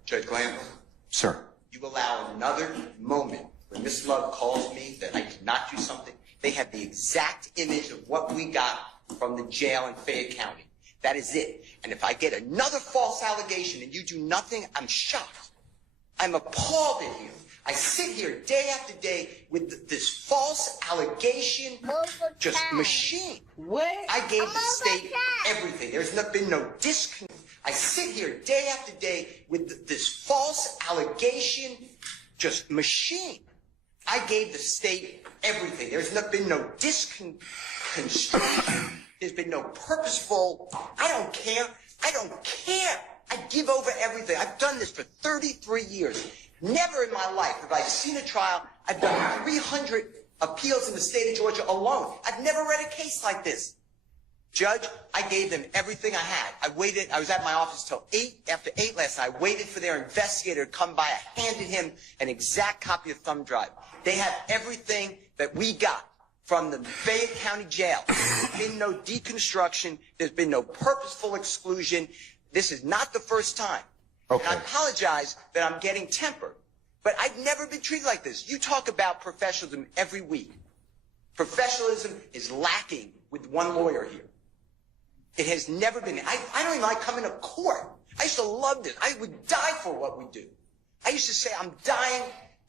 Judge Glanville. Sir. You allow another moment when Miss Love calls me that I did not do something. They have the exact image of what we got from the jail in Fayette County. That is it. And if I get another false allegation and you do nothing, I'm shocked. I'm appalled at you. I sit here day after day with this false allegation just machine. I gave the state everything. There's been no disconnect. I sit here day after day with this false allegation just machine. I gave the state everything. There's been no disconstruction. There's been no purposeful, I don't care. I don't care. I give over everything. I've done this for 33 years. Never in my life have I seen a trial. I've done 300 appeals in the state of Georgia alone. I've never read a case like this. Judge, I gave them everything I had. I waited. I was at my office till 8, after 8 last night. I waited for their investigator to come by. I handed him an exact copy of thumb drive. They have everything that we got from the Fayette County Jail. There's been no deconstruction. There's been no purposeful exclusion. This is not the first time. Okay. And I apologize that I'm getting tempered, but I've never been treated like this. You talk about professionalism every week. Professionalism is lacking with one lawyer here. It has never been. I don't even like coming to court. I used to love this. I would die for what we do. I used to say, I'm dying.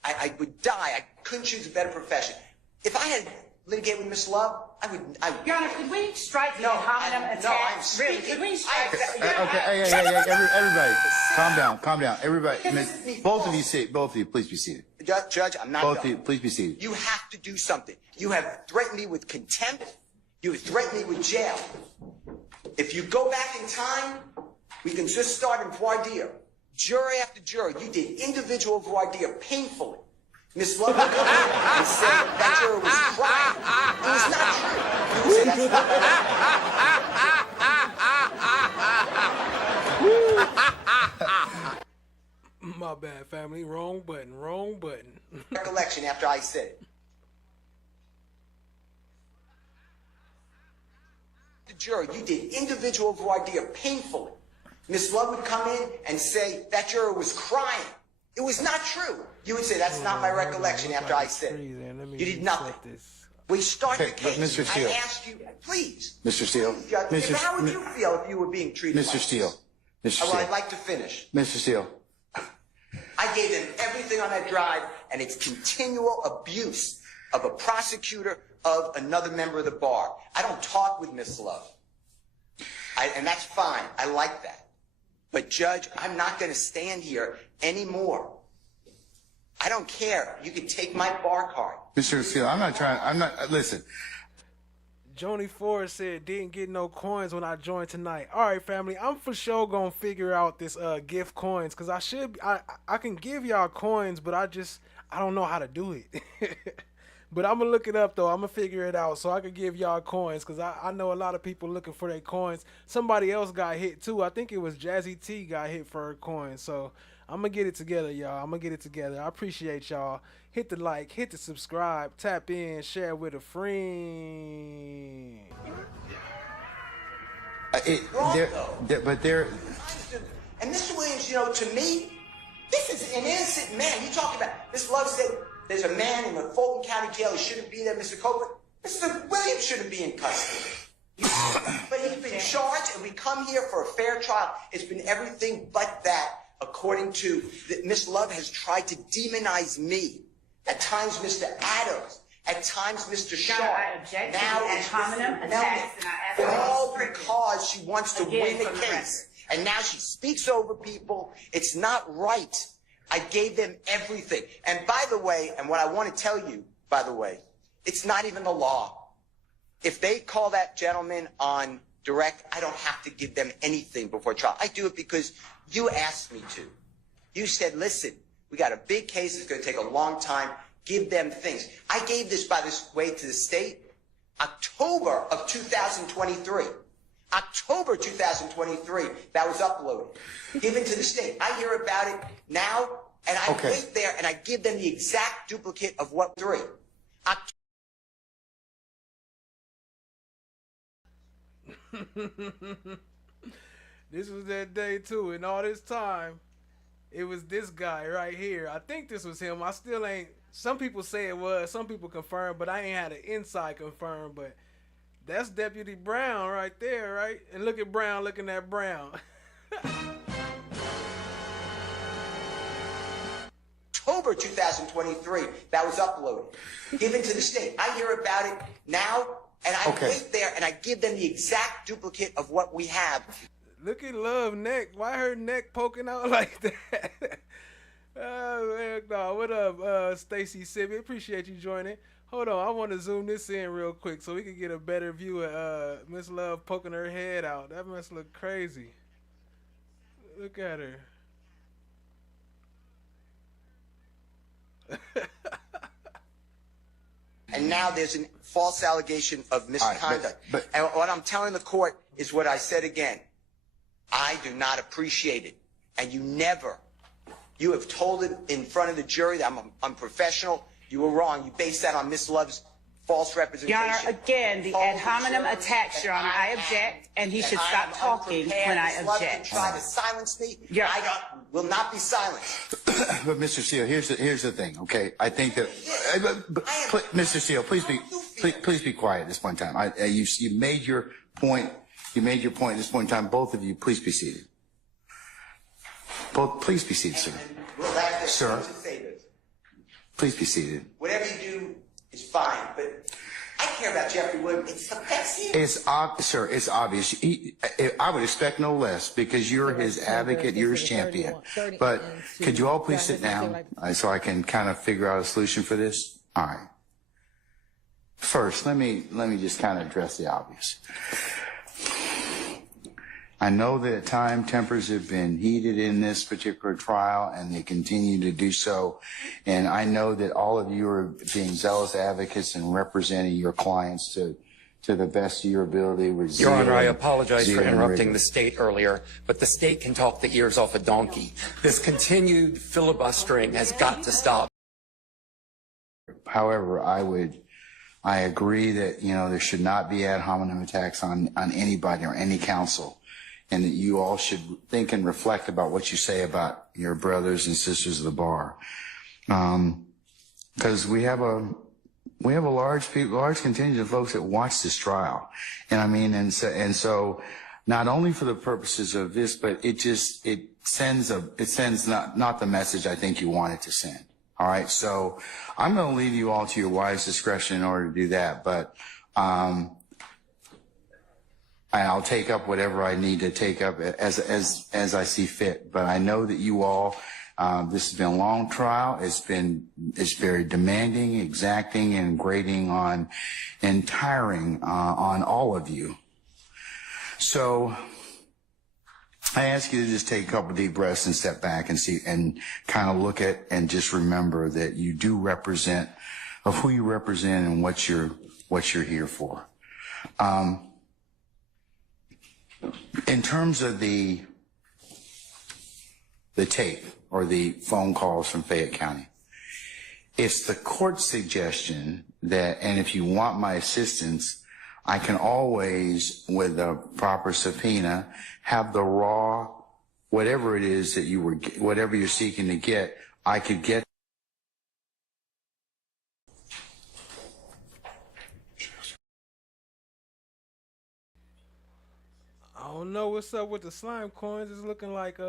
I would die. I couldn't choose a better profession. If I had litigated with Miss Love, I would. Your Honor, could we strike the hominem attack? No, I'm speaking. Really, could we strike that? Okay, everybody, calm down. Everybody, both of you, please be seated. Judge, I'm not Both done. of you, please be seated. You have to do something. You have threatened me with contempt. You have threatened me with jail. If you go back in time, we can just start in voir dire. Jury after jury, you did individual voir dire painfully. Miss Love would come in and say that juror was crying. It was not true. You would say that's not My bad, family. Wrong button. recollection after I said it. The jury, you did individual voir dire painfully. Miss Love would come in and say that juror was crying. It was not true. You would say that's not my recollection after I said it. You did nothing. We start the case. Mr. Steele. I asked you, please. Mr. Steele. How would you feel if you were being treated Mr. like Steele. this? Mr. Steele. I'd like to finish. Mr. Steele. I gave them everything on that drive, and it's continual abuse of a prosecutor, of another member of the bar. I don't talk with Miss Love. And that's fine. I like that. But Judge, I'm not going to stand here anymore. I don't care. You can take my bar card. Mr. Steele, listen. Joni Forrest said, didn't get no coins when I joined tonight. All right, family, I'm for sure going to figure out this gift coins, because I can give y'all coins, but I don't know how to do it. But I'm gonna look it up though. I'm gonna figure it out so I can give y'all coins, because I know a lot of people looking for their coins. Somebody else got hit too. I think it was Jazzy T got hit for her coin. So I'm gonna get it together, y'all. I'm gonna get it together. I appreciate y'all. Hit the like, hit the subscribe, tap in, share with a friend. And Mr. Williams, you know, to me, this is an innocent man. You talk about, Ms. Love said there's a man in the Fulton County Jail who shouldn't be there, Mr. Copeland. Mr. Williams shouldn't be in custody. But he's been charged, and we come here for a fair trial. It's been everything but that, according to Ms. Love has tried to demonize me. At times, Mr. Adams. At times, Mr. Shaw. I object to now the ad it's hominem Mr. attacks, and I ask for all this because she wants to Again, win the for the case. And now she speaks over people. It's not right. I gave them everything. And by the way, and what I want to tell you, by the way, it's not even the law. If they call that gentleman on direct, I don't have to give them anything before trial. I do it because you asked me to. You said, listen, we got a big case. It's going to take a long time. Give them things. I gave this, by the way, to the state October of 2023. October 2023, that was uploaded, given to the state. I hear about it now, and I wait there, and I give them the exact duplicate of what three. This was that day too, and all this time, it was this guy right here. I think this was him. I still ain't. Some people say it was. Some people confirm, but I ain't had an inside confirm. But that's Deputy Brown right there, right? And look at Brown looking at Brown. October 2023, that was uploaded, given to the state. I hear about it now, and I wait there, and I give them the exact duplicate of what we have. Look at Love neck. Why her neck poking out like that? Oh, man, no. What up, Stacy Sibby? Appreciate you joining. Hold on, I want to zoom this in real quick so we can get a better view of Miss Love poking her head out. That must look crazy. Look at her. And now there's a false allegation of misconduct. And what I'm telling the court is what I said again. I do not appreciate it. And you have told it in front of the jury that I'm unprofessional. You were wrong. You based that on Miss Love's false representation. Your Honor, again, the ad hominem attacks, Your Honor. I object, and he should stop talking when I object. Try to silence me. I will not be silenced. But Mr. Steele, here's the thing. Okay, I think that Mr. Steele, please be quiet at this point in time. You made your point. You made your point at this point in time. Both of you, please be seated. Please be seated, sir. Sir, please be seated. Whatever you do is fine, but I care about Jeffrey Williams. Sir, it's obvious. I would expect no less because you're his advocate, you're his champion. But could you all please sit down so I can kind of figure out a solution for this? All right. First, let me just kind of address the obvious. I know that at times tempers have been heated in this particular trial, and they continue to do so. And I know that all of you are being zealous advocates and representing your clients to the best of your ability. With Your Honor, I apologize for interrupting the state earlier, but the state can talk the ears off a donkey. This continued filibustering has got to stop. However, I agree that, there should not be ad hominem attacks on anybody or any counsel. And that you all should think and reflect about what you say about your brothers and sisters of the bar. Because we have a large contingent of folks that watch this trial. And so not only for the purposes of this, but it sends not the message I think you want it to send. All right. So I'm going to leave you all to your wise discretion in order to do that. But, and I'll take up whatever I need to take up as I see fit. But I know that you all, this has been a long trial. It's very demanding, exacting, and grating on, and tiring on all of you. So I ask you to just take a couple deep breaths and step back and see, and kind of look at, and just remember that you do represent of who you represent and what you're here for. In terms of the tape or the phone calls from Fayette County, it's the court's suggestion that, and if you want my assistance, I can always, with a proper subpoena, have the raw, whatever it is that whatever you're seeking to get, I could get. I don't know what's up with the slime coins. It's looking like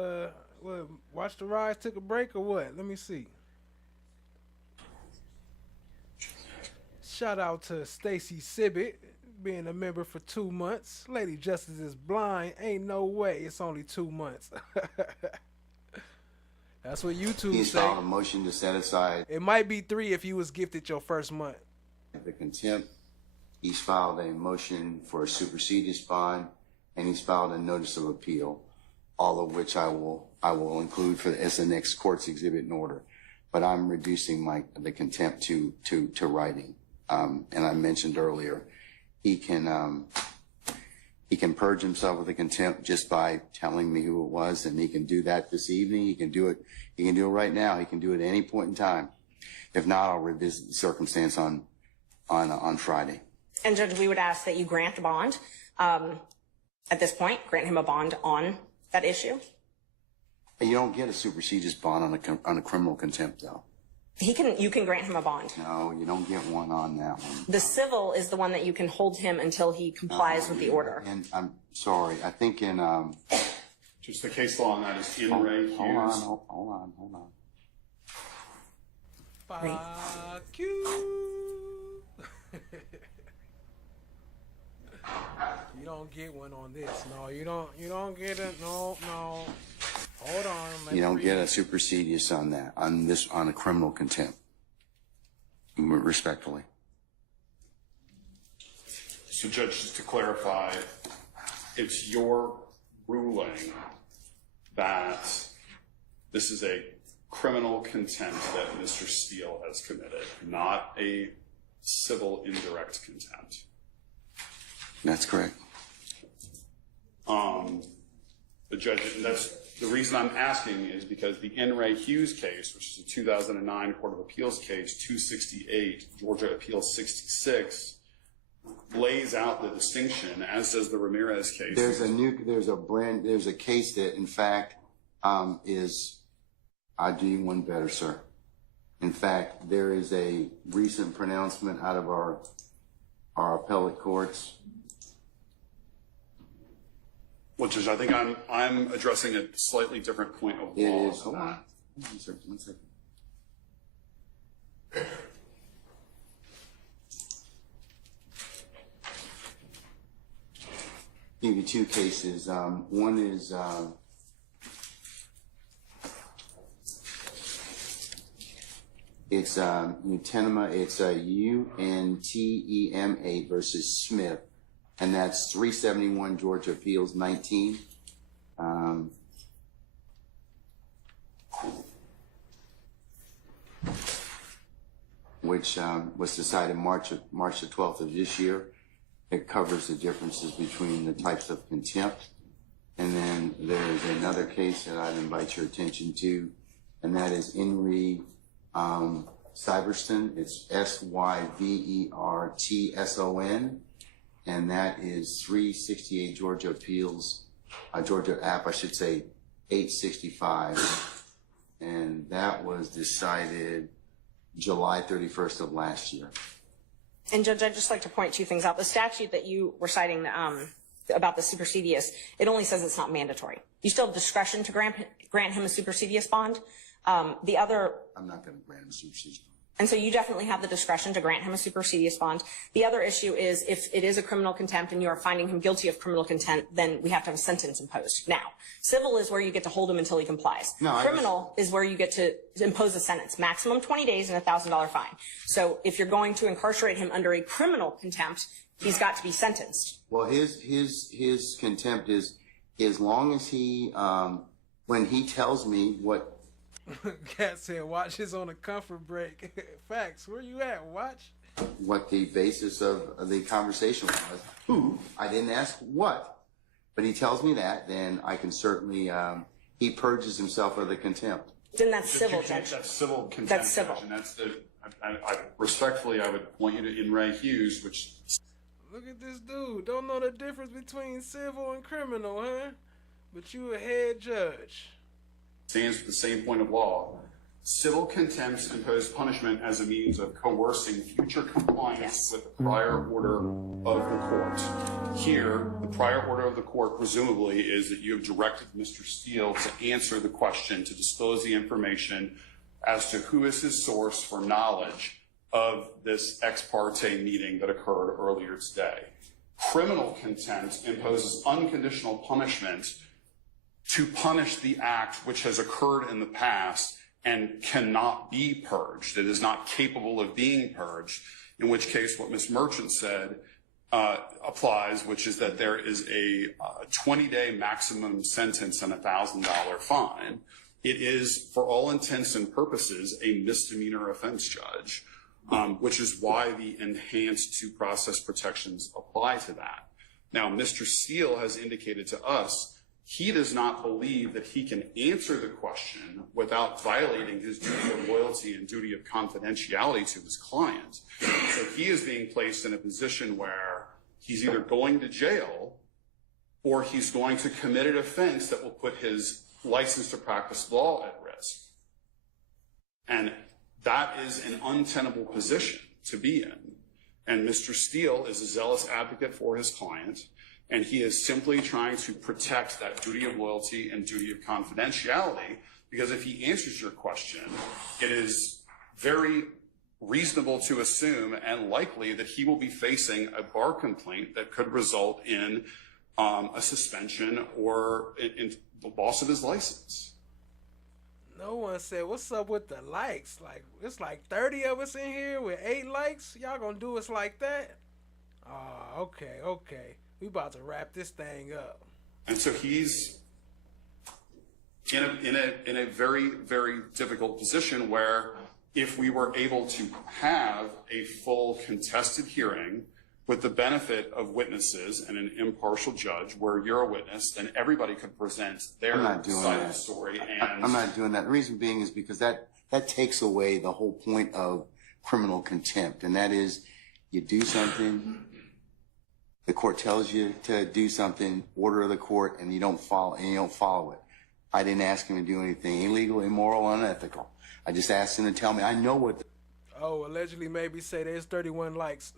what, Watch the Rise took a break or what? Let me see. Shout out to Stacy Sibbett being a member for 2 months. Lady Justice is blind. Ain't no way. It's only 2 months. That's what YouTube He's say. filed a motion to set aside It might be 3 if you was gifted your first month. the contempt. He's filed a motion for a superseded bond, and he's filed a notice of appeal, all of which I will include as the next court's exhibit in order. But I'm reducing the contempt to writing. And I mentioned earlier, he can purge himself of the contempt just by telling me who it was, and he can do that this evening. He can do it right now. He can do it at any point in time. If not, I'll revisit the circumstance on Friday. And Judge, we would ask that you grant the bond. At this point, grant him a bond on that issue. You don't get a superseded bond on a criminal contempt, though. You can grant him a bond. No, you don't get one on that one. The civil is the one that you can hold him until he complies with the order. And I'm sorry, I think in just the case law on that is in Ray Hughes. Hold on. Fuck you. You don't get one on this. No, you don't get it. No. Hold on. You don't get a supersedious on that, on a criminal contempt. Respectfully. So, Judge, just to clarify, it's your ruling that this is a criminal contempt that Mr. Steele has committed, not a civil indirect contempt. That's correct. The judge, that's the reason I'm asking is because the N. Ray Hughes case, which is a 2009 Court of Appeals case, 268, Georgia Appeals 66, lays out the distinction, as does the Ramirez case. There's a case that, in fact, I'll do you one better, sir. In fact, there is a recent pronouncement out of our appellate courts. Well, Judge, I think I'm addressing a slightly different point of law. It is. Hold on. One second. Give you two cases. One is it's Untema. It's UNTEMA versus Smith. And that's 371 Georgia Appeals 19. Which was decided March the 12th of this year. It covers the differences between the types of contempt. And then there's another case that I'd invite your attention to, and that is Henry Syverson. It's SYVERTSON. And that is 368 Georgia Appeals, Georgia App, I should say, 865. And that was decided July 31st of last year. And Judge, I'd just like to point two things out. The statute that you were citing about the supersedious, it only says it's not mandatory. You still have discretion to grant him a supersedious bond. I'm not going to grant him a supersedious bond. And so you definitely have the discretion to grant him a supersedious bond. The other issue is if it is a criminal contempt and you are finding him guilty of criminal contempt, then we have to have a sentence imposed. Now, civil is where you get to hold him until he complies. Criminal is where you get to impose a sentence, maximum 20 days and a $1,000 fine. So if you're going to incarcerate him under a criminal contempt, he's got to be sentenced. Well, his contempt is as long as he, when he tells me what Cat said, "Watch is on a comfort break." Facts. Where you at, Watch? What the basis of the conversation was. Who? I didn't ask what, but he tells me that. Then I can certainly. He purges himself of the contempt. Then that's civil, Judge. That's civil contempt. That's civil. Judge, and that's the. Respectfully, I would point you to In Re Hughes, which. Look at this dude. Don't know the difference between civil and criminal, huh? But you a head judge. Stands for the same point of law. Civil contempt impose punishment as a means of coercing future compliance with the prior order of the court. Here, the prior order of the court presumably is that you have directed Mr. Steele to answer the question, to disclose the information as to who is his source for knowledge of this ex parte meeting that occurred earlier today. Criminal contempt imposes unconditional punishment to punish the act which has occurred in the past and cannot be purged. It is not capable of being purged, in which case what Ms. Merchant said applies, which is that there is a 20-day maximum sentence and a $1,000 fine. It is, for all intents and purposes, a misdemeanor offense, Judge, which is why the enhanced due process protections apply to that. Now, Mr. Steele has indicated to us he does not believe that he can answer the question without violating his duty of loyalty and duty of confidentiality to his client. So he is being placed in a position where he's either going to jail or he's going to commit an offense that will put his license to practice law at risk. And that is an untenable position to be in. And Mr. Steele is a zealous advocate for his client, and he is simply trying to protect that duty of loyalty and duty of confidentiality, because if he answers your question, it is very reasonable to assume and likely that he will be facing a bar complaint that could result in a suspension or in the loss of his license. No one said, "What's up with the likes?" Like, it's like 30 of us in here with 8 likes. Y'all gonna do us like that? Okay. We about to wrap this thing up. And so he's in a very, very difficult position where if we were able to have a full contested hearing with the benefit of witnesses and an impartial judge where you're a witness, then everybody could present their side of the story. And I'm not doing that. The reason being is because that takes away the whole point of criminal contempt, and that is you do something, the court tells you to do something, order of the court, and you don't follow it. I didn't ask him to do anything illegal, immoral, unethical. I just asked him to tell me. I know what. Allegedly, maybe say there's 31 likes.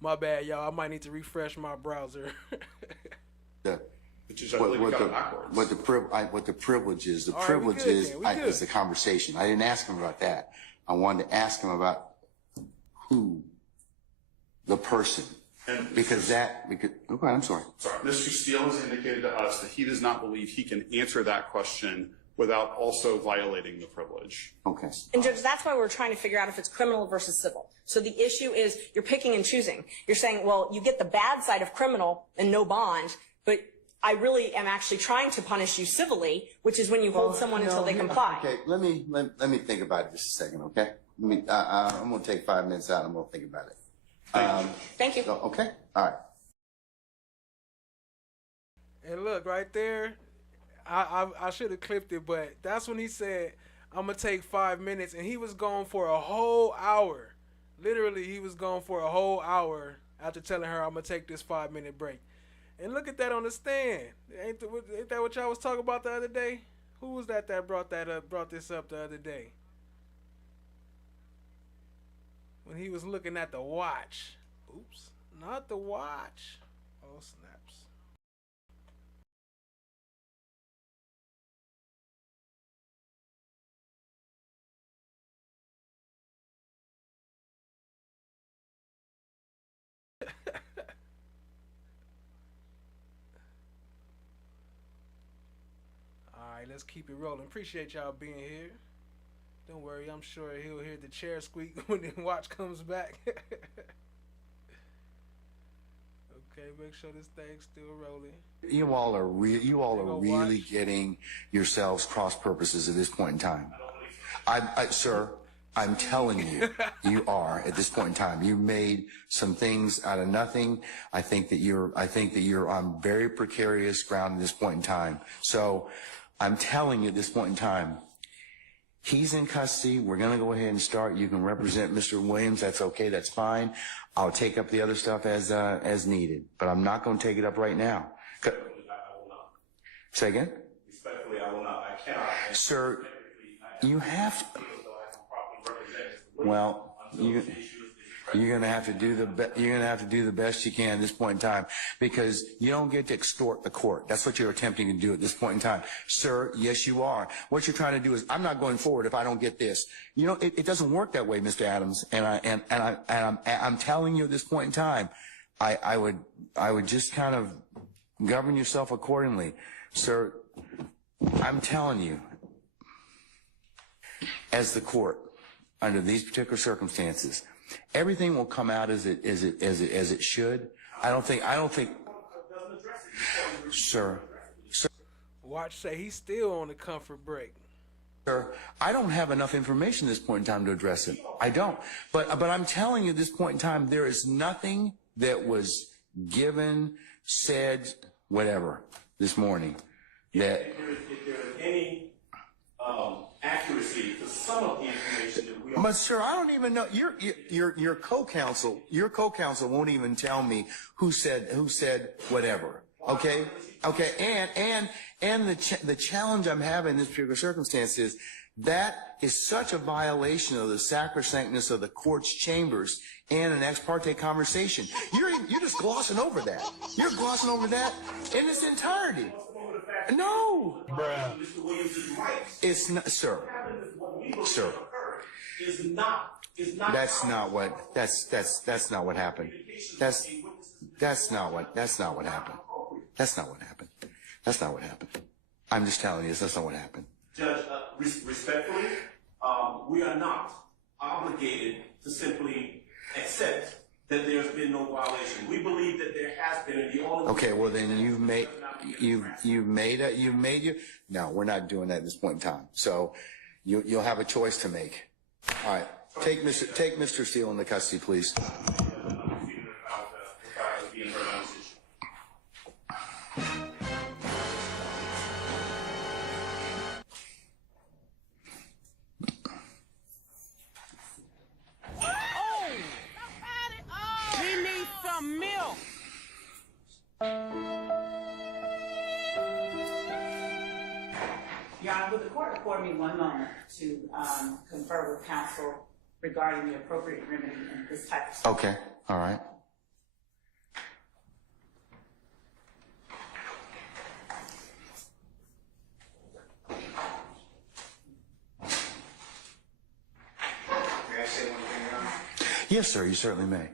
My bad, y'all. I might need to refresh my browser. What the privilege is. The privilege is the conversation. I didn't ask him about that. I wanted to ask him about who, the person. Okay, I'm sorry. Mr. Steele has indicated to us that he does not believe he can answer that question without also violating the privilege. Okay. And Judge, that's why we're trying to figure out if it's criminal versus civil. So the issue is you're picking and choosing. You're saying, well, you get the bad side of criminal and no bond, but I really am actually trying to punish you civilly, which is when you hold someone until they comply. Okay, let me think about it just a second, okay? I'm going to take 5 minutes out and I'm going to think about it. Thank you. Okay, all right. And look, right there, I should have clipped it, but that's when he said, "I'm going to take 5 minutes," and he was gone for a whole hour. Literally, he was gone for a whole hour after telling her, "I'm going to take this 5-minute break." And look at that on the stand. Ain't that what y'all was talking about the other day? Who was that brought this up the other day? When he was looking at the watch. Oops, not the watch. Oh, snaps. Alright, let's keep it rolling. Appreciate y'all being here. Don't worry, I'm sure he'll hear the chair squeak when the watch comes back. Okay, make sure this thing's still rolling. You all are really getting yourselves cross purposes at this point in time. Sir, I'm telling you, you are at this point in time. You made some things out of nothing. I think that you're on very precarious ground at this point in time. So I'm telling you at this point in time, he's in custody. We're going to go ahead and start. You can represent Mr. Williams. That's okay. That's fine. I'll take up the other stuff as needed, but I'm not going to take it up right now. Say again? Respectfully, I will not. I cannot. Sir, you have to. Well, you're going to have to do the best you can at this point in time, because you don't get to extort the court. That's what you're attempting to do at this point in time. Sir, yes, you are. What you're trying to do is, I'm not going forward if I don't get this. You know, it doesn't work that way, Mr. Adams. And I'm telling you at this point in time, I would just kind of govern yourself accordingly. Sir, I'm telling you, as the court, under these particular circumstances, everything will come out as it should. I don't think, sir. Watch say he's still on the comfort break. Sir, I don't have enough information at this point in time to address it. I don't. But I'm telling you at this point in time, there is nothing that was given, said, whatever, this morning. That if there is any accuracy to some of the information that we are. But sir, I don't even know. Your co-counsel won't even tell me who said whatever. Okay. And the challenge I'm having in this particular circumstance is that is such a violation of the sacrosanctness of the court's chambers and an ex parte conversation. You're just glossing over that. You're glossing over that in its entirety. No, bruh. It's not, sir. Sir. That's not what happened. That's not what happened. That's not what happened. I'm just telling you, that's not what happened. Judge, respectfully, we are not obligated to simply accept that there's been no violation. We believe that there has been, and the only. Okay, well then no, we're not doing that at this point in time. So you'll have a choice to make. All right, take Mr. Steele into custody, please. We need some milk. Your Honor, would the court afford me one moment to confer with counsel regarding the appropriate remedy in this type of situation? Okay, all right. May I say one thing, Your Honor? Yes, sir, you certainly may.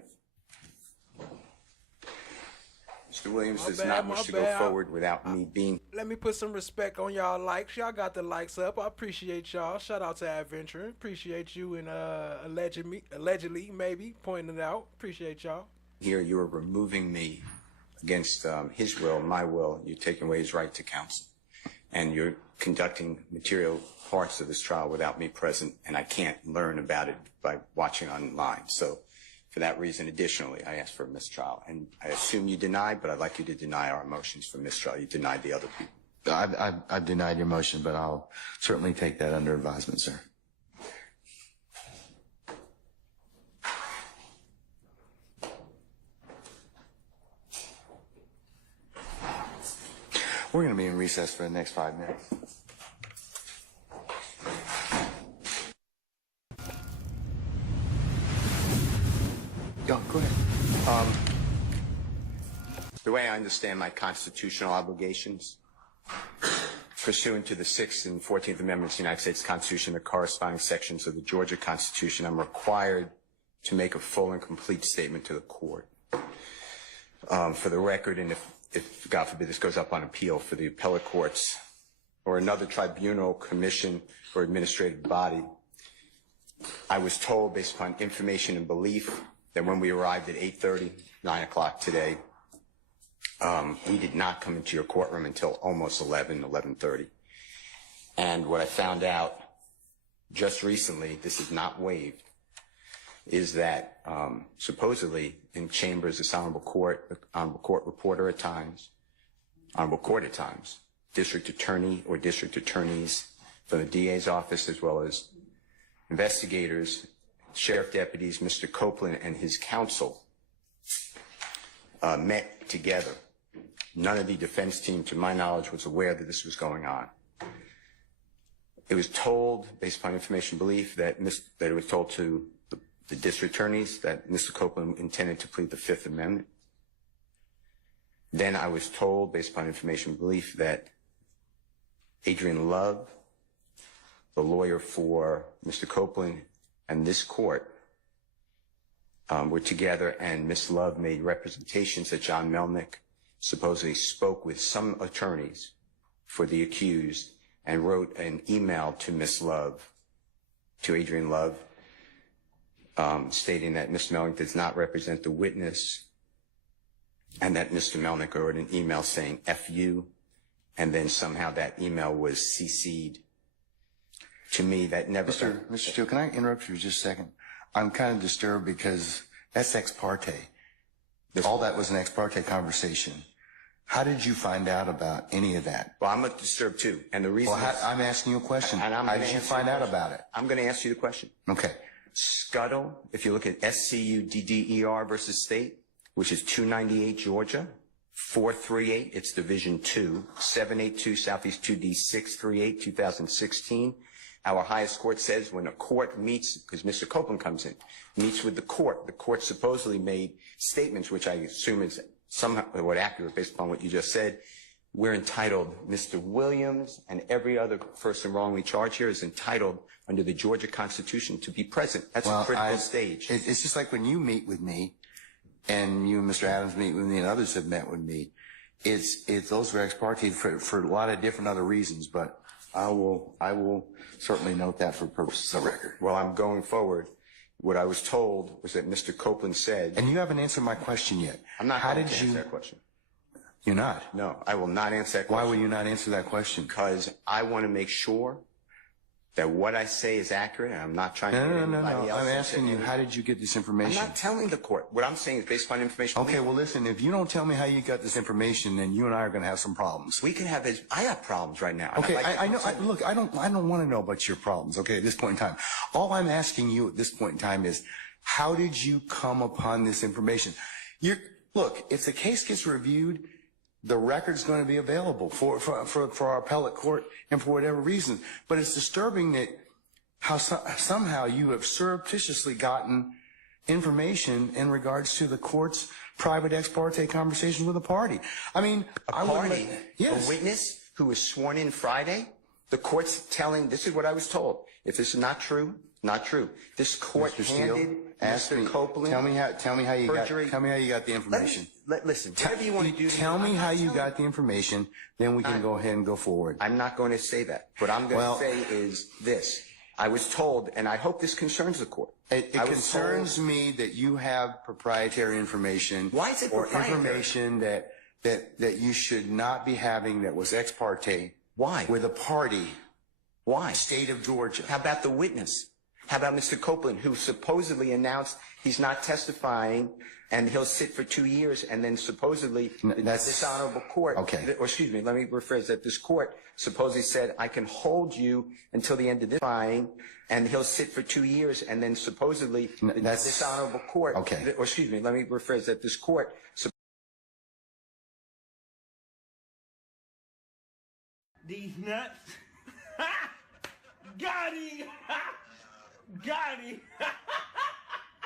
Mr. Williams does not wish to go forward without me being. Let me put some respect on y'all likes. Y'all got the likes up. I appreciate y'all. Shout out to Adventure. Appreciate you and allegedly maybe pointing it out. Appreciate y'all. Here you are removing me against his will, my will. You're taking away his right to counsel. And you're conducting material parts of this trial without me present, and I can't learn about it by watching online. So for that reason, additionally, I asked for a mistrial. And I assume you deny, but I'd like you to deny our motions for mistrial. You denied the other people. I've denied your motion, but I'll certainly take that under advisement, sir. We're going to be in recess for the next 5 minutes. Go ahead. The way I understand my constitutional obligations, pursuant to the 6th and 14th Amendments of the United States Constitution, the corresponding sections of the Georgia Constitution, I'm required to make a full and complete statement to the court. For the record, and if God forbid this goes up on appeal for the appellate courts or another tribunal, commission, or administrative body, I was told, based upon information and belief, that when we arrived at 8:30, 9 o'clock today, We did not come into your courtroom until almost 11:30. And what I found out just recently, this is not waived, is that supposedly in chambers, this honorable court reporter at times, honorable court at times, district attorney or district attorneys from the DA's office, as well as investigators, sheriff deputies, Mr. Copeland and his counsel met together. None of the defense team, to my knowledge, was aware that this was going on. It was told, based upon information belief, that it was told to the district attorneys that Mr. Copeland intended to plead the Fifth Amendment. Then I was told, based upon information belief, that Adrian Love, the lawyer for Mr. Copeland and this court, were together, and Ms. Love made representations that John Melnick supposedly spoke with some attorneys for the accused and wrote an email to Ms. Love, to Adrian Love, stating that Mr. Melnick does not represent the witness, and that Mr. Melnick wrote an email saying F you, and then somehow that email was CC'd. To me, that never... Mr. Steele, can I interrupt you just a second? I'm kind of disturbed because that's ex parte. All that was an ex parte conversation. How did you find out about any of that? Well, I'm disturbed too, and the reason I'm asking you a question. How did you find out about it? I'm going to answer you the question. Okay. Scuttle, if you look at SCUDDER versus State, which is 298 Georgia, 438, it's Division 2, 782 Southeast 2D 638, 2016. Our highest court says when a court meets, because Mr. Copeland comes in, meets with the court supposedly made statements, which I assume is somehow accurate based upon what you just said. We're entitled, Mr. Williams and every other person wrongly charged here is entitled under the Georgia Constitution to be present. That's a critical stage. It's just like when you meet with me, and you and Mr. Adams meet with me, and others have met with me. It's those were ex parte for a lot of different other reasons, but I will certainly note that for purposes of the record. Well, I'm going forward. What I was told was that Mr. Copeland said... And you haven't answered my question yet. I'm not going to answer that question. You're not? No, I will not answer that question. Why will you not answer that question? Because I want to make sure that what I say is accurate, and I'm not trying to... No. I'm asking you, how did you get this information? I'm not telling the court. What I'm saying is based upon information... Okay, well, listen, if you don't tell me how you got this information, then you and I are going to have some problems. We can have... I have problems right now. Okay, I know. Look, I don't want to know about your problems, okay, at this point in time. All I'm asking you at this point in time is, how did you come upon this information? Look, if the case gets reviewed, the record's going to be available for our appellate court and for whatever reason. But it's disturbing that how somehow you have surreptitiously gotten information in regards to the court's private ex parte conversation with a party. I mean, a witness who was sworn in Friday, the court's telling, this is what I was told. If this is not true, not true. This court handed Mr. Copeland tell me how you got the information. Listen, whatever you want to do. Tell me how you got the information, then we can go ahead and go forward. I'm not going to say that. What I'm going to say is this. I was told, and I hope this concerns the court. It concerns me that you have proprietary information. Why is it proprietary? Or information that you should not be having that was ex parte. Why? With a party. Why? State of Georgia. How about the witness? How about Mr. Copeland, who supposedly announced he's not testifying and he'll sit for 2 years, and then supposedly this honorable court, or excuse me, let me rephrase that, this court supposedly said, I can hold you until the end of this fine, and he'll sit for 2 years, and then supposedly this honorable court, or excuse me, let me rephrase that, this court. These nuts. Got him. Got him.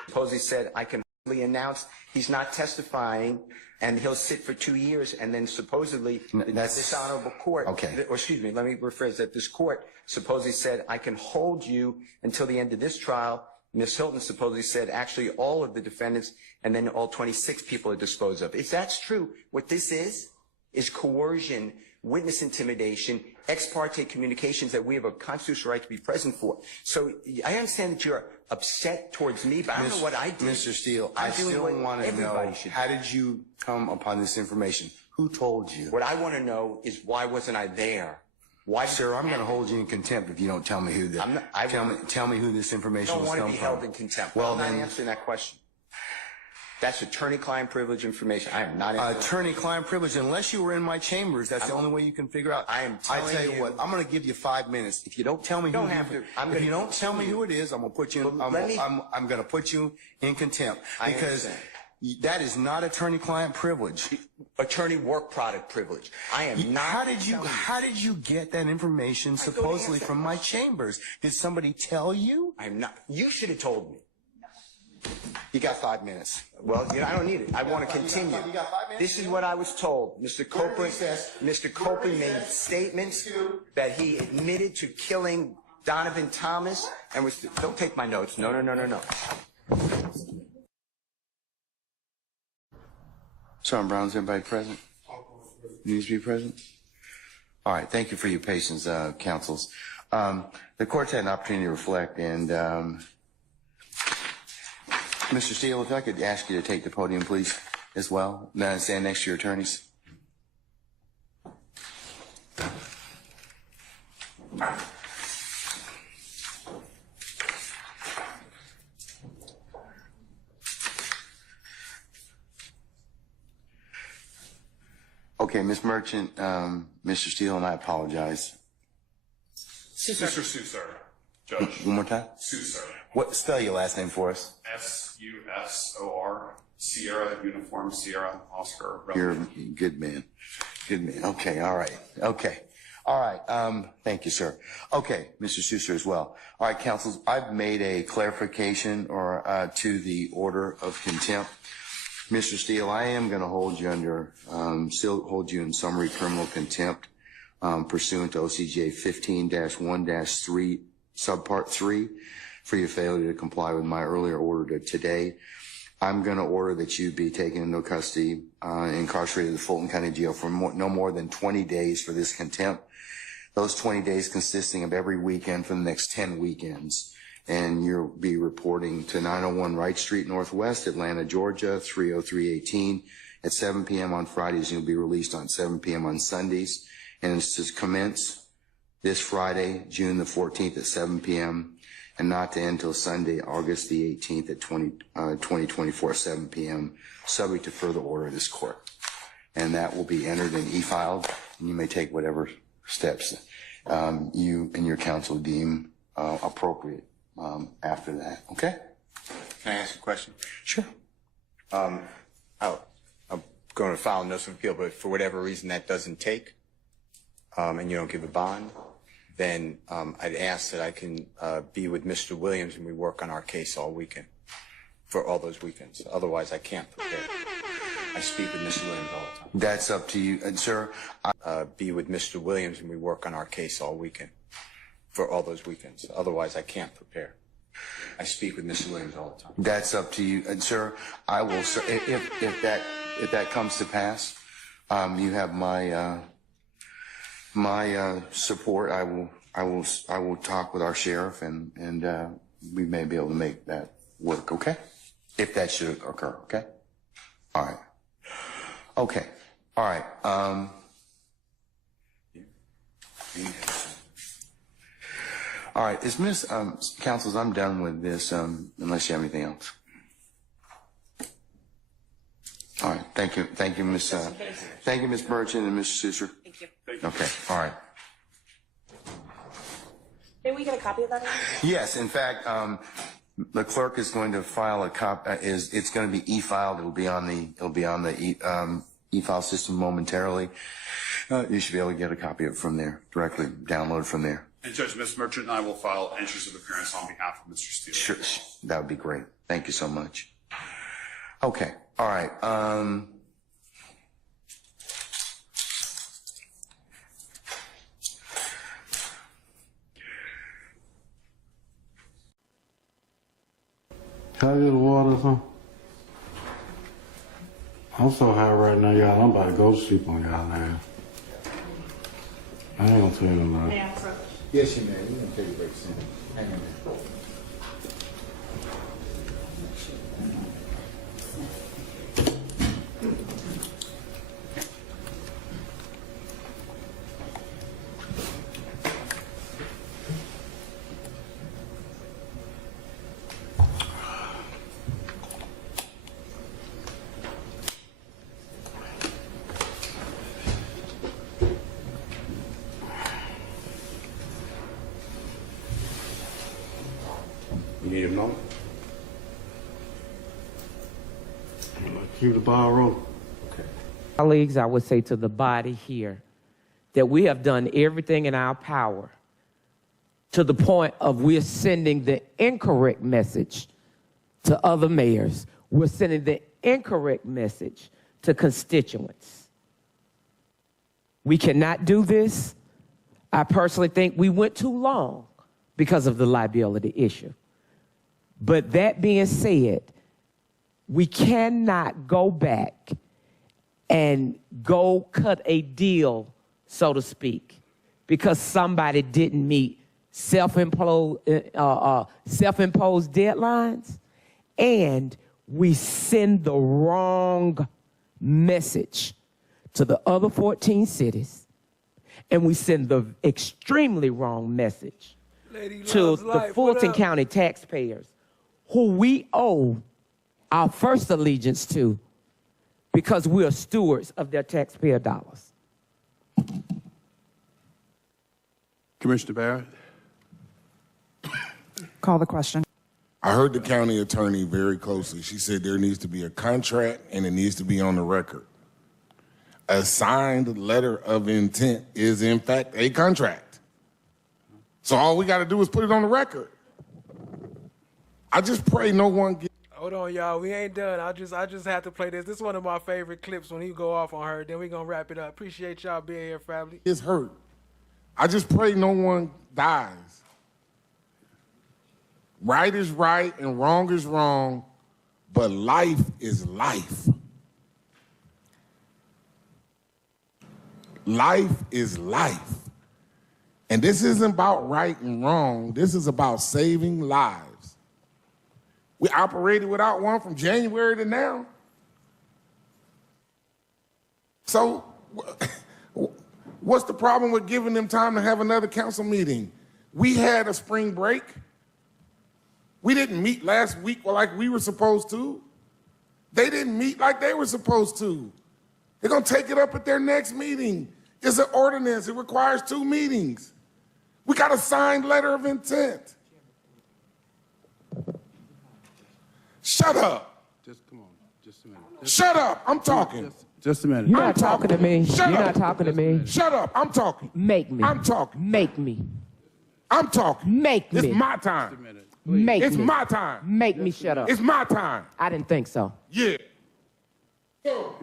Supposedly said, I can announce he's not testifying and he'll sit for 2 years, and then supposedly this honorable court, or excuse me, let me rephrase that, this court supposedly said, I can hold you until the end of this trial. Ms. Hilton supposedly said, actually all of the defendants and then all 26 people are disposed of. If that's true, what this is coercion witness intimidation, ex parte communications that we have a constitutional right to be present for. So I understand that you're upset towards me, but I don't know what I did. Mr. Steele, I'm I doing still what want to everybody know, should how did you come upon this information? Who told you? What I want to know is why wasn't I there? Why, sir? I'm going to hold you in contempt if you don't tell me who the. Tell me who this information don't was want to come be from. held in contempt. Well, I'm not then, answering that question. That's attorney-client privilege information. I am not answering. Attorney-client privilege. Unless you were in my chambers, that's the only way you can figure out. I am I telling tell you what, I'm going to give you 5 minutes. If you don't tell me, if you don't tell me who it is, I'm going to put you. I'm going to put you in contempt because that is not attorney-client privilege. Attorney work product privilege. I am not. How did you get that information supposedly from my chambers? Did somebody tell you? I'm not. You should have told me. You got 5 minutes. Well, I don't need it. I want to continue. You got 5 minutes? This is what I was told. Mr. Copeland made statements that he admitted to killing Donovan Thomas and was. Don't take my notes. No. Sergeant Brown, is everybody present? Needs to be present? All right. Thank you for your patience, counsels. The court's had an opportunity to reflect, and Mr. Steele, if I could ask you to take the podium, please, as well. Now stand next to your attorneys. Okay, Ms. Merchant, Mr. Steele, and I apologize. Mr. Susar, Judge. One more time? Susar. What? Spell your last name for us. Susor. Sierra, Uniform, Sierra, Oscar. You're a good man. Good man. Okay, all right. Okay. All right. Thank you, sir. Okay, Mr. Susar as well. All right, counsels, I've made a clarification or to the order of contempt. Mr. Steele, I am going to hold you under, still hold you in summary criminal contempt pursuant to OCGA 15-1-3, subpart 3, for your failure to comply with my earlier order today. I'm going to order that you be taken into custody, incarcerated at the Fulton County Jail for no more than 20 days for this contempt. Those 20 days consisting of every weekend for the next 10 weekends. And you'll be reporting to 901 Wright Street Northwest, Atlanta, Georgia, 30318 at 7 p.m. on Fridays. You'll be released on 7 p.m. on Sundays. And it's to commence this Friday, June the 14th at 7 p.m. and not to end until Sunday, August the 18th at 2024, 7 p.m., subject to further order of this court. And that will be entered and e-filed, and you may take whatever steps you and your counsel deem appropriate after that. Okay? Can I ask a question? Sure. I'm going to file a notice of appeal, but for whatever reason that doesn't take, and you don't give a bond, then I'd ask that I can be with Mr. Williams and we work on our case all weekend, for all those weekends. Otherwise, I can't prepare. I speak with Mr. Williams all the time. That's up to you. And, sir, be with Mr. Williams and we work on our case all weekend, for all those weekends. Otherwise, I can't prepare. I speak with Mr. Williams all the time. That's up to you. And, sir, I will, if that comes to pass, you have my support. I will talk with our sheriff and we may be able to make that work. Okay, if that should occur. Okay. All right. Okay. All right. All right. Is Miss counsels? I'm done with this. Unless you have anything else. All right. Thank you. Thank you, Miss. Thank you, Miss Merchant and Mr. Susar. Thank you. Okay. All right. Did we get a copy of that? Yes. In fact, the clerk is going to file a copy. It's going to be e-filed. It'll be on the e-file system momentarily. You should be able to get a copy of it from there, directly download from there. And Judge, Ms. Merchant and I will file entries of appearance on behalf of Mr. Steele. Sure. That would be great. Thank you so much. Okay. All right. Can I get the water or something? I'm so high right now, y'all. I'm about to go to sleep on y'all ass. I ain't gonna tell you no lie. Yeah, Yes, you may. We're gonna take a break soon. Hang on a minute. You need a moment? Keep the ball rolling. Colleagues, I would say to the body here that we have done everything in our power to the point of we're sending the incorrect message to other mayors. We're sending the incorrect message to constituents. We cannot do this. I personally think we went too long because of the liability issue. But that being said, we cannot go back and go cut a deal, so to speak, because somebody didn't meet self-imposed deadlines, and we send the wrong message to the other 14 cities, and we send the extremely wrong message to the Fulton County taxpayers, who we owe our first allegiance to because we are stewards of their taxpayer dollars. Commissioner Barrett. Call the question. I heard the county attorney very closely. She said there needs to be a contract and it needs to be on the record. A signed letter of intent is in fact a contract. So all we got to do is put it on the record. I just pray no one gets... Hold on, y'all. We ain't done. I just have to play this. This is one of my favorite clips when he go off on her. Then we gonna wrap it up. Appreciate y'all being here, family. It's hurt. I just pray no one dies. Right is right and wrong is wrong, but life is life. Life is life. And this isn't about right and wrong. This is about saving lives. We operated without one from January to now. So what's the problem with giving them time to have another council meeting? We had a spring break. We didn't meet last week like we were supposed to. They didn't meet like they were supposed to. They're gonna take it up at their next meeting. It's an ordinance, it requires 2 meetings. We got a signed letter of intent. Shut up. Just come on, just a minute. Shut up, I'm talking. Just a minute. You're not talking to me. Shut You're up. not talking to me. Shut up, I'm talking. Make me. I'm talking. Make me. I'm talking. Make me. It's my time. Make It's me. my time. Make me shut up. It's my time. I didn't think so. Yeah.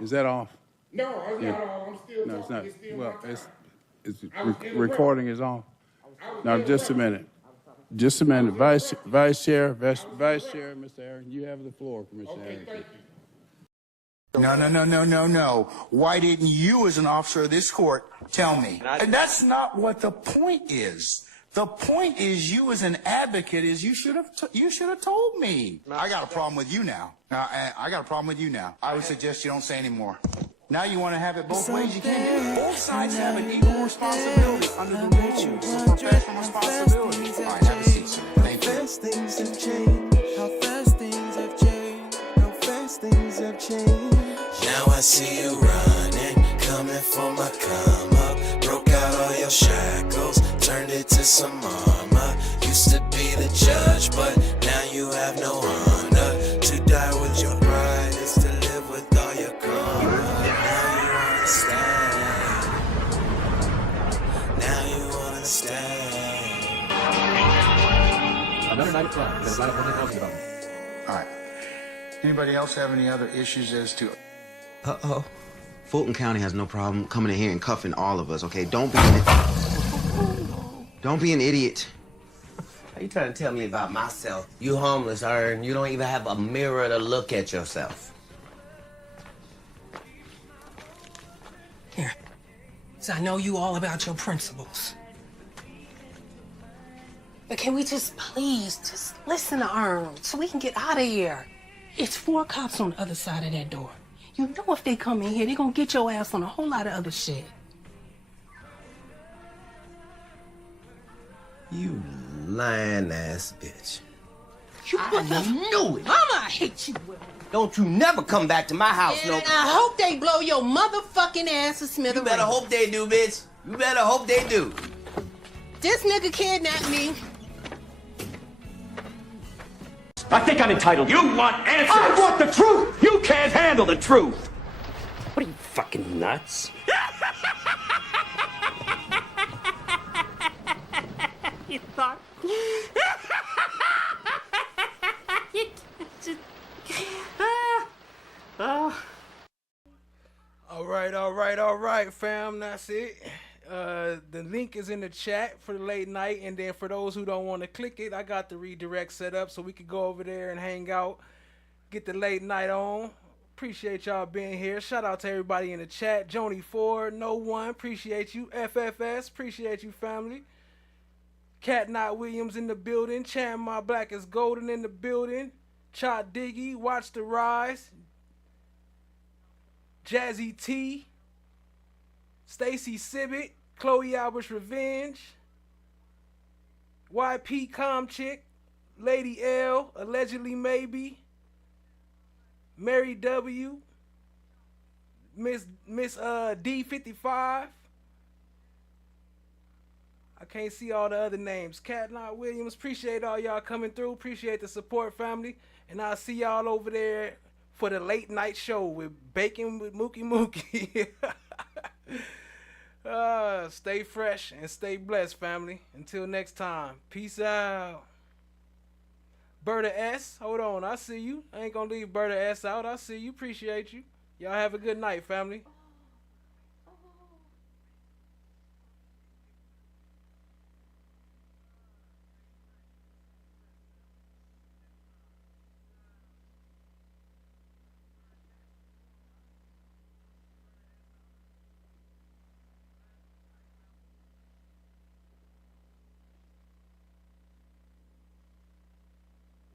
Is that off? No, I'm Yeah. not on. I'm still No, it's talking. not. It's still Well, my time. recording is on. Now, just a minute. Just a minute. Vice Chair, Mr. Aaron, you have the floor, Commissioner Aaron. No. Why didn't you, as an officer of this court, tell me? And that's not what the point is. The point is, you as an advocate, is you should have told me. I got a problem with you now. I got a problem with you now. I would suggest you don't say any more. Now you want to have it both ways. You can't do it. Both sides have an equal responsibility under the rules of professional responsibility. All right, have a seat, sir. Thank you. How fast things have changed. How fast things have changed. How fast things have changed. Now I see you running, coming for my come up. Broke out all your shackles, turned it to some armor. Used to be the judge, but now you have no honor. To die with your pride is to live with all your karma. Now you understand. Now you understand. Another night flight. There's a lot of public health development. All right. Anybody else have any other issues as to... Uh-oh. Fulton County has no problem coming in here and cuffing all of us, okay? Don't be an idiot. Are you trying to tell me about myself? You homeless, Ern. You don't even have a mirror to look at yourself. So I know you all about your principles. But can we just please just listen to Earn so we can get out of here? It's 4 cops on the other side of that door. You know if they come in here, they're gonna get your ass on a whole lot of other shit. You lying ass bitch. You knew it. Mama, I hate you, Will. Don't you never come back to my house, And I hope they blow your motherfucking ass to smithereens. You better hope they do, bitch. You better hope they do. This nigga kidnapped me. I think I'm entitled. You want answers? I want the truth! You can't handle the truth! What are you, fucking nuts? You thought... All right, fam. That's it. The link is in the chat for the late night, and then for those who don't want to click it, I got the redirect set up so we could go over there and hang out, get the late night on. Appreciate y'all being here. Shout out to everybody in the chat. Joni Ford, No One, appreciate you. FFS, appreciate you, family. Cat Knot Williams in the building. Chan My Black is Golden in the building. Chot Diggy, Watch the Rise. Jazzy T. Stacy Sibbett, Chloe Albert's Revenge, YP Com Chick, Lady L, Allegedly Maybe, Mary W, Miss D55. I can't see all the other names. Cat Knot Williams, appreciate all y'all coming through. Appreciate the support, family. And I'll see y'all over there for the late night show with Bacon with Mookie Mookie. Stay fresh and stay blessed, family. Until next time. Peace out. Berta S. Hold on. I see you. I ain't gonna leave Berta S out. I see you. Appreciate you. Y'all have a good night, family.